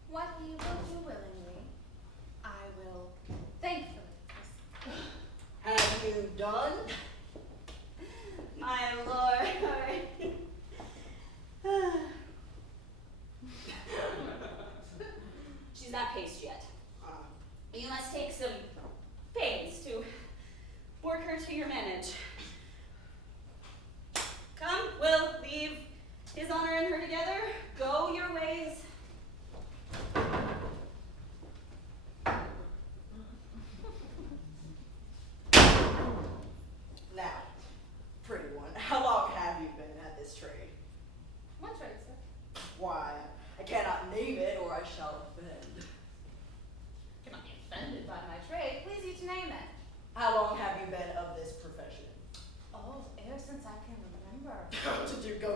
What he will do willingly, I will thankfully. Have you done? My lord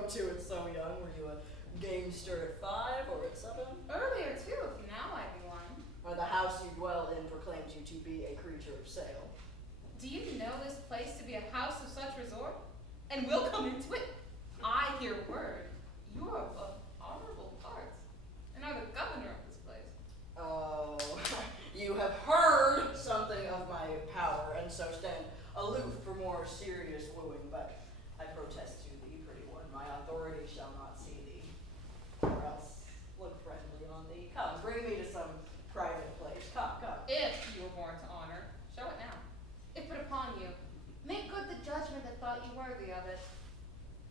up to it so young? Were you a gamester at 5 or at 7? Earlier, too, if now I be one. Or the house you dwell in proclaims you to be a creature of sale? Do you know this place to be a house of such resort? And we'll come into it. I hear word. You are of honorable parts, and are the governor of this place. Oh, you have heard something of my power, and so stand aloof for more serious wooing, but I protest to thee, pretty one, my authority shall not see thee, or else look friendly on thee. Come, bring me to some private place. Come, come. If you warrant honor, show it now. If put upon you, make good the judgment that thought you worthy of it.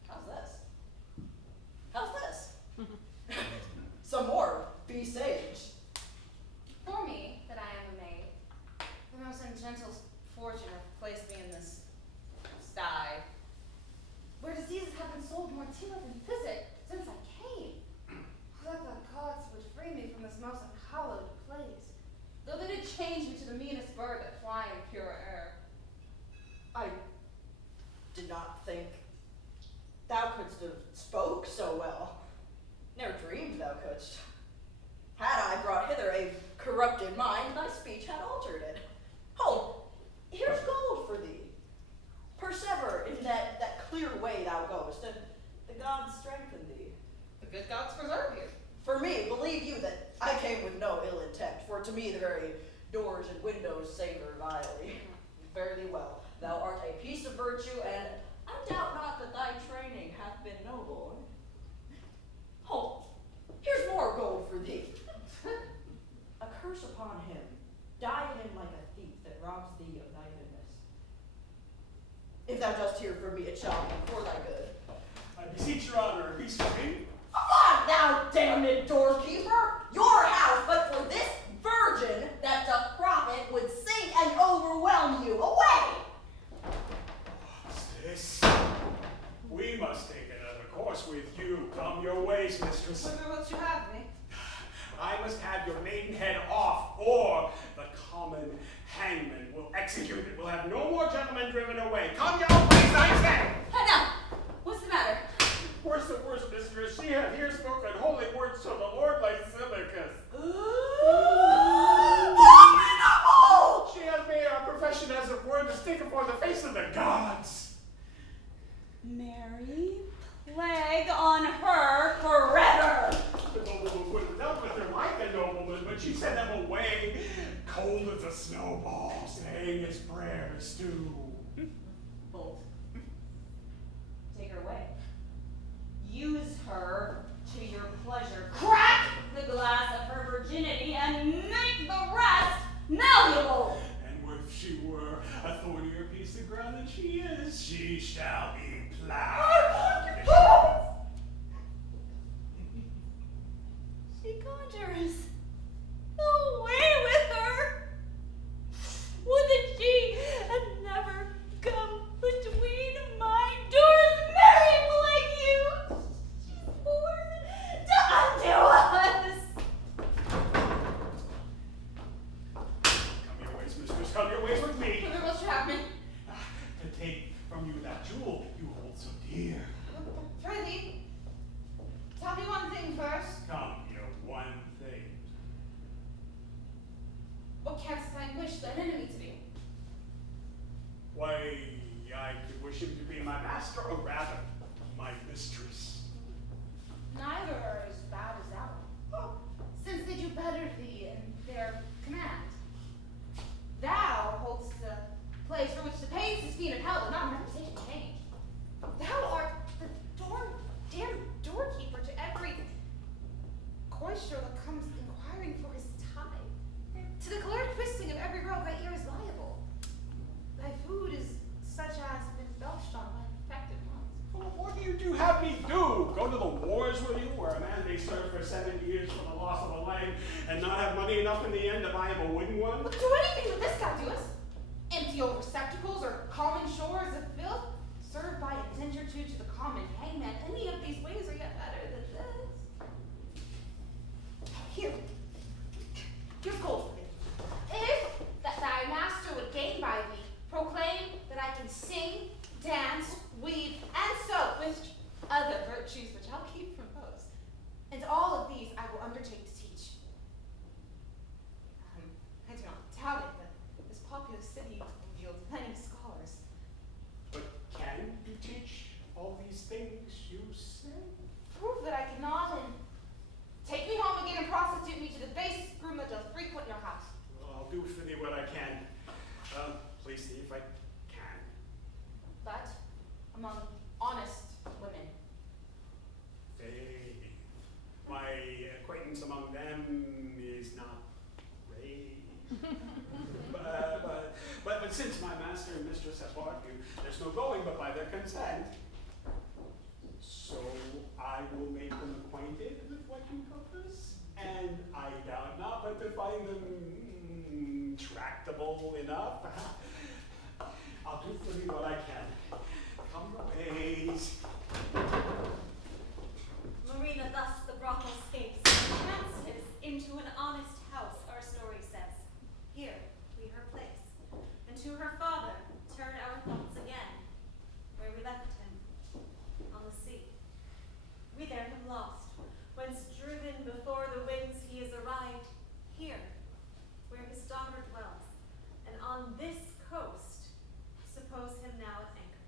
How's this? How's this? Some more. Be sage. For me, that I am a maid, the most ungentle fortune hath placed me in this sty, where diseases have been sold more cheaper than physic since I came. That the gods would free me from this most unhallowed place, though they did change me to the meanest bird that fly in pure air. I did not think thou couldst have spoke so well. Never dreamed thou couldst. Had I brought hither a corrupted mind, thy speech had altered it. Hold, here's gold for thee. Persever in that clear way thou goest, and the gods strengthen thee. The good gods preserve you. For me, believe you that I came with no ill intent, for to me the very doors and windows savor vilely. Fare thee well. Thou art a piece of virtue, and I doubt not that thy training hath been noble. Hold, here's more gold for thee. A curse upon him. Die him like a thief that robs thee of thy goodness. If thou dost hear from me, it shall be for thy good. I beseech your honor, be speaking. Avaunt, thou damned doorkeeper! Your house, but for this virgin that doth profit, would sink and overwhelm you. Away! What's this? We must take another course with you. Come your ways, mistress. Whither wilt you have me? I must have your maidenhead off, or the common hangman will execute it. We'll have no more gentlemen driven away. Come your ways, I say! Now, what's the matter? Worse and worse, mistress. She hath here spoken holy words to the Lord Lysimachus. Abominable! She hath made our profession as a word to stick upon the face of the gods. Mary, plague on her forever. The nobleman would have dealt with her like a nobleman, but she sent him away, cold as a snowball, saying his prayers too. Bolt. Take her away. Use her to your pleasure. Crack the glass of her virginity and make the rest malleable. And if she were a thornier piece of ground than she is, she shall be plowed. She conjures. Away with her. Would that she had never come between my doors, Mary like you. She's born to undo us. Come your ways, mistress, come your ways with me. Whither wilt you have me? To take from you that jewel you hold so dear. Prithee, tell me one thing first. Come, your one thing. What canst thine wish thine enemy to be? Why, I could wish him to be my master, or rather, my mistress. Neither are as bad as thou, since they do better thee in their command. Thou holdst the place for which the pains is fiend of hell, but not in reputation change. Thou art the damn doorkeeper to every coister that comes inquiring for his tithe. To the glared twisting of every rogue thy ear is liable. Thy food is such as been belched on by infected ones. Well, what do you do have me do? Go to the wars with you, where a man may serve for 7 years for the loss of a leg, and not have money enough in the end to buy him a wooden one? But do anything that this guy doeth? Empty old receptacles or common shores of filth? Serve by a tinge or two to the common hangman. Any of these ways are yet better than this. Here. Here's gold for thee. If that thy master would gain by thee, proclaim that I can sing, dance, weave, and sew with other virtues. virtues which I'll keep from those. And all of these I will undertake to teach. I do not doubt it, but this populous city will yield many scholars. But can you teach all these things you say? Prove that I cannot, and take me home again and prostitute me to the base groom that does frequent your house. Well, I'll do for thee what I can. Please see if I can. But among honest women. My acquaintance among them is not great. but since my master and mistress have bought you, there's no going but by their consent. So I will make them acquainted with what you purpose, and I doubt not but to find them tractable enough. I'll do for you what I can. Come your ways. Marina thus the brothel escapes, transfers into an honest house, our story says. Here we her place, and to her father turn our thoughts again, where we left him, on the sea. We there him lost, whence driven before the winds he is arrived, here, where his daughter dwells, and on this coast, suppose him now at anchor.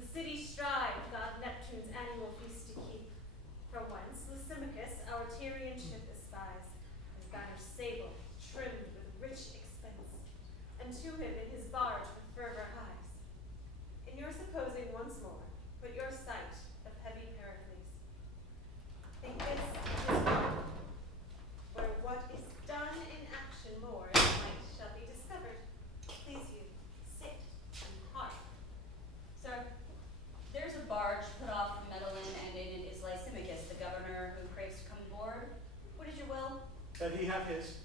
The city strived God Neptune's annual feast to keep, from whence Lysimachus our Tyrian ship espies, his banner sable, trimmed with rich expense, and to him in his barge with fervor hies. In your supposing once more, put your sight of heavy Pericles. Think this is one, where what is done in action more in might shall be discovered. Please you, sit and hark. Sir, there's a barge put off from Medellin, and in it is Lysimachus, the governor, who craves to come aboard. What is your will? That he have his.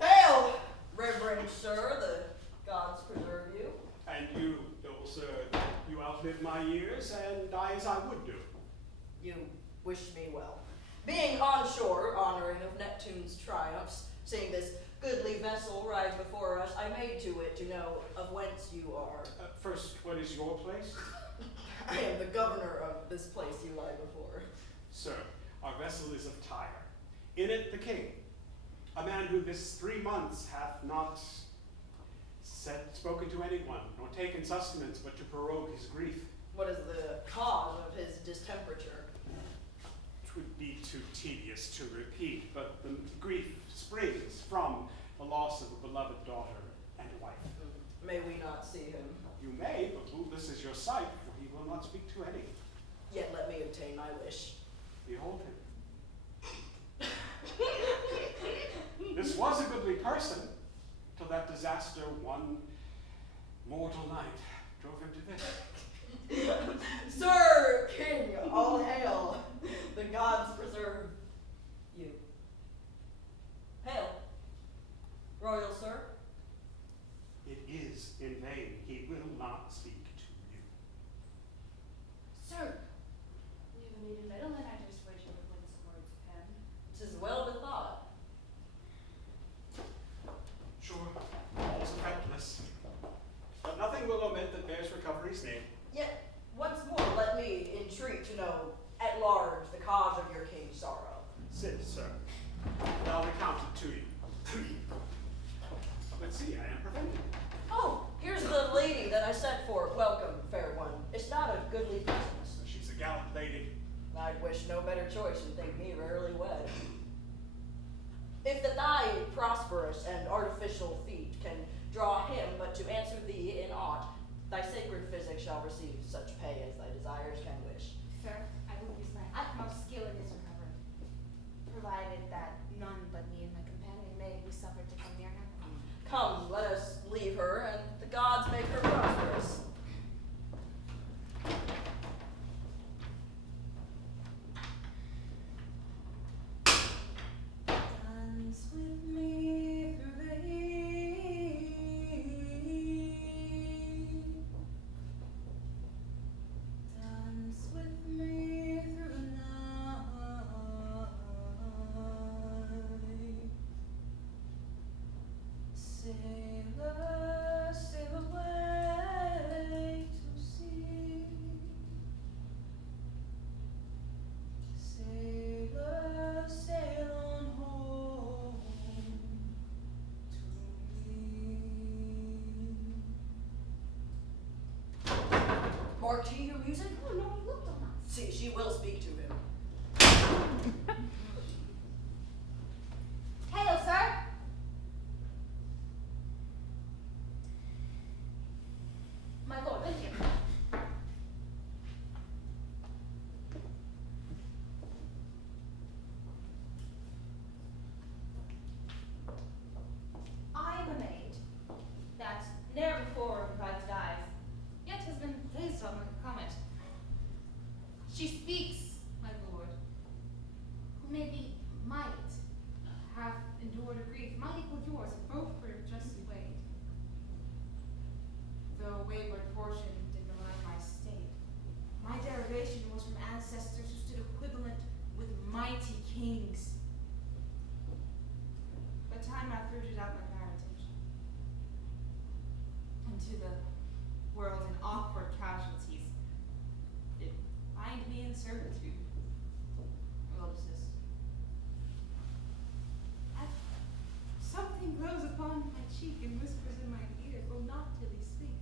Hail, reverend sir, the gods preserve you. And you, noble sir, you outlive my years and die as I would do. You wish me well. Being on shore, honoring of Neptune's triumphs, seeing this goodly vessel rise before us, I made to it to know of whence you are. First, what is your place? I am the governor of this place you lie before. Sir, our vessel is of Tyre. In it the king, a man who this 3 months hath not spoken to anyone, nor taken sustenance but to prorogue his grief. What is the cause of his distemperature? 'Twould be too tedious to repeat, but the grief springs from the loss of a beloved daughter and wife. May we not see him? You may, but bootless is your sight, for he will not speak to any. Yet let me obtain my wish. Behold him. This was a goodly person, till that disaster one mortal night drove him to this. Sir, king, all hail. The gods preserve you. Hail, royal sir. It is in vain. He will not speak to you. Sir, we have a maid in Medellin. I just wish you would win some words of him. 'Tis well bethought. Sure, all's effectless. But nothing will omit that bears recovery's name. Yet once more let me entreat to know at large the cause of your king's sorrow. Sit, sir, and I'll recount it to you. But see, I am prevented. Oh, here's the lady that I sent for. Welcome, fair one. It's not a goodly business. She's a gallant lady. I'd wish no better choice and think me rarely wed. If that thy prosperous and artificial feet can draw him but to answer thee in aught, thy sacred physic shall receive such pay as thy desires can wish. Sir, I will use my utmost skill in his recovery, provided that none but me and my companion may be suffered to come near him. Come, let us leave her, and the gods make her prosperous. Dance with me through the heat. your tea, your music? Oh, no, he looked on us. See, she will speak to him. Hail, sir. My lord, thank you. I am a maid that ne'er before invited eyes, Yet has been pleased on the comment. She speaks, my lord, who maybe might have endured a grief might equal yours if both were justly weighed. Though wayward fortune did malign my state, my derivation was from ancestors who stood equivalent with mighty kings. But time hath rooted out my parentage into the world in awkward casualties. It bind me in servitude. I will desist. Something grows upon my cheek and whispers in my ear, go not till he speak.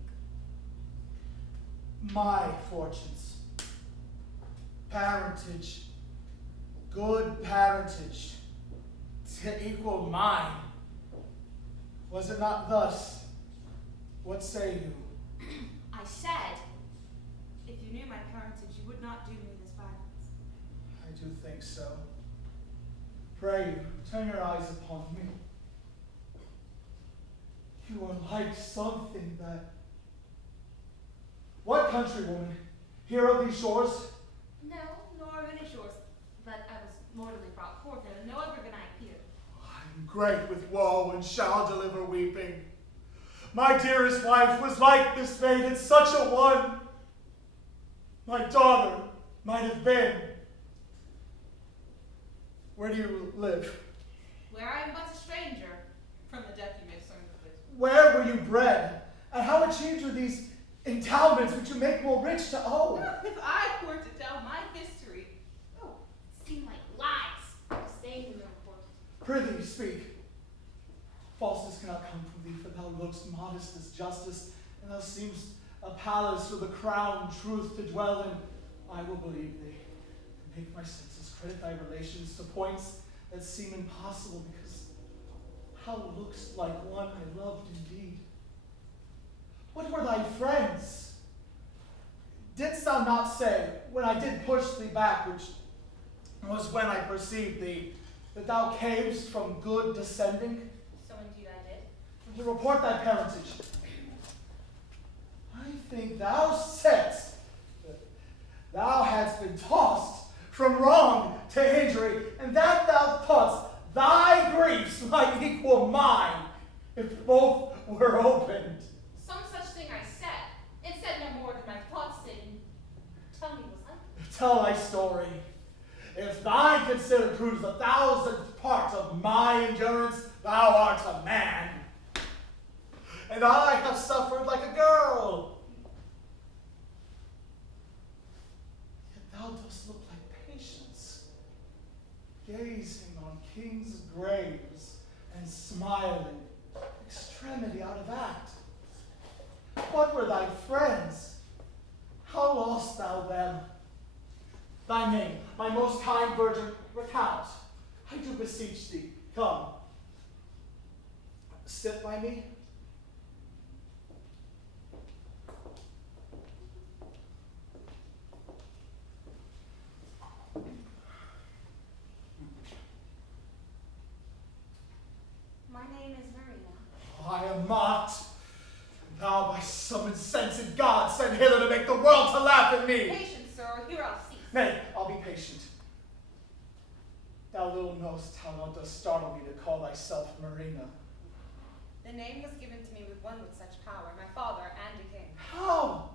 My fortunes, parentage, good parentage, to equal mine. Was it not thus? What say you? I said, if you knew my parentage, you would not do me this violence. I do think so. Pray you, turn your eyes upon me. You are like something that... What countrywoman? Here of these shores? No, nor of any shores, but I was mortally brought forth, and no other than I appear. I'm great with woe and shall deliver weeping. My dearest wife was like this maiden, such a one. My daughter might have been. Where do you live? Where I am but a stranger, from the death you may have sown the place. Where were you bred? And how achieved you these endowments which you make more rich to own? If I were to tell my history, oh, it seemed like lies. Staying in the report. Prithee, speak. Falseness cannot come from thee, for thou lookst modest as justice, and thou seemst a palace with a crown truth to dwell in. I will believe thee, and make my senses credit thy relations to points that seem impossible, because thou lookst like one I loved indeed. What were thy friends? Didst thou not say, when I did push thee back, which was when I perceived thee, that thou camest from good descending? So indeed I did. To report thy parentage. I think thou saidst that thou hadst been tossed from wrong to injury, and that thou thoughtst thy griefs might equal mine, if both were opened. Some such thing I said. It said no more than my thoughts did. Tell me, was I? Tell thy story. If thy consider proves the 1,000th part of my endurance, thou art a man. And I have suffered like a girl. Yet thou dost look like patience, gazing on kings' graves and smiling, extremity out of act. What were thy friends? How lost thou them? Thy name, my most kind virgin, recount. I do beseech thee, come. Sit by me. My name is Marina. I am mocked. And thou by some insensate god sent hither to make the world to laugh at me. Patience, sir, or here I'll cease. Nay, I'll be patient. Thou little knowest how thou dost startle me to call thyself Marina. The name was given to me with one with such power, my father and a king. How?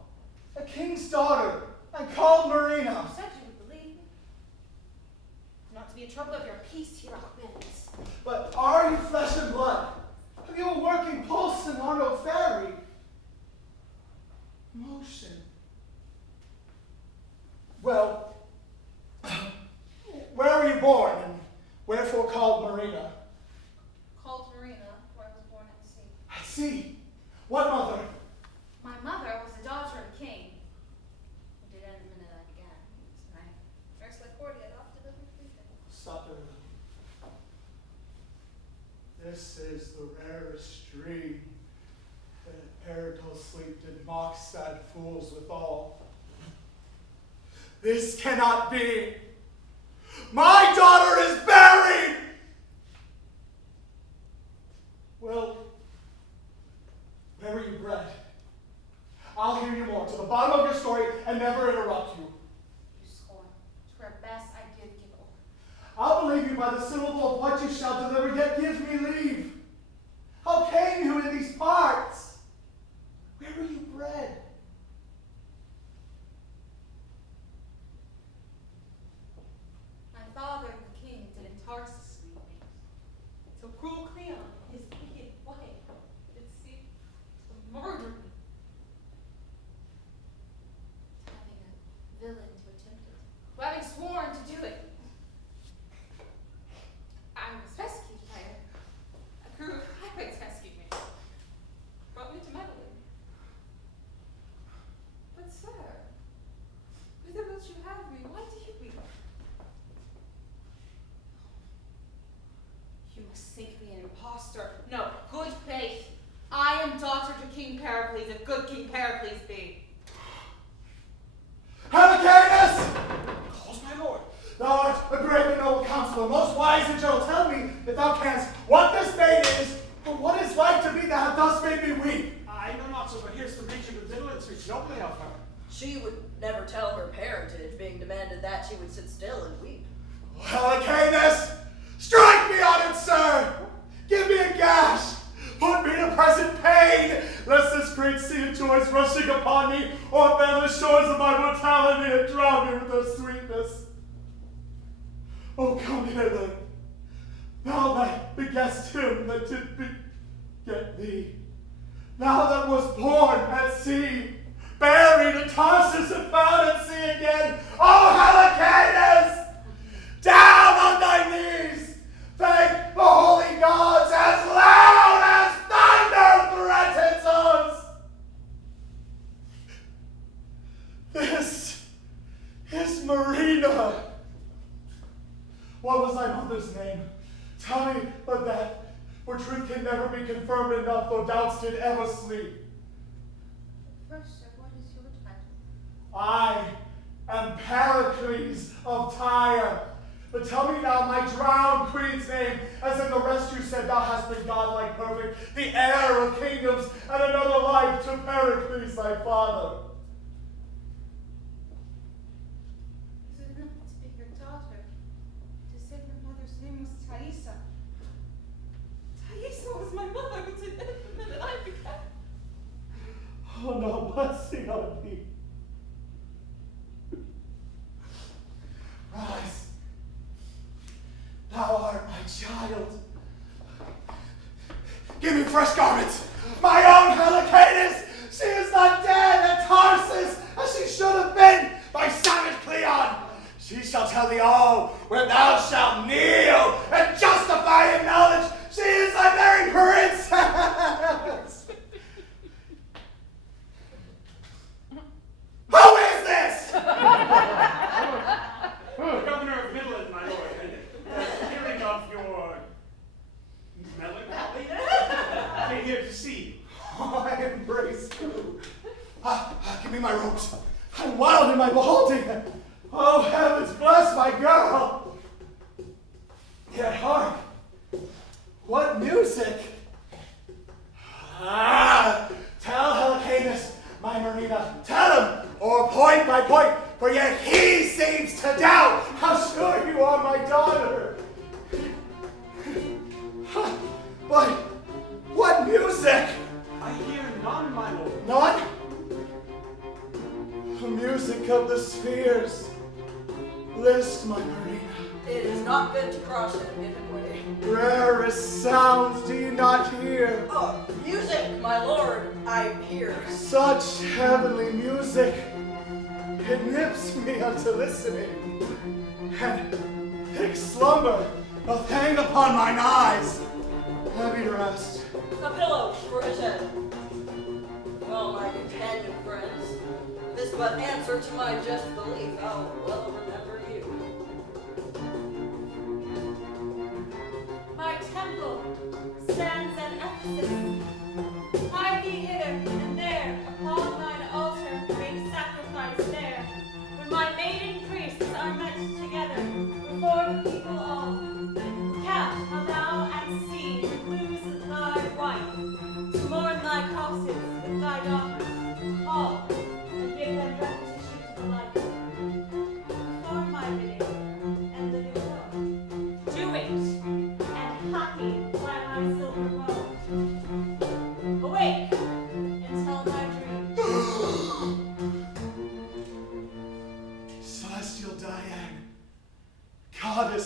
A king's daughter, and called Marina. You said you would believe me. Not to be a trouble of your peace here out bends. But are you flesh and blood? Have you a working pulse and are no fairy? Motion. Well, where were you born, and wherefore called Marina? Called Marina, where I was born at sea. At sea. What mother? My mother was the daughter of a king. This is the rarest dream that Pericles sleep did mock sad fools withal. This cannot be. My daughter is buried! Well, where were you bred? I'll hear you more to the bottom of your story and never interrupt you. You scorn. 'Twere best I did give over. I'll believe you by the syllable of what you shall deliver, yet give me leave. How came you in these parts? Where were you bred? My father, the king, did in Tarsus leave me. So cruel Cleon, his wicked wife, did seek to murder me. Having a villain to attempt it, who having sworn to do it, I was rescued by a crew of pirates rescued me. Brought me to Madeline. But sir, whither wilt you have me? Why do you weep? You must think me an impostor. No, good faith. I am daughter to King Pericles, if good King Pericles be. Helicanus! Calls my lord. Thou art a brave and noble counselor, most wise and gentle. Tell me, if thou canst, what this maid is, or what is right to be that hath thus made me weep. I know not so, but here's the region of Midland speaks nobly of her. She would never tell her parentage, being demanded that she would sit still and weep. Helicanus! Strike me on it, sir! Give me a gash! Put me to present pain, lest this great sea of joys rushing upon me, or bear the shores of my mortality and drown me with their sweetness. Oh, come hither, thou that begettest him that did beget thee, thou that was born at sea, buried at Tarsus and found at sea again. Oh, Helicanus! Down on thy knees! Thank the holy gods as loud as thunder threatens us! This is Marina. What was thy mother's name? Tell me but that, for truth can never be confirmed enough, though doubts did ever sleep. First, sir, what is your title? I am Pericles of Tyre. But tell me now my drowned queen's name, as in the rest you said thou hast been godlike perfect, the heir of kingdoms, and another life to Pericles thy father. Is it not to be your daughter? To say your mother's name was Thaisa. Thaisa was my mother, who did everything that I begat. Oh no, blessing on thee. Rise. Thou art my child. Give me fresh garments. My own Helicanus. She is not dead at Tarsus as she should have been by savage Cleon. She shall tell thee all where thou shalt kneel and justify in knowledge. She is thy very princess. Who is this? The governor of Midland, my lord. Hearing of your melancholy, came here to see you. Oh, I embrace you. Give me my robes. I'm wild in my beholding. Oh, heavens bless my girl. Yet hark, what music. Tell Helicanus, my Marina, tell him, or point by point, for yet he seems to doubt how sure you are my daughter. But what music? I hear none, my lord. None? The music of the spheres. List, my Marina. It is not good to cross in a given way. Rarest sounds do you not hear? Oh, music, my lord, I hear. Such heavenly music. It nips me unto listening. And thick slumber doth hang upon mine eyes. Heavy rest. A pillow for his head. Well, my companion friends, this but answer to my just belief, I'll well remember you. My temple,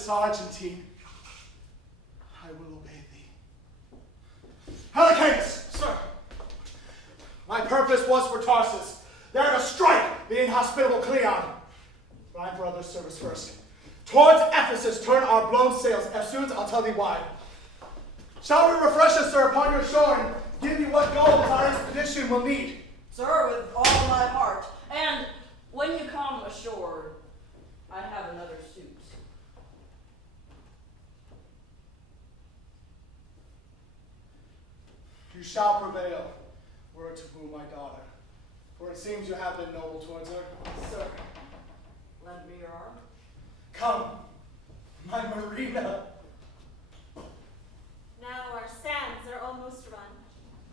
Sargentine, I will obey thee. Helicanus! Sir. My purpose was for Tarsus, there to strike the inhospitable Cleon. But I'm for other service first. Towards Ephesus turn our blown sails. As soon as I'll tell thee why. Shall we refresh us, sir, upon your shore, and give you what goals our expedition will need? Sir, with all my heart. And when you come ashore, I have another suit. You shall prevail, were it to woo my daughter. For it seems you have been noble towards her. Sir, lend me your arm. Come, my Marina. Now our sands are almost run.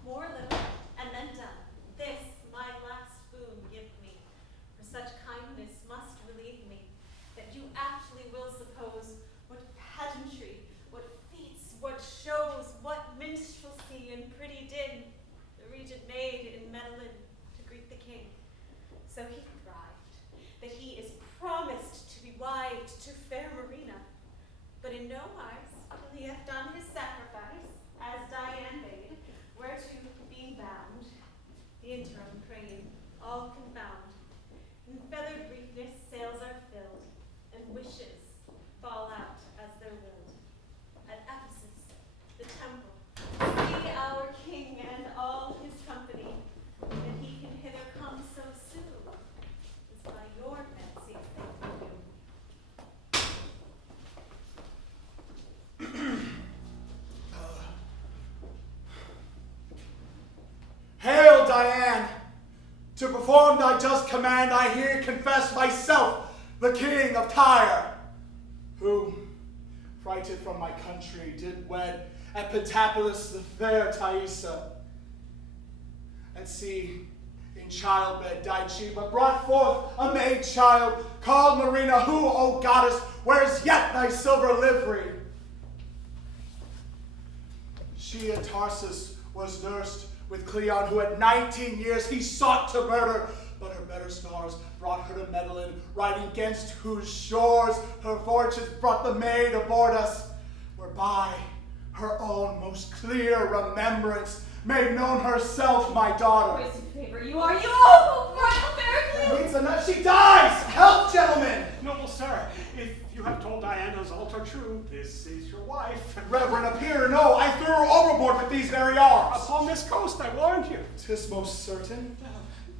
More little, and then done. This my last boon give me. For such kindness must relieve me, that you aptly will suppose what pageantry, what feats, what shows, what minstrelsy and pretty din the regent made in Medellin to greet the king. So he thrived, that he is promised to be wived to fair Marina, but in no wise till he hath done his sacrifice, as Diane bade, whereto being bound, the interim crane all confound. In feathered briefness sails are filled, and wishes fall out as they're willed. At Ephesus, the temple, see our king and all his company, that he can hither come so soon, is by your fancy they do. Hail, Diane! To perform thy just command, I here confess myself the king of Tyre, who, frighted from my country, did wed at Pentapolis the fair Thaisa. At sea, in childbed died she, but brought forth a maid child called Marina, who, O goddess, wears yet thy silver livery. She at Tarsus was nursed with Cleon, who at 19 years he sought to murder, but her better stars brought her to Medellin, riding against whose shores her fortunes brought the maid aboard us, whereby her own most clear remembrance made known herself my daughter. Voice in favor, you are you. Oh, royal Pericles! Needs a nut, she dies! Help, gentlemen! Noble sir, if you have told Diana's altar true, this is your wife. Reverend, appear to know I threw her overboard with these very arms. Upon this coast, I warned you. 'Tis most certain.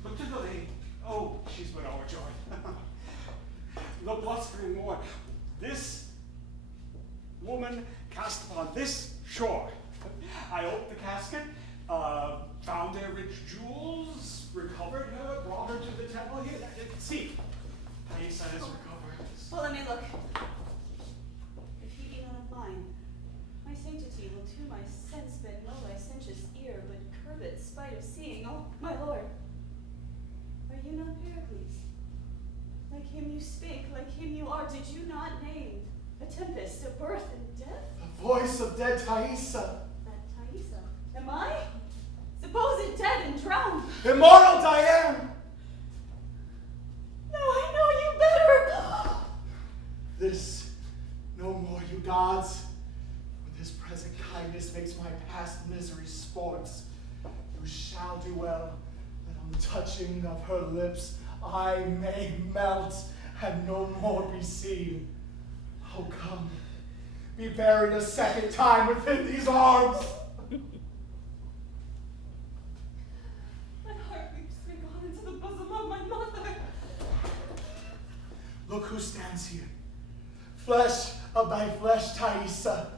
Look to the lady. Oh, she's but overjoyed. No blustering more. This woman cast upon this shore. I opened the casket, found their rich jewels, recovered her, brought her to the temple here. See, Thaisa has recovered. Well, let me look. If he be not of mine, my sanctity will to my sense bend no licentious ear, but curb it, spite of seeing. Oh, my lord, are you not Pericles? Like him you spake, like him you are, did you not name a tempest, a birth and death? The voice of dead Thaisa. That Thaisa, am I? Supposed dead and drowned. Immortal Diane! Now I know you better. This no more, you gods. For this present kindness makes my past misery sports. You shall do well, that on the touching of her lips I may melt and no more be seen. Oh, come, be buried a second time within these arms. My heart leaps to be gone into the bosom of my mother. Look who stands here. Flesh of thy flesh, Thaisa,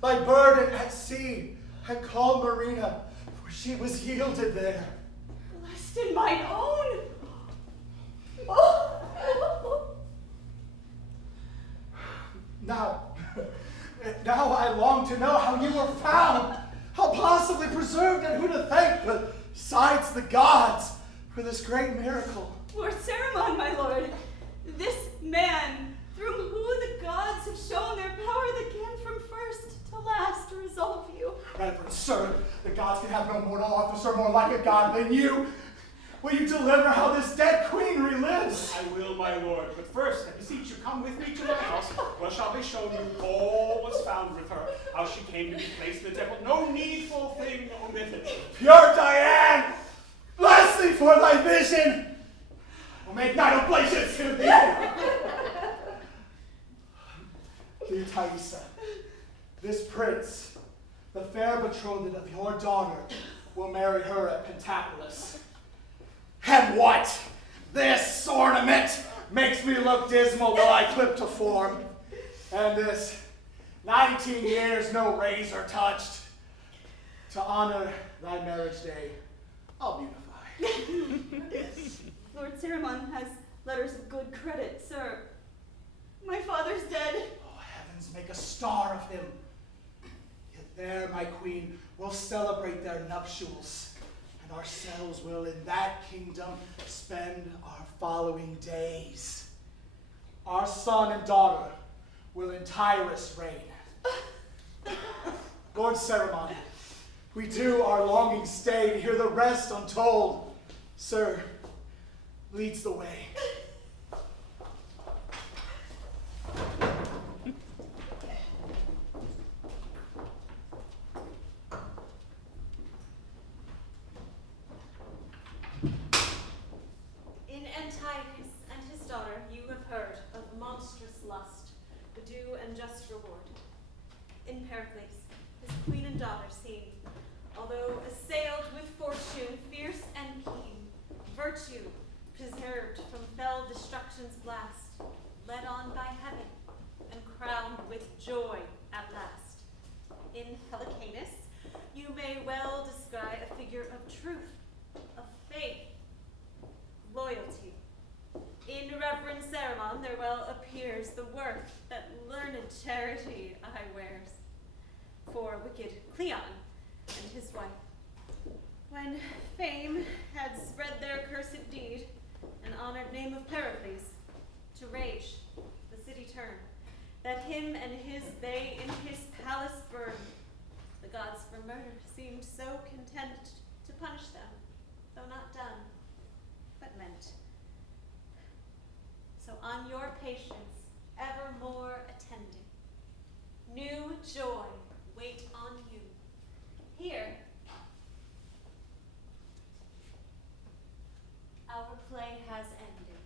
thy burden at sea, had called Marina, for she was yielded there. Blessed in mine own. Oh. Now I long to know how you were found, how possibly preserved, and who to thank besides the gods for this great miracle. Lord Cerimon, my lord, this man, through whom the gods have shown their power that can from first to last resolve you. Reverend sir, the gods can have no mortal officer more like a god than you. will you deliver how this dead queen relives? I will, my lord. But first, I beseech you, come with me to my house, where shall be shown you all was found with her, how she came to be placed in the temple, no needful thing omitted. Pure Diane, bless thee for thy vision. Will make night oblations to thee. Dear Thaisa, this prince, the fair betrothed of your daughter, will marry her at Pentapolis. And what? This ornament makes me look dismal while I clip to form. And this 19 years no razor touched. To honor thy marriage day, I'll beautify. Lord Cerimon has letters of good credit, sir. My father's dead. Oh, heavens, make a star of him. Yet there, my queen, will celebrate their nuptials, and ourselves will in that kingdom spend our following days. Our son and daughter will in Tyrus reign. Lord Cerimon, we do our longing stay to hear the rest untold. Sir, leads the way. In Antiochus and his daughter you have heard of monstrous lust, the due and just reward. In Pericles, his queen and daughter seem, although assailed with fortune fierce and keen, virtue preserved from fell destruction's blast, led on by heaven, and crowned with joy at last. In Helicanus, you may well descry a figure of truth, of faith, loyalty. In Reverend Cerimon there well appears the worth that learned charity eye wears. For wicked Cleon and his wife, when fame had spread their cursed deed, an honored name of Pericles, to rage the city turn, that him and his they in his palace burn. The gods for murder seemed so content to punish them, though not done, but meant. So on your patience evermore attending, new joy wait on you. Here, our play has ended.